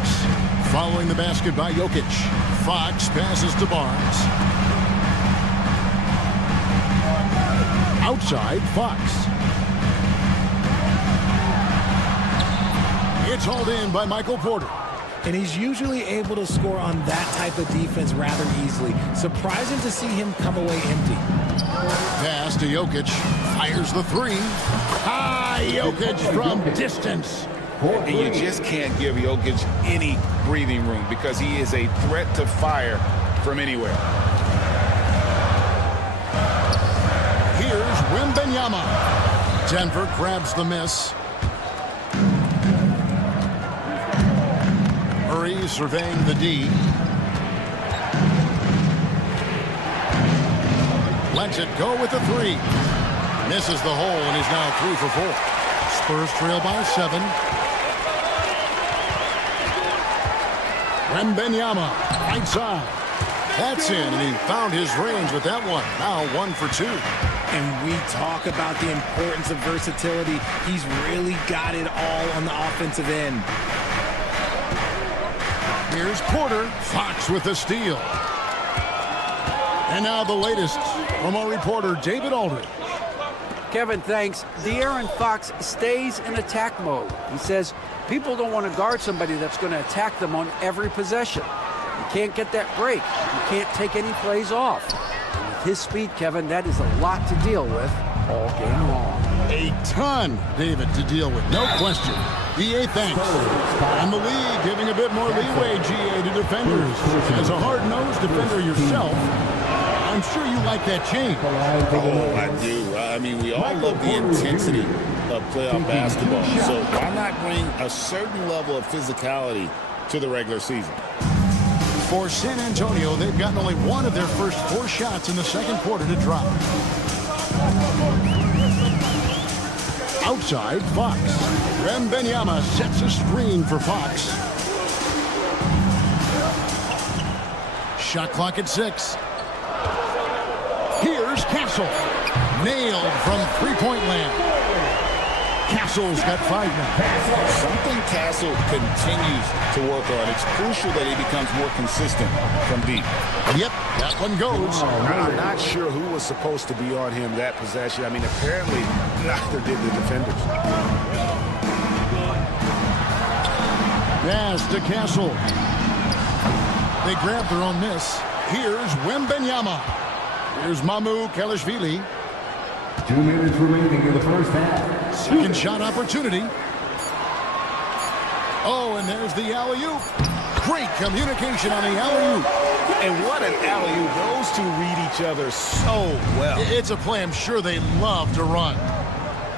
Following the basket by Jokic. Fox passes to Barnes. Outside, Fox. It's hauled in by Michael Porter. And he's usually able to score on that type of defense rather easily. Surprising to see him come away empty. Pass to Jokic. Fires the 3. Jokic from distance. And you just can't give Jokic any breathing room because he is a threat to fire from anywhere. Here's Wembanyama. Denver grabs the miss. Murray surveying the D. Lets it go with the 3. Misses the hole and is now 3 for 4. Spurs trail by 7. Wembanyama, right side. That's in, and he found his range with that one. Now 1 for 2. And we talk about the importance of versatility. He's really got it all on the offensive end. Here's Porter. Fox with the steal. And now the latest from our reporter, David Aldridge. Kevin, thanks. De'Aaron Fox stays in attack mode. He says people don't want to guard somebody that's going to attack them on every possession. You can't get that break. You can't take any plays off. And with his speed, Kevin, that is a lot to deal with all game long. A ton, David, to deal with. No question. GA, thanks. And the league giving a bit more leeway, GA, to defenders. As a hard-nosed defender yourself, I'm sure you like that change. Oh, I do. I mean, we all love the intensity of playoff basketball. So why not bring a certain level of physicality to the regular season? For San Antonio, they've gotten only one of their first 4 shots in the second quarter to drop. Outside, Fox. Wembanyama sets a screen for Fox. Shot clock at 6. Here's Castle. Nailed from three-point land. Castle's got 5 now. Something Castle continues to work on. It's crucial that he becomes more consistent from deep. Yep, that one goes. I'm not sure who was supposed to be on him that possession. I mean, apparently neither did the defenders. Pass to Castle. They grab their own miss. Here's Wembanyama. Here's Mamu Kelishvili. 2 minutes remaining in the first half. Second shot opportunity. Oh, and there's the alley-oop. Great communication on the alley-oop. And what an alley-oop. Those two read each other so well. It's a play I'm sure they love to run.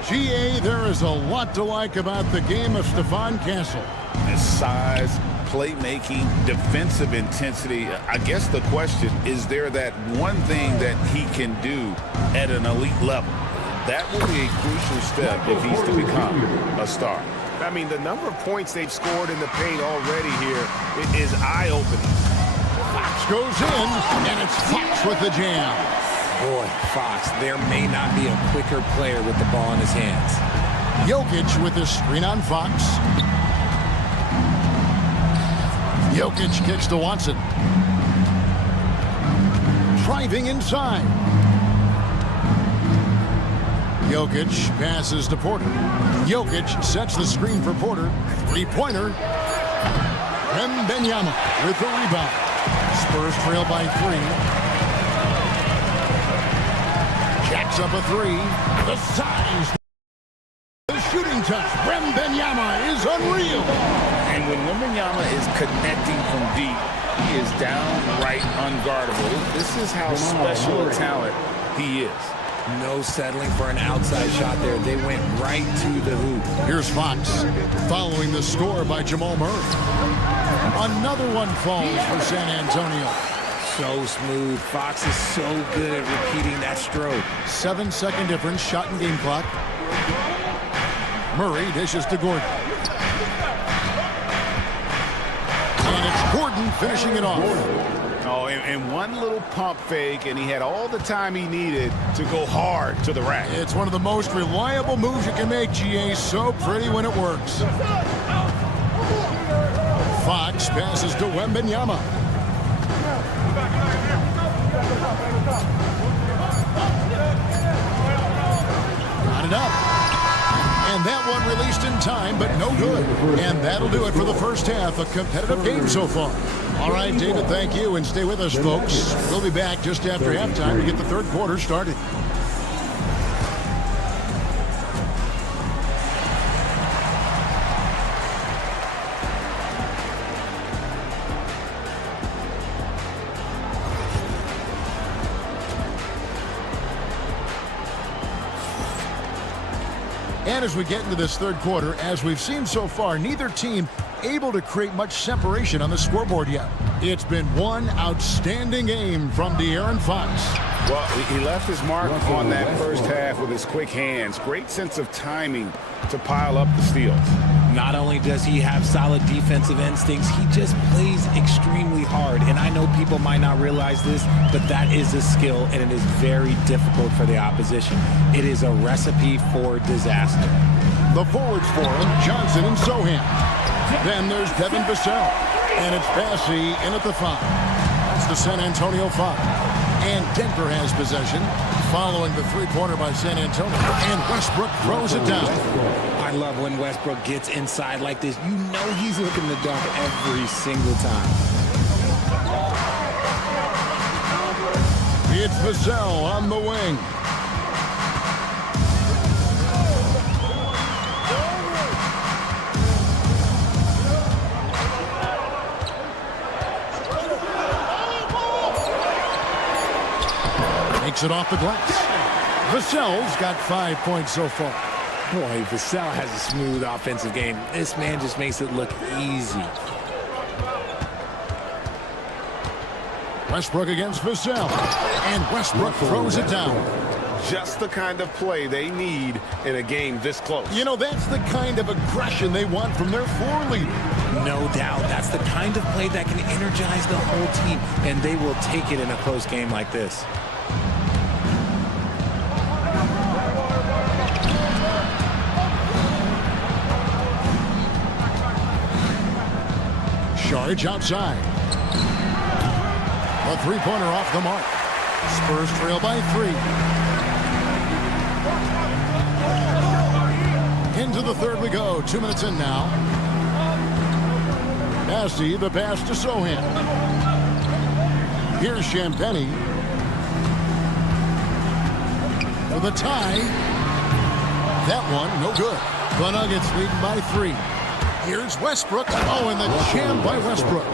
GA, there is a lot to like about the game of Stephon Castle. His size, playmaking, defensive intensity. I guess the question, is there that one thing that he can do at an elite level? That will be a crucial step if he's to become a star. I mean, the number of points they've scored in the paint already here is eye-opening. Fox goes in, and it's Fox with the jam. Boy, Fox, there may not be a quicker player with the ball in his hands. Jokic with the screen on Fox. Jokic kicks to Watson. Driving inside. Jokic passes to Porter. Jokic sets the screen for Porter. Three-pointer. Wembanyama with the rebound. Spurs trail by 3. Jacks up a 3. The size. The shooting touch. Wembanyama is unreal. And when Wembanyama is connecting from deep, he is downright unguardable. This is how special a talent he is. No settling for an outside shot there. They went right to the hoop. Here's Fox following the score by Jamal Murray. Another one falls for San Antonio. So smooth. Fox is so good at repeating that stroke. 7-second difference, shot and game clock. Murray dishes to Gordon. And it's Gordon finishing it off. Oh, and one little pump fake, and he had all the time he needed to go hard to the rack. It's one of the most reliable moves you can make, GA. So pretty when it works. Fox passes to Wembanyama. Got it up. And that one released in time, but no good. And that'll do it for the first half. A competitive game so far. All right, David, thank you. And stay with us, folks. We'll be back just after halftime to get the third quarter started. And as we get into this third quarter, as we've seen so far, neither team able to create much separation on the scoreboard yet. It's been one outstanding game from De'Aaron Fox. Well, he left his mark on that first half with his quick hands. Great sense of timing to pile up the steals. Not only does he have solid defensive instincts, he just plays extremely hard. And I know people might not realize this, but that is a skill, and it is very difficult for the opposition. It is a recipe for disaster. The forwards for him, Johnson and Sohan. Then there's Devin Vassell. And it's Bassey in at the 5. That's the San Antonio 5. And Denver has possession following the three-pointer by San Antonio. And Westbrook throws it down. I love when Westbrook gets inside like this. You know he's looking to dunk every single time. It's Vassell on the wing. Makes it off the glass. Vassell's got 5 points so far. Boy, Vassell has a smooth offensive game. This man just makes it look easy. Westbrook against Vassell. And Westbrook throws it down. Just the kind of play they need in a game this close. You know, that's the kind of aggression they want from their floor leader. No doubt. That's the kind of play that can energize the whole team, and they will take it in a close game like this. Sharge outside. A three-pointer off the mark. Spurs trail by 3. Into the third we go. 2 minutes in now. Bassey, the pass to Sohan. Here's Champagnie. For the tie. That one, no good. The Nuggets leading by 3. Here's Westbrook. Oh, and the jam by Westbrook.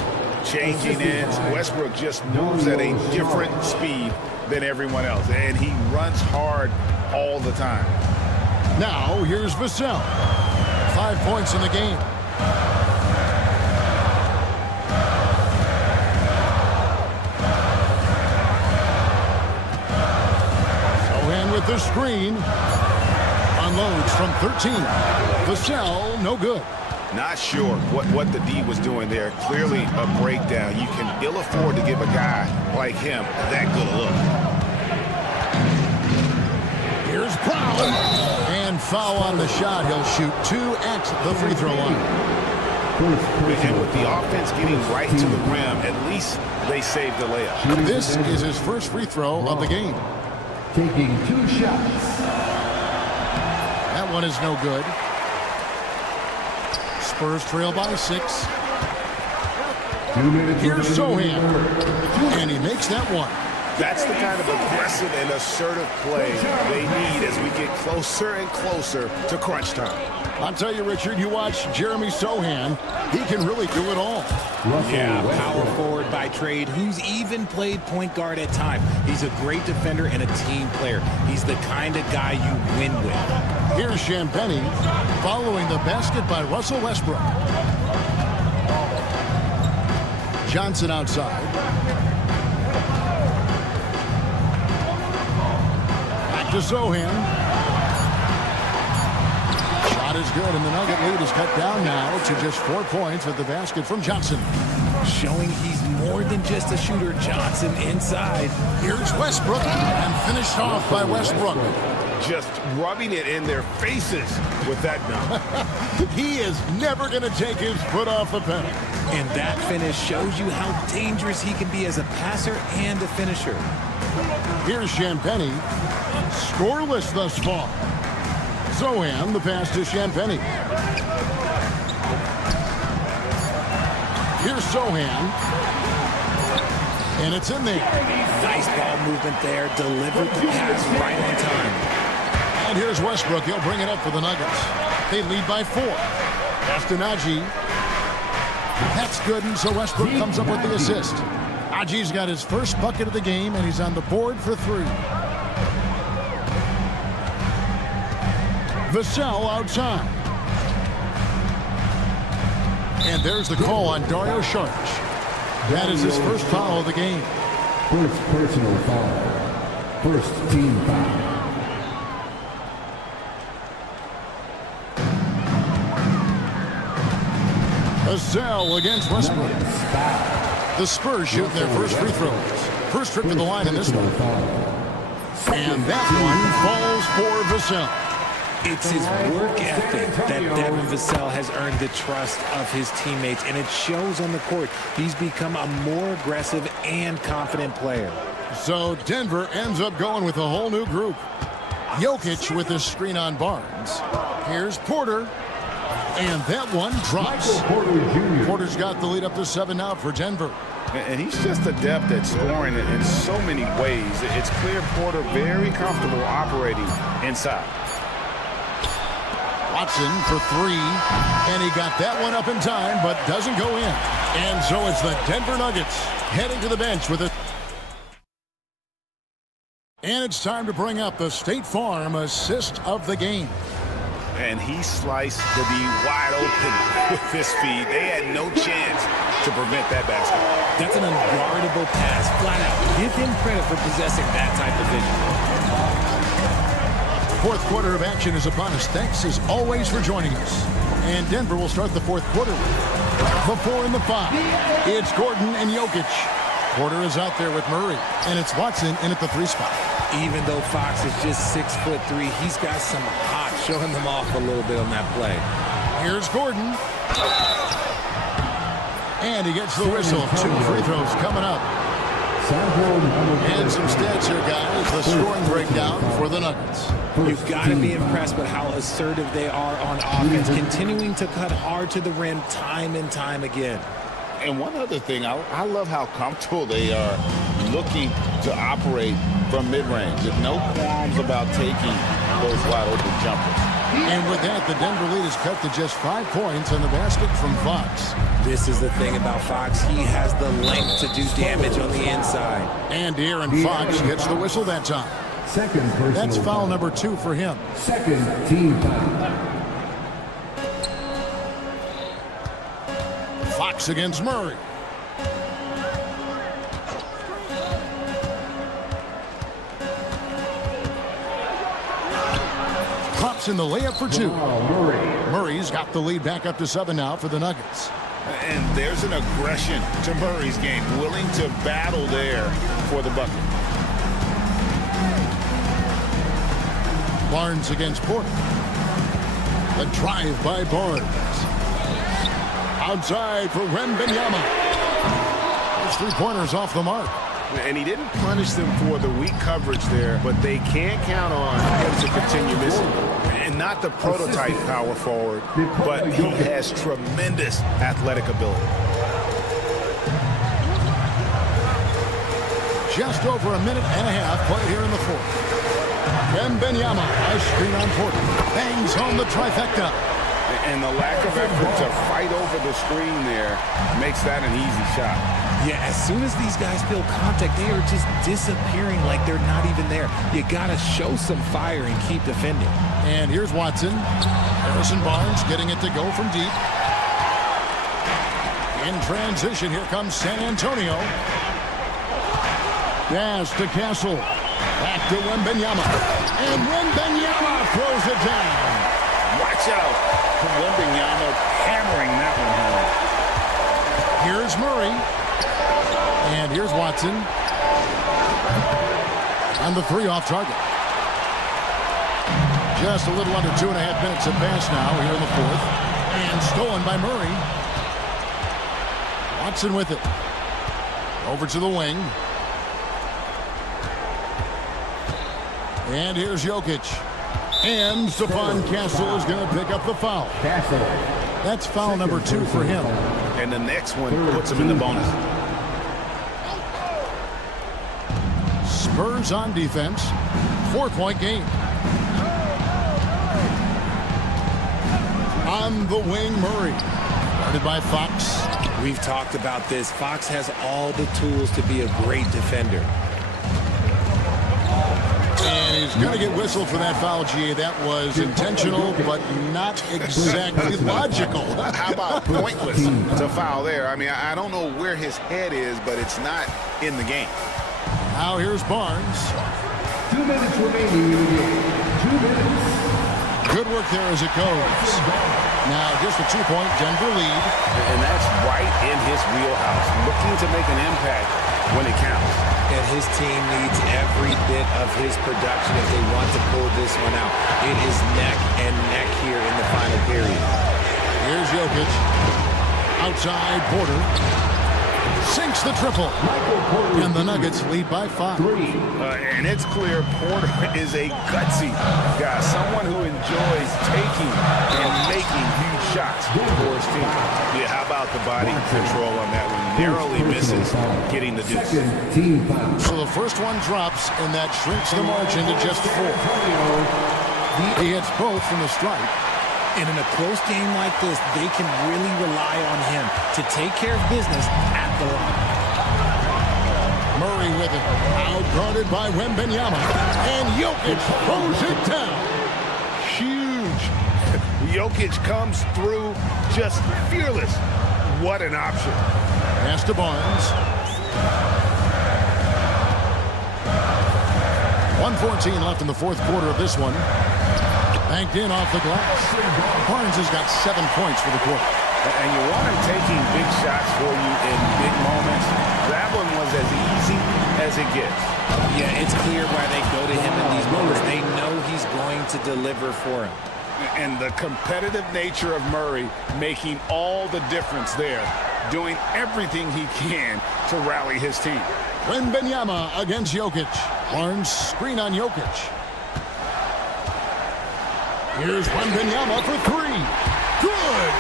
Changing ends. Westbrook just moves at a different speed than everyone else, and he runs hard all the time. Now, here's Vassell. 5 points in the game. Sohan with the screen. Unloads from 13. Vassell, no good. Not sure what the D was doing there. Clearly a breakdown. You can ill afford to give a guy like him that good a look. Here's Brown. And foul on the shot. He'll shoot 2 at the free throw line. And with the offense getting right to the rim, at least they saved the layup. This is his first free throw of the game. Taking 2 shots. That one is no good. Spurs trail by 6. 2 minutes. Here's Sohan. And he makes that one. That's the kind of aggressive and assertive play they need as we get closer and closer to crunch time. I'll tell you, Richard, you watch Jeremy Sohan, he can really do it all. Yeah, power forward by trade, who's even played point guard at times. He's a great defender and a team player. He's the kind of guy you win with. Here's Champagnie following the basket by Russell Westbrook. Johnson outside. Back to Sohan. Shot is good, and the Nugget lead is cut down now to just 4 points with the basket from Johnson. Showing he's more than just a shooter. Johnson inside. Here's Westbrook, and finished off by Westbrook. Just rubbing it in their faces with that dunk. He is never going to take his foot off the pedal. And that finish shows you how dangerous he can be as a passer and a finisher. Here's Champagnie, scoreless thus far. Sohan, the pass to Champagnie. Here's Sohan. And it's in there. Nice ball movement there. Delivered the pass right on time. And here's Westbrook. He'll bring it up for the Nuggets. They lead by 4. Pass to Najee. That's good, and so Westbrook comes up with the assist. Najee's got his first bucket of the game, and he's on the board for 3. Vassell outside. And there's the call on Dario Saric. That is his first foul of the game. First personal foul. First team foul. Vassell against Westbrook. The Spurs shoot their first free throws. First trip to the line in this one. And that one falls for Vassell. It's his work ethic that Devin Vassell has earned the trust of his teammates, and it shows on the court. He's become a more aggressive and confident player. So Denver ends up going with a whole new group. Jokic with his screen on Barnes. Here's Porter. And that one drops. Porter's got the lead up to 7 now for Denver. And he's just adept at scoring in so many ways. It's clear Porter very comfortable operating inside. Watson for 3, and he got that one up in time, but doesn't go in. And so it's the Denver Nuggets heading to the bench with it. And it's time to bring up the State Farm assist of the game. And he sliced the D wide open with this feed. They had no chance to prevent that basket. That's an unguardable pass, flat out. Give him credit for possessing that type of vision. Fourth quarter of action is upon us. Thanks as always for joining us. And Denver will start the fourth quarter with the 4 and the 5. It's Gordon and Jokic. Porter is out there with Murray, and it's Watson in at the 3 spot. Even though Fox is just 6'3", he's got some hot, showing them off a little bit on that play. Here's Gordon. And he gets the whistle. 2 free throws coming up. And some stats here, guys. The scoring breakdown for the Nuggets. You've got to be impressed with how assertive they are on offense, continuing to cut hard to the rim time and time again. And one other thing, I love how comfortable they are looking to operate from mid-range. There's no qualms about taking those wide open jumpers. And with that, the Denver lead is cut to just 5 points on the basket from Fox. This is the thing about Fox. He has the length to do damage on the inside. And Aaron Fox gets the whistle that time. Second personal That's foul number 2 for him. Second team foul. Fox against Murray. Drops in the layup for 2. Murray's got the lead back up to 7 now for the Nuggets. And there's an aggression to Murray's game, willing to battle there for the bucket. Barnes against Porter. The drive by Barnes. Outside for Wembanyama. His 3-pointers off the mark. And he didn't punish them for the weak coverage there, but they can't count on him to continue missing. And not the prototype power forward, but he has tremendous athletic ability. Just over a minute and a half played here in the fourth. Wembanyama, a screen on Porter. Bangs home the trifecta. And the lack of effort to fight over the screen there makes that an easy shot. Yeah, as soon as these guys feel contact, they are just disappearing like they're not even there. You got to show some fire and keep defending. And here's Watson. Harrison Barnes getting it to go from deep. In transition, here comes San Antonio. Pass to Castle. Back to Wembanyama. And Wembanyama throws it down. Watch out. Wembanyama hammering that one home. Here's Murray. And here's Watson. On the 3 off target. Just a little under 2.5 minutes have passed now here in the fourth. And stolen by Murray. Watson with it. Over to the wing. And here's Jokic. And Stephon Castle is going to pick up the foul. That's foul number 2 for him. And the next one puts him in the bonus. Spurs on defense. 4-point game. On the wing, Murray. Guarded by Fox. We've talked about this. Fox has all the tools to be a great defender. And he's going to get whistled for that foul, G. That was intentional, but not exactly logical. How about pointless to foul there? I mean, I don't know where his head is, but it's not in the game. Now here's Barnes. 2 minutes remaining in the game. 2 minutes. Good work there as it goes. Now just a 2-point Denver lead. And that's right in his wheelhouse. Looking to make an impact when it counts. And his team needs every bit of his production if they want to pull this one out. It is neck and neck here in the final period. Here's Jokic. Outside Porter. Sinks the triple. And the Nuggets lead by 5. And it's clear Porter is a gutsy guy. Someone who enjoys taking and making huge shots for his team. Yeah, how about the body control on that one? Narrowly misses getting the deuce. So the first one drops, and that shrinks the margin to just 4. He hits both from the stripe. And in a close game like this, they can really rely on him to take care of business at the line. Murray with it. Out guarded by Wembanyama. And Jokic throws it down. Huge. Jokic comes through just fearless. What an option. Pass to Barnes. 1:14 left in the fourth quarter of this one. Banked in off the glass. Barnes has got 7 points for the quarter. And you want him taking big shots for you in big moments. That one was as easy as it gets. Yeah, it's clear why they go to him in these moments. They know he's going to deliver for him. And the competitive nature of Murray making all the difference there, doing everything he can to rally his team. Wembanyama against Jokic. Barnes screen on Jokic. Here's Wembanyama for 3. Good!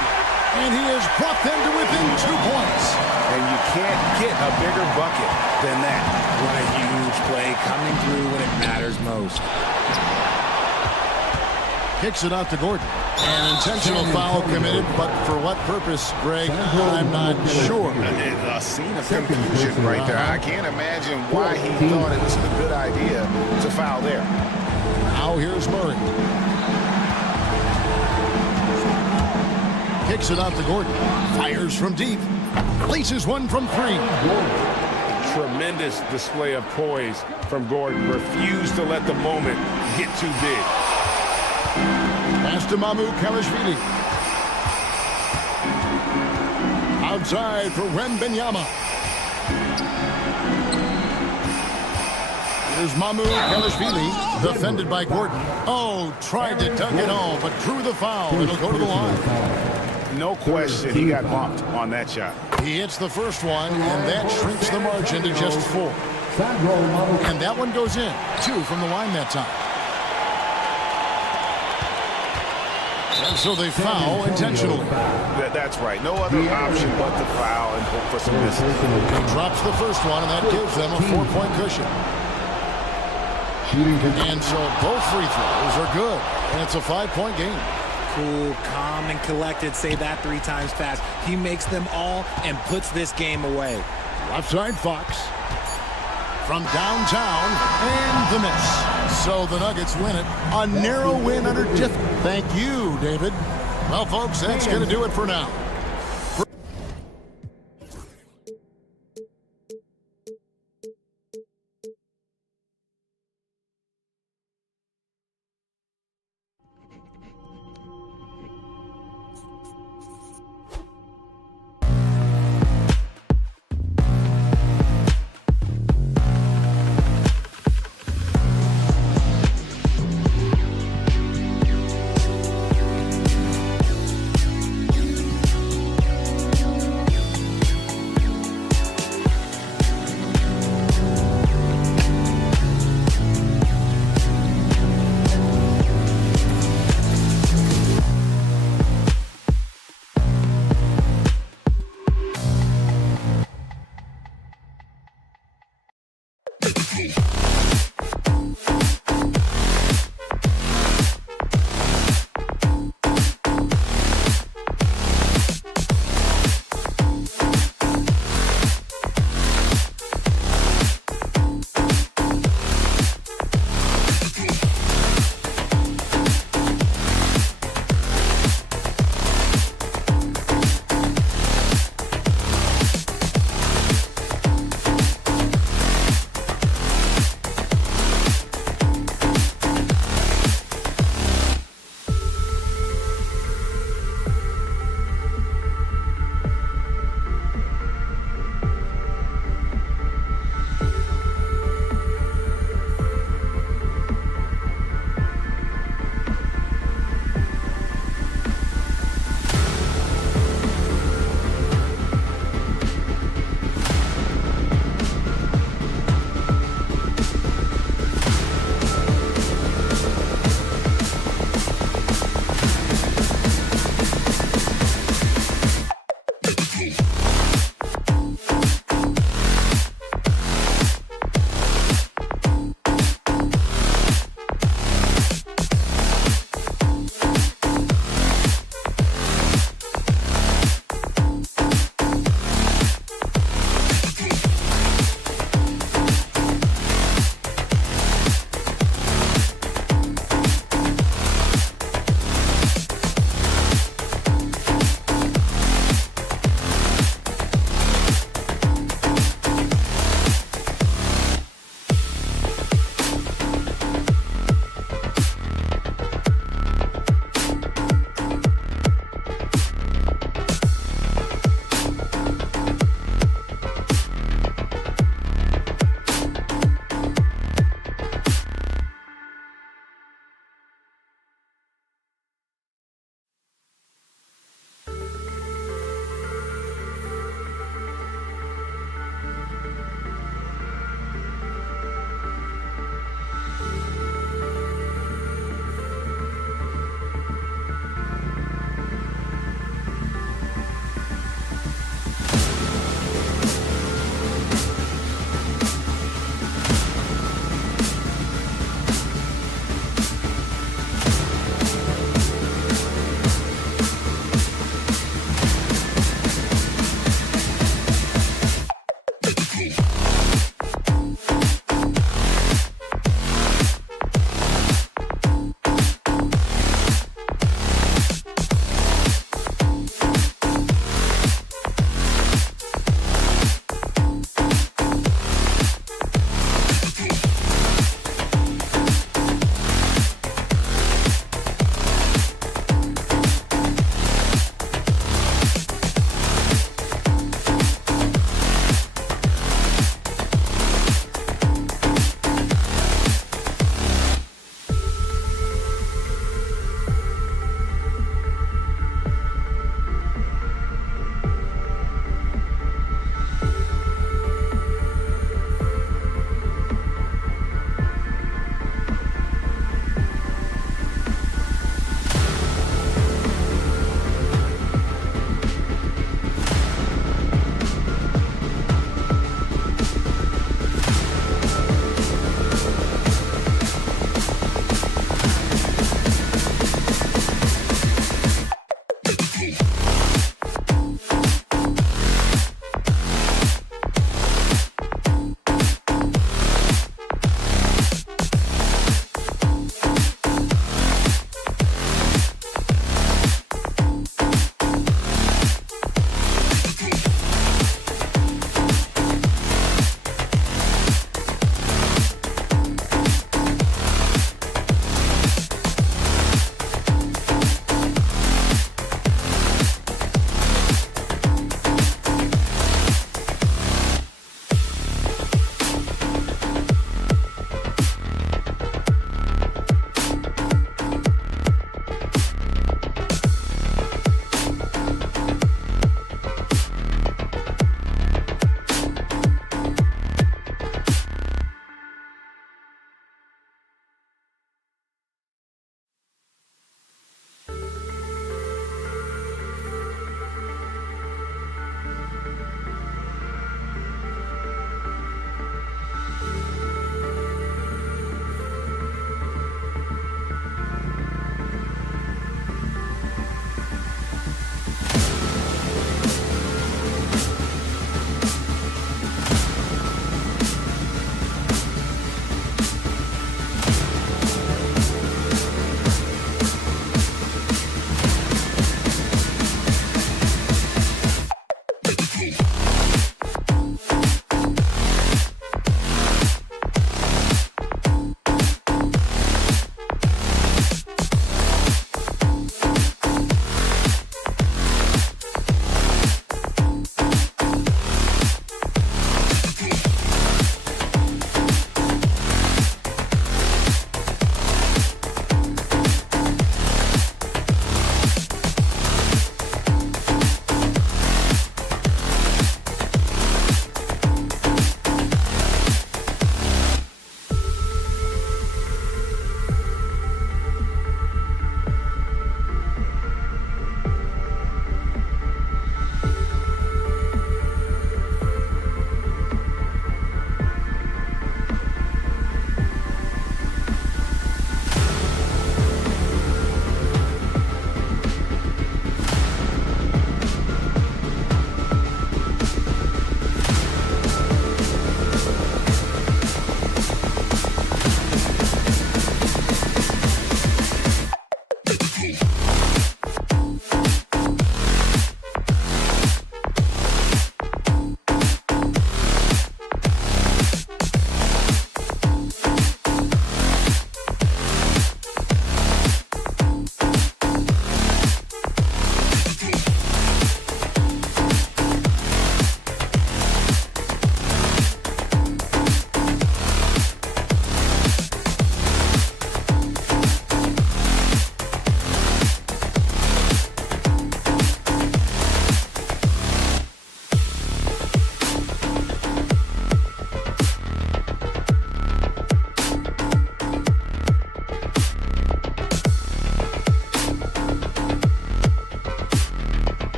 And he has brought them to within 2 points. And you can't get a bigger bucket than that. What a huge play, coming through when it matters most. Kicks it out to Gordon. An intentional foul committed, but for what purpose, Greg? I'm not sure. A scene of confusion right there. I can't imagine why he thought it was a good idea to foul there. Now here's Murray. Kicks it out to Gordon. Fires from deep. Places one from 3. Tremendous display of poise from Gordon. Refused to let the moment get too big. Pass to Kelishvili. Outside for Wembanyama. Here's Kelishvili, defended by Gordon. Oh, tried to dunk it home, but drew the foul. It'll go to the line. No question, he got bumped on that shot. He hits the first one, and that shrinks the margin to just 4. And that one goes in. 2 from the line that time. And so they foul intentionally. That's right. No other option but to foul and hope for some misses. He drops the first one, and that gives them a 4-point cushion. And so both free throws are good, and it's a 5-point game. Cool, calm, and collected. Say that 3 times fast. He makes them all and puts this game away. Left side Fox. From downtown, and the miss. So the Nuggets win it. A narrow win under Tiff. Thank you, David. Well, folks, that's going to do it for now.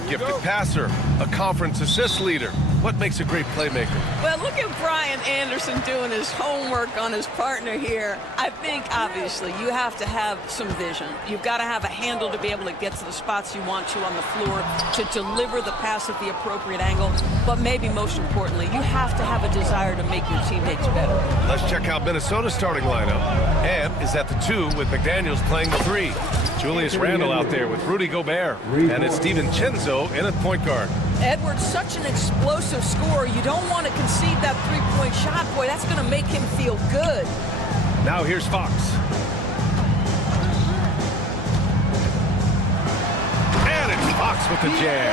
a gifted passer, a conference assist leader. What makes a great playmaker? Well, look at Brian Anderson doing his homework on his partner here. I think, obviously, you have to have some vision. You've got to have a handle to be able to get to the spots you want to on the floor, to deliver the pass at the appropriate angle. But maybe most importantly, you have to have a desire to make your teammates better. Let's check out Minnesota's starting lineup. And is at the 2 with McDaniels playing the 3. Julius Randle out there with Rudy Gobert. And it's DiVincenzo in at point guard. Edwards, such an explosive scorer. You don't want to concede that three-point shot. Boy, that's going to make him feel good. Now here's Fox. And it's Fox with the jam.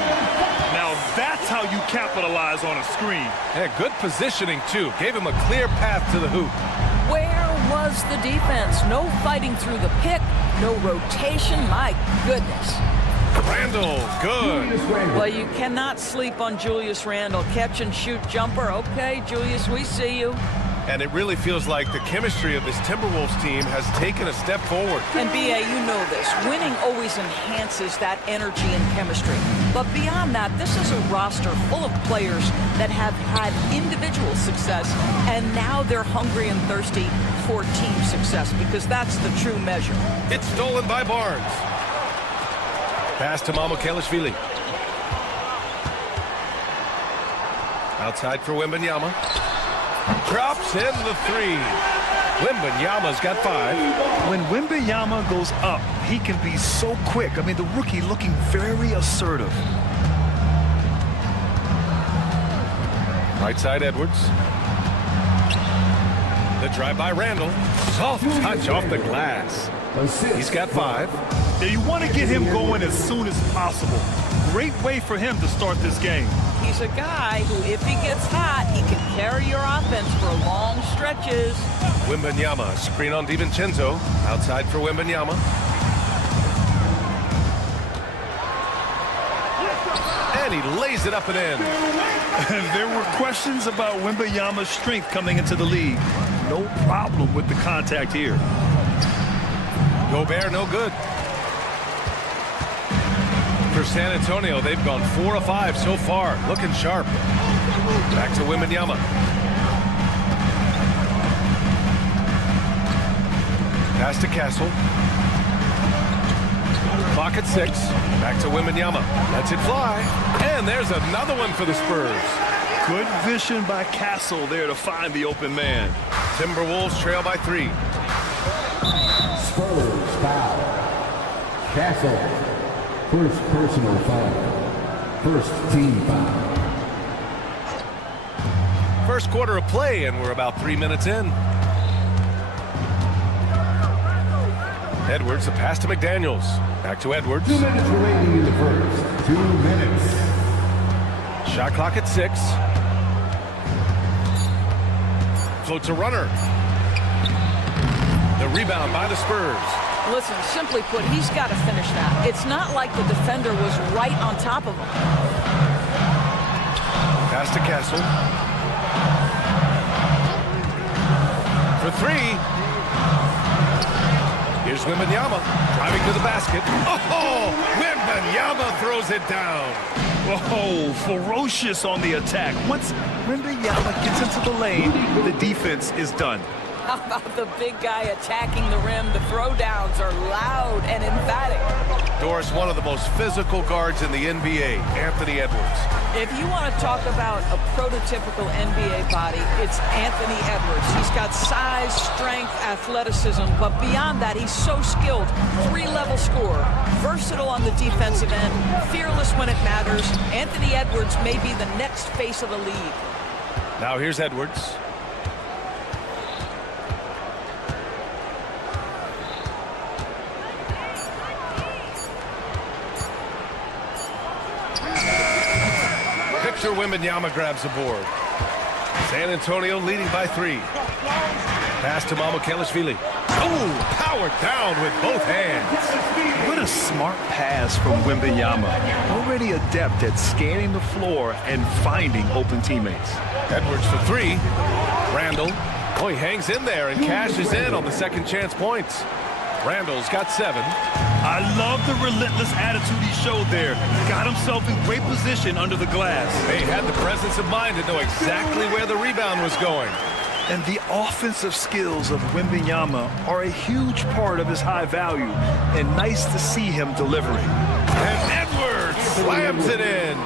Now that's how you capitalize on a screen. And good positioning, too. Gave him a clear path to the hoop. Where was the defense? No fighting through the pick, no rotation. My goodness. Randle, good. Well, you cannot sleep on Julius Randle. Catch and shoot jumper. Okay, Julius, we see you. And it really feels like the chemistry of this Timberwolves team has taken a step forward. And BA, you know this. Winning always enhances that energy and chemistry. But beyond that, this is a roster full of players that have had individual success, and now they're hungry and thirsty for team success, because that's the true measure. It's stolen by Barnes. Pass to Mamukelashvili. Outside for Wembanyama. Drops in the 3. Wembanyama's got 5. When Wembanyama goes up, he can be so quick. I mean, the rookie looking very assertive. Right side, Edwards. The drive by Randle. Soft touch off the glass. He's got 5. Now you want to get him going as soon as possible. Great way for him to start this game. He's a guy who, if he gets hot, he can carry your offense for long stretches. Wembanyama, screen on DiVincenzo. Outside for Wembanyama. And he lays it up and in. There were questions about Wembanyama's strength coming into the league. No problem with the contact here. Gobert, no good. For San Antonio, they've gone 4 of 5 so far. Looking sharp. Back to Wembanyama. Pass to Castle. Clock at 6. Back to Wembanyama. Lets it fly. And there's another one for the Spurs. Good vision by Castle there to find the open man. Timberwolves trail by 3. Spurs foul. Castle. First personal foul. First team foul. First quarter of play, and we're about 3 minutes in. Edwards, a pass to McDaniels. Back to Edwards. 2 minutes remaining in the first. 2 minutes. Shot clock at 6. Floats a runner. The rebound by the Spurs. Listen, simply put, he's got to finish that. It's not like the defender was right on top of him. Pass to Castle. For 3. Here's Wembanyama driving to the basket. Oh, Wembanyama throws it down. Oh, ferocious on the attack. Once Wembanyama gets into the lane, the defense is done. How about the big guy attacking the rim? The throwdowns are loud and emphatic. Doris, one of the most physical guards in the NBA, Anthony Edwards. If you want to talk about a prototypical NBA body, it's Anthony Edwards. He's got size, strength, athleticism, but beyond that, he's so skilled. 3-level scorer, versatile on the defensive end, fearless when it matters. Anthony Edwards may be the next face of the league. Now here's Edwards. Victor Wembanyama grabs the board. San Antonio leading by 3. Pass to Mamukelashvili. Oh, powered down with both hands. What a smart pass from Wembanyama. Already adept at scanning the floor and finding open teammates. Edwards for 3. Randle. Oh, he hangs in there and cashes in on the second chance points. Randle's got 7. I love the relentless attitude he showed there. Got himself in great position under the glass. They had the presence of mind to know exactly where the rebound was going. And the offensive skills of Wembanyama are a huge part of his high value, and nice to see him delivering. And Edwards slams it in.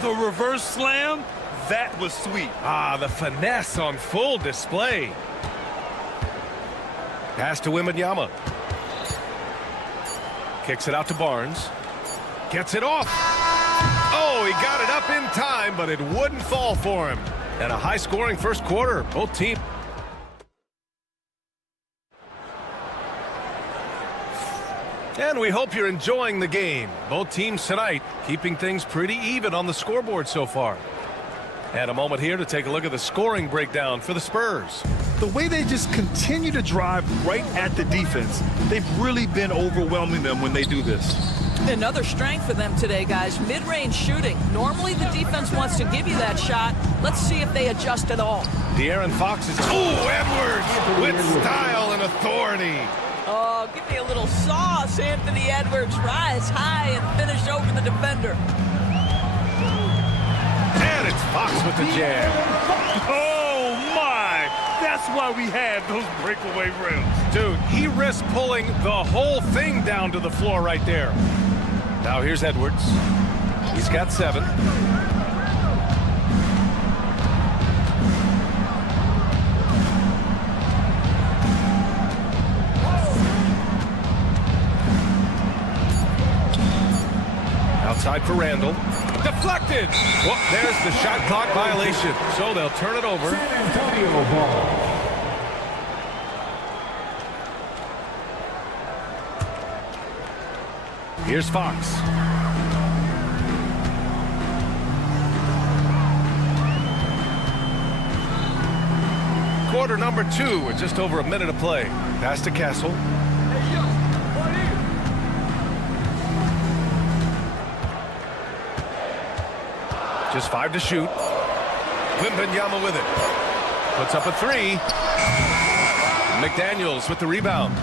The reverse slam, that was sweet. Ah, the finesse on full display. Pass to Wembanyama. Kicks it out to Barnes. Gets it off. Oh, he got it up in time, but it wouldn't fall for him. And a high-scoring first quarter. Both teams. And we hope you're enjoying the game. Both teams tonight keeping things pretty even on the scoreboard so far. And a moment here to take a look at the scoring breakdown for the Spurs. The way they just continue to drive right at the defense, they've really been overwhelming them when they do this. Another strength for them today, guys. Mid-range shooting. Normally the defense wants to give you that shot. Let's see if they adjust at all. De'Aaron Fox is... Oh, Edwards with style and authority. Oh, give me a little sauce, Anthony Edwards. Rise high and finish over the defender. And it's Fox with the jam. Oh, my! That's why we had those breakaway rims. Dude, he risked pulling the whole thing down to the floor right there. Now here's Edwards. He's got 7. Outside for Randall. Deflected. Well, there's the shot clock violation. So they'll turn it over. San Antonio ball. Here's Fox. Quarter number 2 with just over a minute of play. Pass to Castle. Just 5 to shoot. Wembanyama with it. Puts up a 3. McDaniels with the rebound.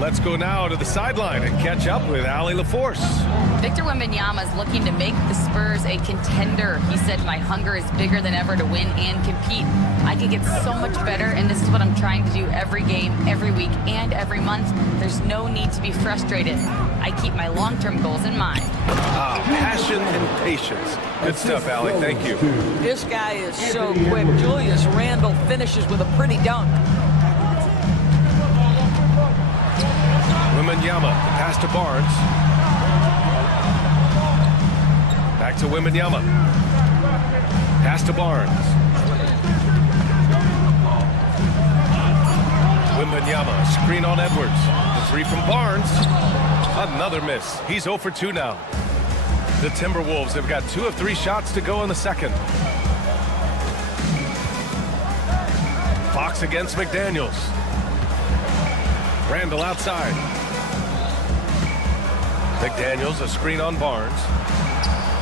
Let's go now to the sideline and catch up with Allie LaForce. Victor Wembanyama is looking to make the Spurs a contender. He said, my hunger is bigger than ever to win and compete. I can get so much better, and this is what I'm trying to do every game, every week, and every month. There's no need to be frustrated. I keep my long-term goals in mind. Passion and patience. Good stuff, Allie. Thank you. This guy is so quick. Julius Randle finishes with a pretty dunk. Wembanyama, pass to Barnes. Back to Wembanyama. Pass to Barnes. Wembanyama, screen on Edwards. The 3 from Barnes. Another miss. He's 0 for 2 now. The Timberwolves have got 2 of 3 shots to go in the second. Fox against McDaniels. Randall outside. McDaniels, a screen on Barnes.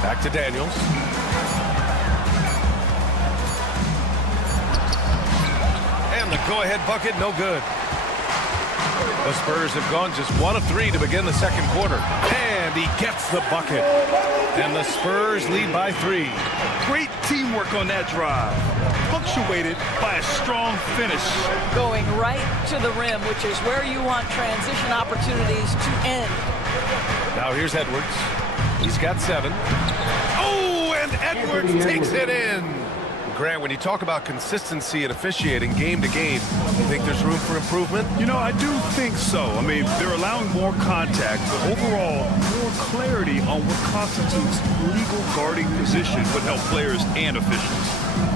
Back to Daniels. And the go-ahead bucket, no good. The Spurs have gone just 1 of 3 to begin the second quarter. And he gets the bucket. And the Spurs lead by 3. Great teamwork on that drive. Punctuated by a strong finish. Going right to the rim, which is where you want transition opportunities to end. Now here's Edwards. He's got 7. Oh, and Edwards takes it in. Grant, when you talk about consistency and officiating game to game, you think there's room for improvement? You know, I do think so. I mean, they're allowing more contact, but overall, more clarity on what constitutes legal guarding position would help players and officials.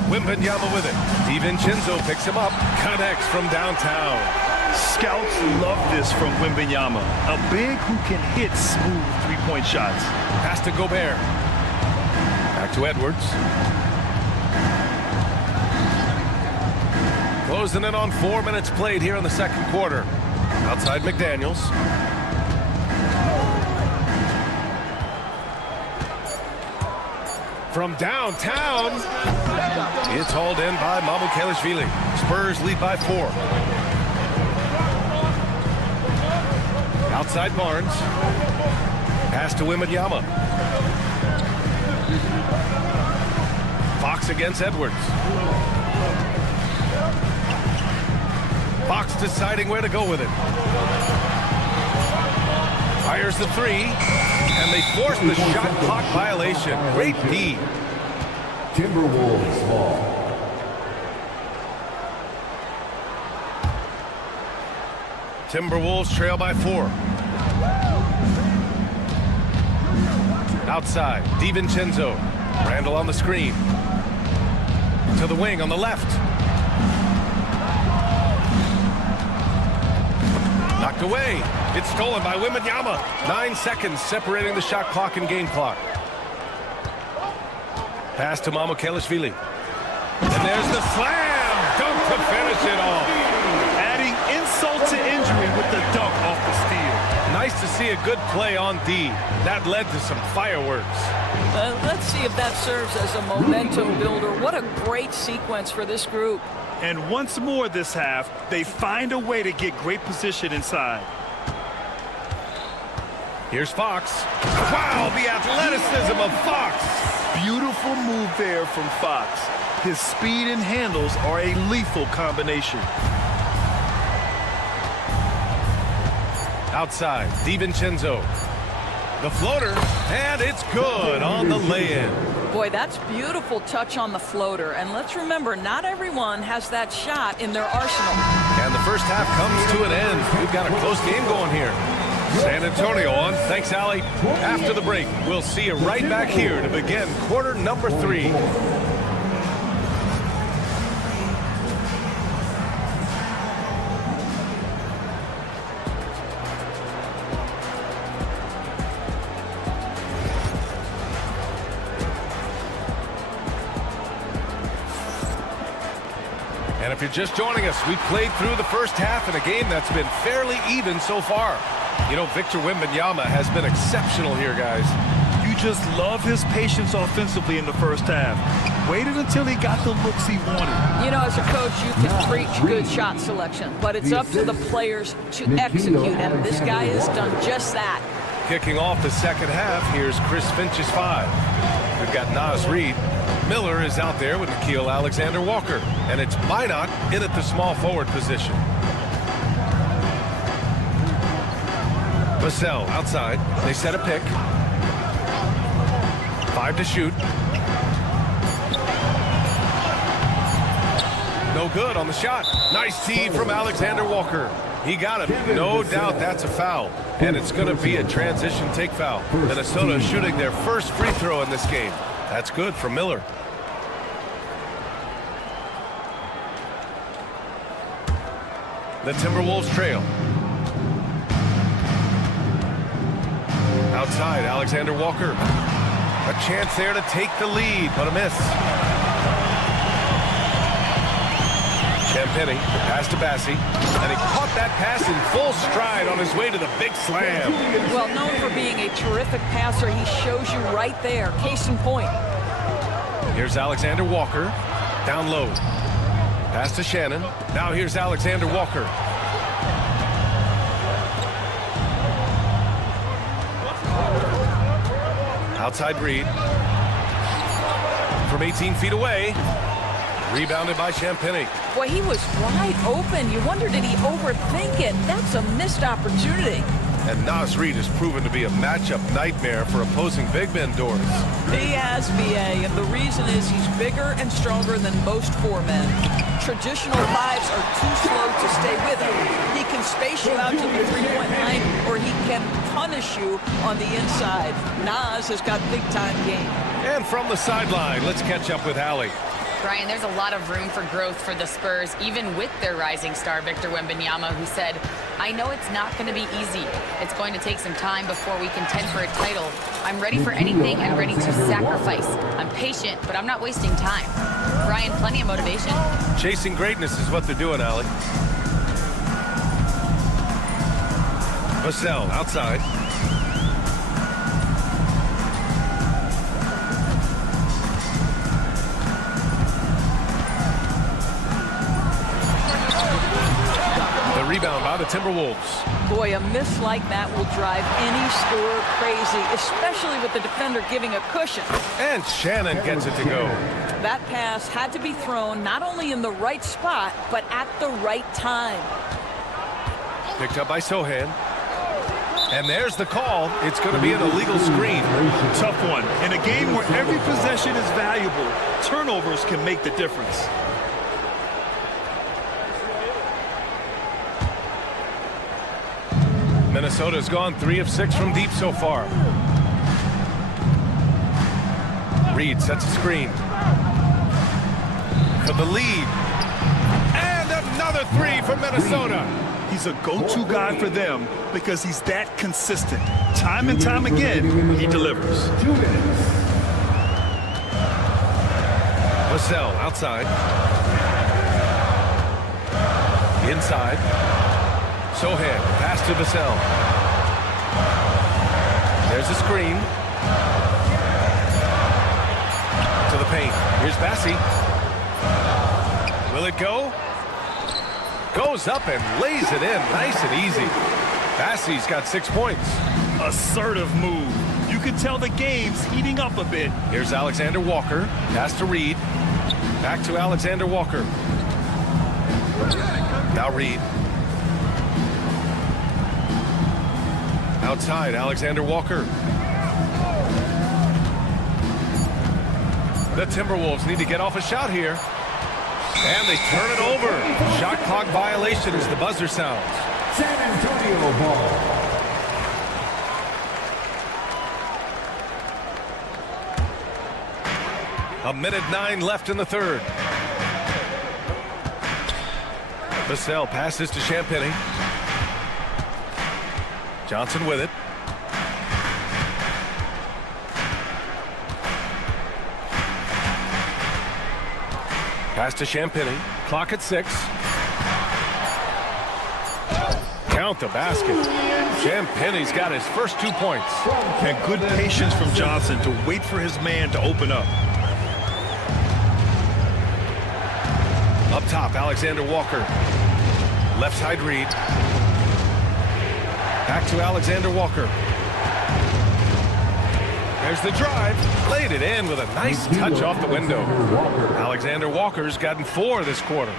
Wembanyama with it. DiVincenzo picks him up. Connects from downtown. Scouts love this from Wembanyama. A big who can hit smooth three-point shots. Pass to Gobert. Back to Edwards. Closing in on 4 minutes played here in the second quarter. Outside McDaniels. From downtown, it's hauled in by Mamukelashvili. Spurs lead by 4. Outside Barnes. Pass to Wembanyama. Fox against Edwards. Fox deciding where to go with it. Fires the three, and they force the shot clock violation. Great D. Timberwolves ball. Timberwolves trail by 4. Outside, DiVincenzo. Randall on the screen. To the wing on the left. Knocked away. It's stolen by Wembanyama. 9 seconds separating the shot clock and game clock. Pass to Mamukelashvili. And there's the slam. Dunk to finish it off. Adding insult to injury with the dunk off the steal. Nice to see a good play on D. That led to some fireworks. Let's see if that serves as a momentum builder. What a great sequence for this group. And once more this half, they find a way to get great position inside. Here's Fox. Wow, the athleticism of Fox. Beautiful move there from Fox. His speed and handles are a lethal combination. Outside, DiVincenzo. The floater, and it's good on the lay-in. Boy, that's beautiful touch on the floater. And let's remember, not everyone has that shot in their arsenal. And the first half comes to an end. We've got a close game going here. San Antonio on. Thanks, Allie. After the break, we'll see you right back here to begin quarter number 3. And if you're just joining us, we've played through the first half in a game that's been fairly even so far. You know, Victor Wembanyama has been exceptional here, guys. You just love his patience offensively in the first half. Waited until he got the looks he wanted. You know, as a coach, you can preach good shot selection, but it's up to the players to execute, and this guy has done just that. Kicking off the second half, here's Chris Finch's 5. We've got Naz Reid. Miller is out there with Nickeil Alexander-Walker, and it's Minot in at the small forward position. Vassell outside. They set a pick. 5 to shoot. No good on the shot. Nice tee from Alexander-Walker. He got it. No doubt that's a foul. And it's going to be a transition take foul. Minnesota shooting their first free throw in this game. That's good for Miller. The Timberwolves trail. Outside, Alexander Walker. A chance there to take the lead, but a miss. Champagnie, pass to Bassi, and he caught that pass in full stride on his way to the big slam. Well, known for being a terrific passer, he shows you right there. Case in point. Here's Alexander Walker, down low. Pass to Shannon. Now here's Alexander Walker. Outside Reid. From 18 feet away. Rebounded by Champagnie. Boy, he was wide open. You wonder, did he overthink it? That's a missed opportunity. And Naz Reid has proven to be a matchup nightmare for opposing big men doors. He has, BA, and the reason is he's bigger and stronger than most 4 men. Traditional 5s are too slow to stay with him. He can space you out to the 3-point line, or he can punish you on the inside. Naz has got big-time game. And from the sideline, let's catch up with Allie. Brian, there's a lot of room for growth for the Spurs, even with their rising star, Victor Wembanyama, who said, I know it's not going to be easy. It's going to take some time before we contend for a title. I'm ready for anything and ready to sacrifice. I'm patient, but I'm not wasting time. Brian, plenty of motivation. Chasing greatness is what they're doing, Allie. Vassell outside. Rebound by the the Timberwolves. Boy, a miss like that will drive any scorer crazy, especially with the defender giving a cushion. And Shannon gets it to go. That pass had to be thrown not only in the right spot, but at the right time. Picked up by Sohan. And there's the call. It's going to be an illegal screen. Tough one. In a game where every possession is valuable, turnovers can make the difference. Minnesota's gone 3 of 6 from deep so far. Reed sets a screen for the lead. And another 3 for Minnesota. He's a go-to guy for them because he's that consistent. Time and time again, he delivers. Vassell outside. Inside. Sohan, pass to Vassell. There's a screen. To the paint. Here's Bassi. Will it go? Goes up and lays it in nice and easy. Bassi's got 6 points. Assertive move. You can tell the game's heating up a bit. Here's Alexander Walker. Pass to Reed. Back to Alexander Walker. Now Reed. Outside, Alexander Walker. The Timberwolves need to get off a shot here. And they turn it over. Shot clock violation as the buzzer sounds. San Antonio ball. A minute 9 left in the third. Vassell passes to Champagny. Johnson with it. Pass to Champagny. Clock at 6. Count the basket. Champagny's got his first 2 points. And good patience from Johnson to wait for his man to open up. Up top, Alexander Walker. Left side Reed. Back to Alexander Walker. There's the drive. Laid it in with a nice touch off the window. Alexander Walker's gotten 4 this quarter.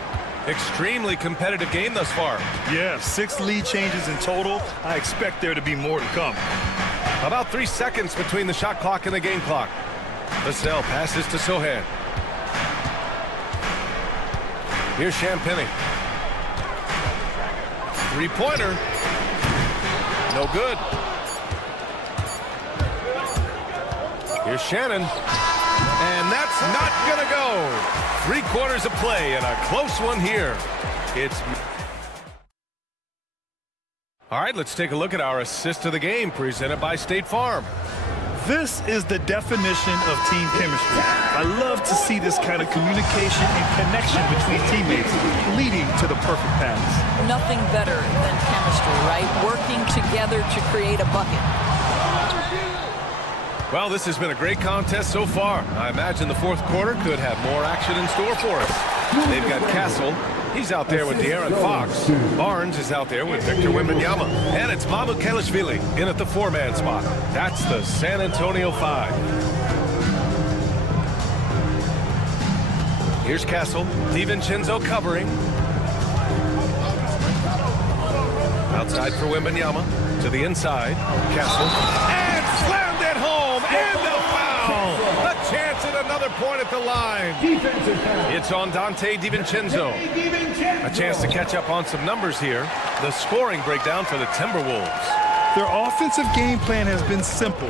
Extremely competitive game thus far. Yeah, 6 lead changes in total. I expect there to be more to come. About 3 seconds between the shot clock and the game clock. Vassell passes to Sohan. Here's Champagny. 3-pointer. No good. Here's Shannon. And that's not going to go. 3 quarters of play and a close one here. It's... All right, let's take a look at our assist of the game presented by State Farm. This is the definition of team chemistry. I love to see this kind of communication and connection between teammates leading to the perfect pass. Nothing better than chemistry, right? Working together to create a bucket. Well, this has been a great contest so far. I imagine the fourth quarter could have more action in store for us. They've got Castle. He's out there with De'Aaron Fox. Barnes is out there with Victor Wembanyama. And it's Mamu Kelishvili in at the 4-man spot. That's the San Antonio 5. Here's Castle. DiVincenzo covering. Outside for Wembanyama. To the inside. Castle. And slammed it home. And the foul. A chance at another point at the line. It's on Dante DiVincenzo. A chance to catch up on some numbers here. The scoring breakdown for the Timberwolves. Their offensive game plan has been simple.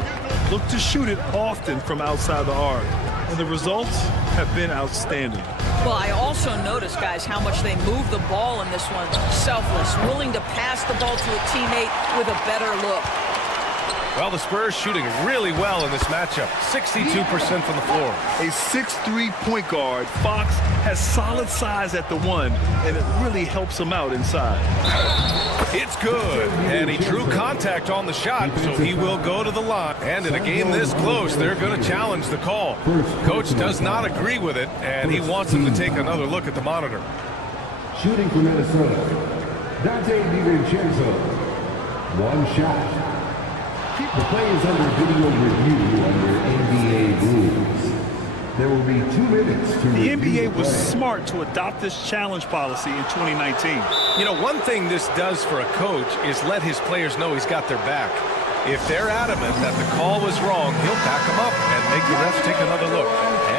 Look to shoot it often from outside the arc. And the results have been outstanding. Well, I also noticed, guys, how much they move the ball in this one. Selfless, willing to pass the ball to a teammate with a better look. Well, the Spurs shooting really well in this matchup. 62% from the floor. A 6'3" point guard, Fox has solid size at the 1, and it really helps him out inside. It's good, and he drew contact on the shot, so he will go to the line. And in a game this close, they're going to challenge the call. Coach does not agree with it, and he wants him to take another look at the monitor. Shooting for Minnesota, Dante DiVincenzo. One shot. The play is under video review under NBA rules. There will be 2 minutes to The review NBA was play. smart to adopt this challenge policy in 2019. You know, one thing this does for a coach is let his players know he's got their back. If they're adamant that the call was wrong, he'll back them up and make the refs take another look.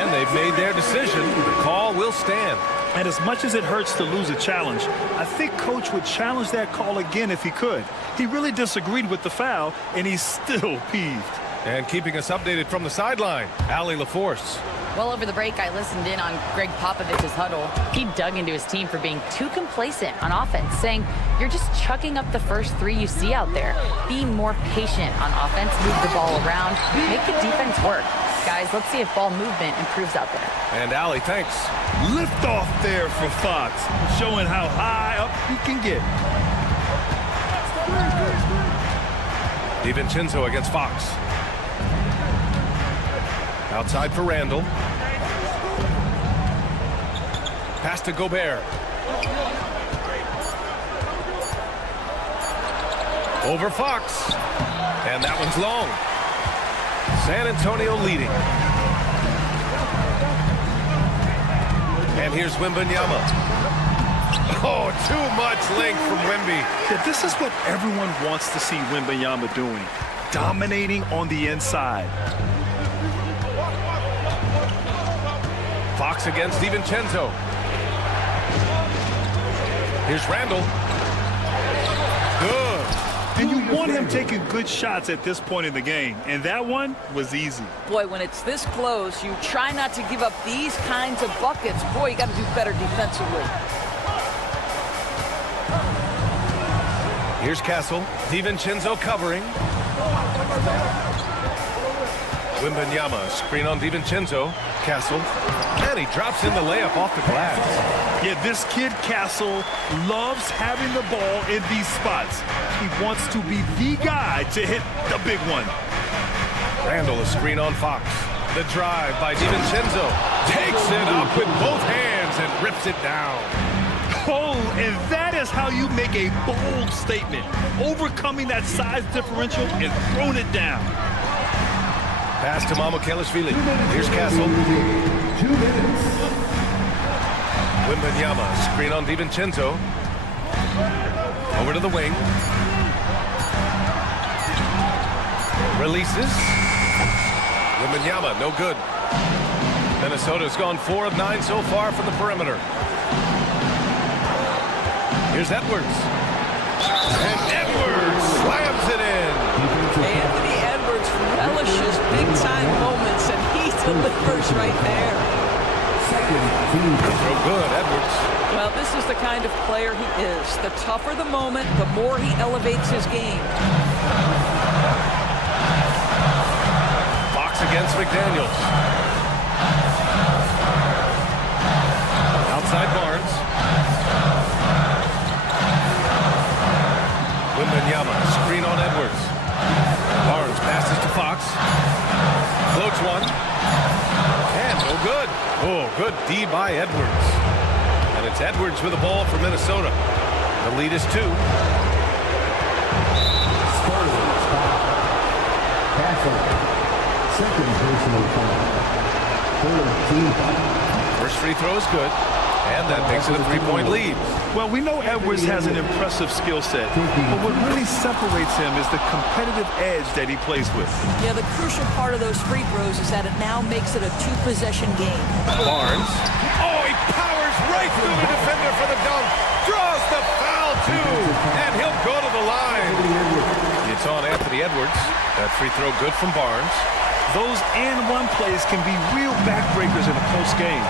And they've made their decision. The call will stand. And as much as it hurts to lose a challenge, I think Coach would challenge that call again if he could. He really disagreed with the foul, and he's still peeved. And keeping us updated from the sideline, Allie LaForce. Well, over the break, I listened in on Greg Popovich's huddle. He dug into his team for being too complacent on offense, saying, you're just chucking up the first 3 you see out there. Be more patient on offense, move the ball around, make the defense work. Guys, let's see if ball movement improves out there. And Allie, thanks. Lift off there for Fox, showing how high up he can get. DiVincenzo against Fox. Outside for Randall. Pass to Gobert. Over Fox. And that one's long. San Antonio leading. And here's Wembanyama. Oh, too much length from Wemby. Yeah, this is what everyone wants to see Wembanyama doing. Dominating on the inside. Fox against DiVincenzo. Here's Randall. Good. And you want him taking good shots at this point in the game. And that one was easy. Boy, when it's this close, you try not to give up these kinds of buckets. Boy, you got to do better defensively. Here's Castle. DiVincenzo covering. Wembanyama, screen on DiVincenzo. Castle. And he drops in the layup off the glass. Yeah, this kid Castle loves having the ball in these spots. He wants to be the guy to hit the big one. Randall, a screen on Fox. The drive by DiVincenzo. Takes it up with both hands and rips it down. Oh, and that is how you make a bold statement. Overcoming that size differential and throwing it down. Pass to Mamukelashvili. Here's Castle. 2 minutes. Wembanyama, screen on DiVincenzo. Over to the wing. Releases. Wembanyama, no good. Minnesota's gone 4 of 9 so far from the perimeter. Here's Edwards. And Edwards slams it in. Anthony Edwards relishes big-time moments, and he delivers right there. Real good, Edwards. Well, this is the kind of player he is. The tougher the moment, the more he elevates his game. Fox against McDaniels. Outside Barnes. Wembanyama, screen on Edwards. Barnes passes to Fox. Floats one. And no good. Oh, good D by Edwards. And it's Edwards with the ball for Minnesota. The lead is 2. Spurs foul. Castle. Second personal foul. Third team foul. First free throw is good. And that makes it a 3-point lead. Well, we know Edwards has an impressive skill set, but what really separates him is the competitive edge that he plays with. Yeah, the crucial part of those free throws is that it now makes it a 2-possession game. Barnes. Oh, he powers right through the defender for the dunk. Draws the foul, too. And he'll go to the line. It's on Anthony Edwards. That free throw good from Barnes. Those and-one plays can be real backbreakers in a close game.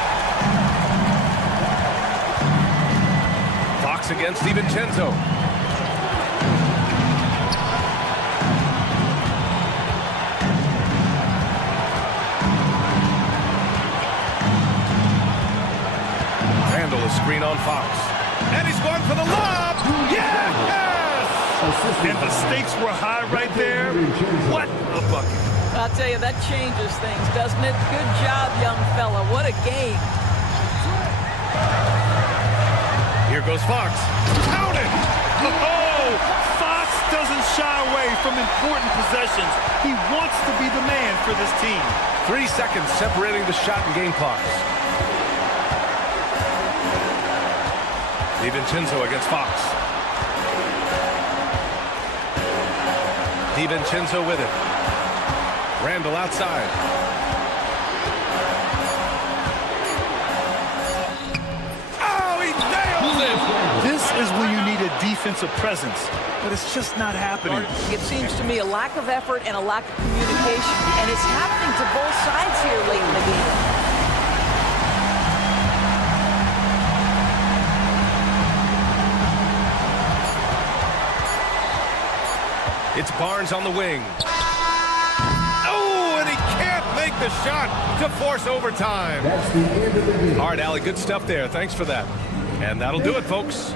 Fox against DiVincenzo. Randall, a screen on Fox. And he's going for the lob. Yes! And the stakes were high right there. What a bucket. I'll tell you, that changes things, doesn't it? Good job, young fella. What a game. Here goes Fox. Count it! Oh, Fox doesn't shy away from important possessions. He wants to be the man for this team. 3 seconds separating the shot and game clocks. DiVincenzo against Fox. DiVincenzo with it. Randall outside. Oh, he nails it! This is when you need a defensive presence, but it's just not happening. It seems to me a lack of effort and a lack of communication, and it's happening to both sides here late in the game. It's Barnes on the wing. Oh, and he can't make the shot to force overtime. That's the end of the game. All right, Allie, good stuff there. Thanks for that. And that'll do it, folks.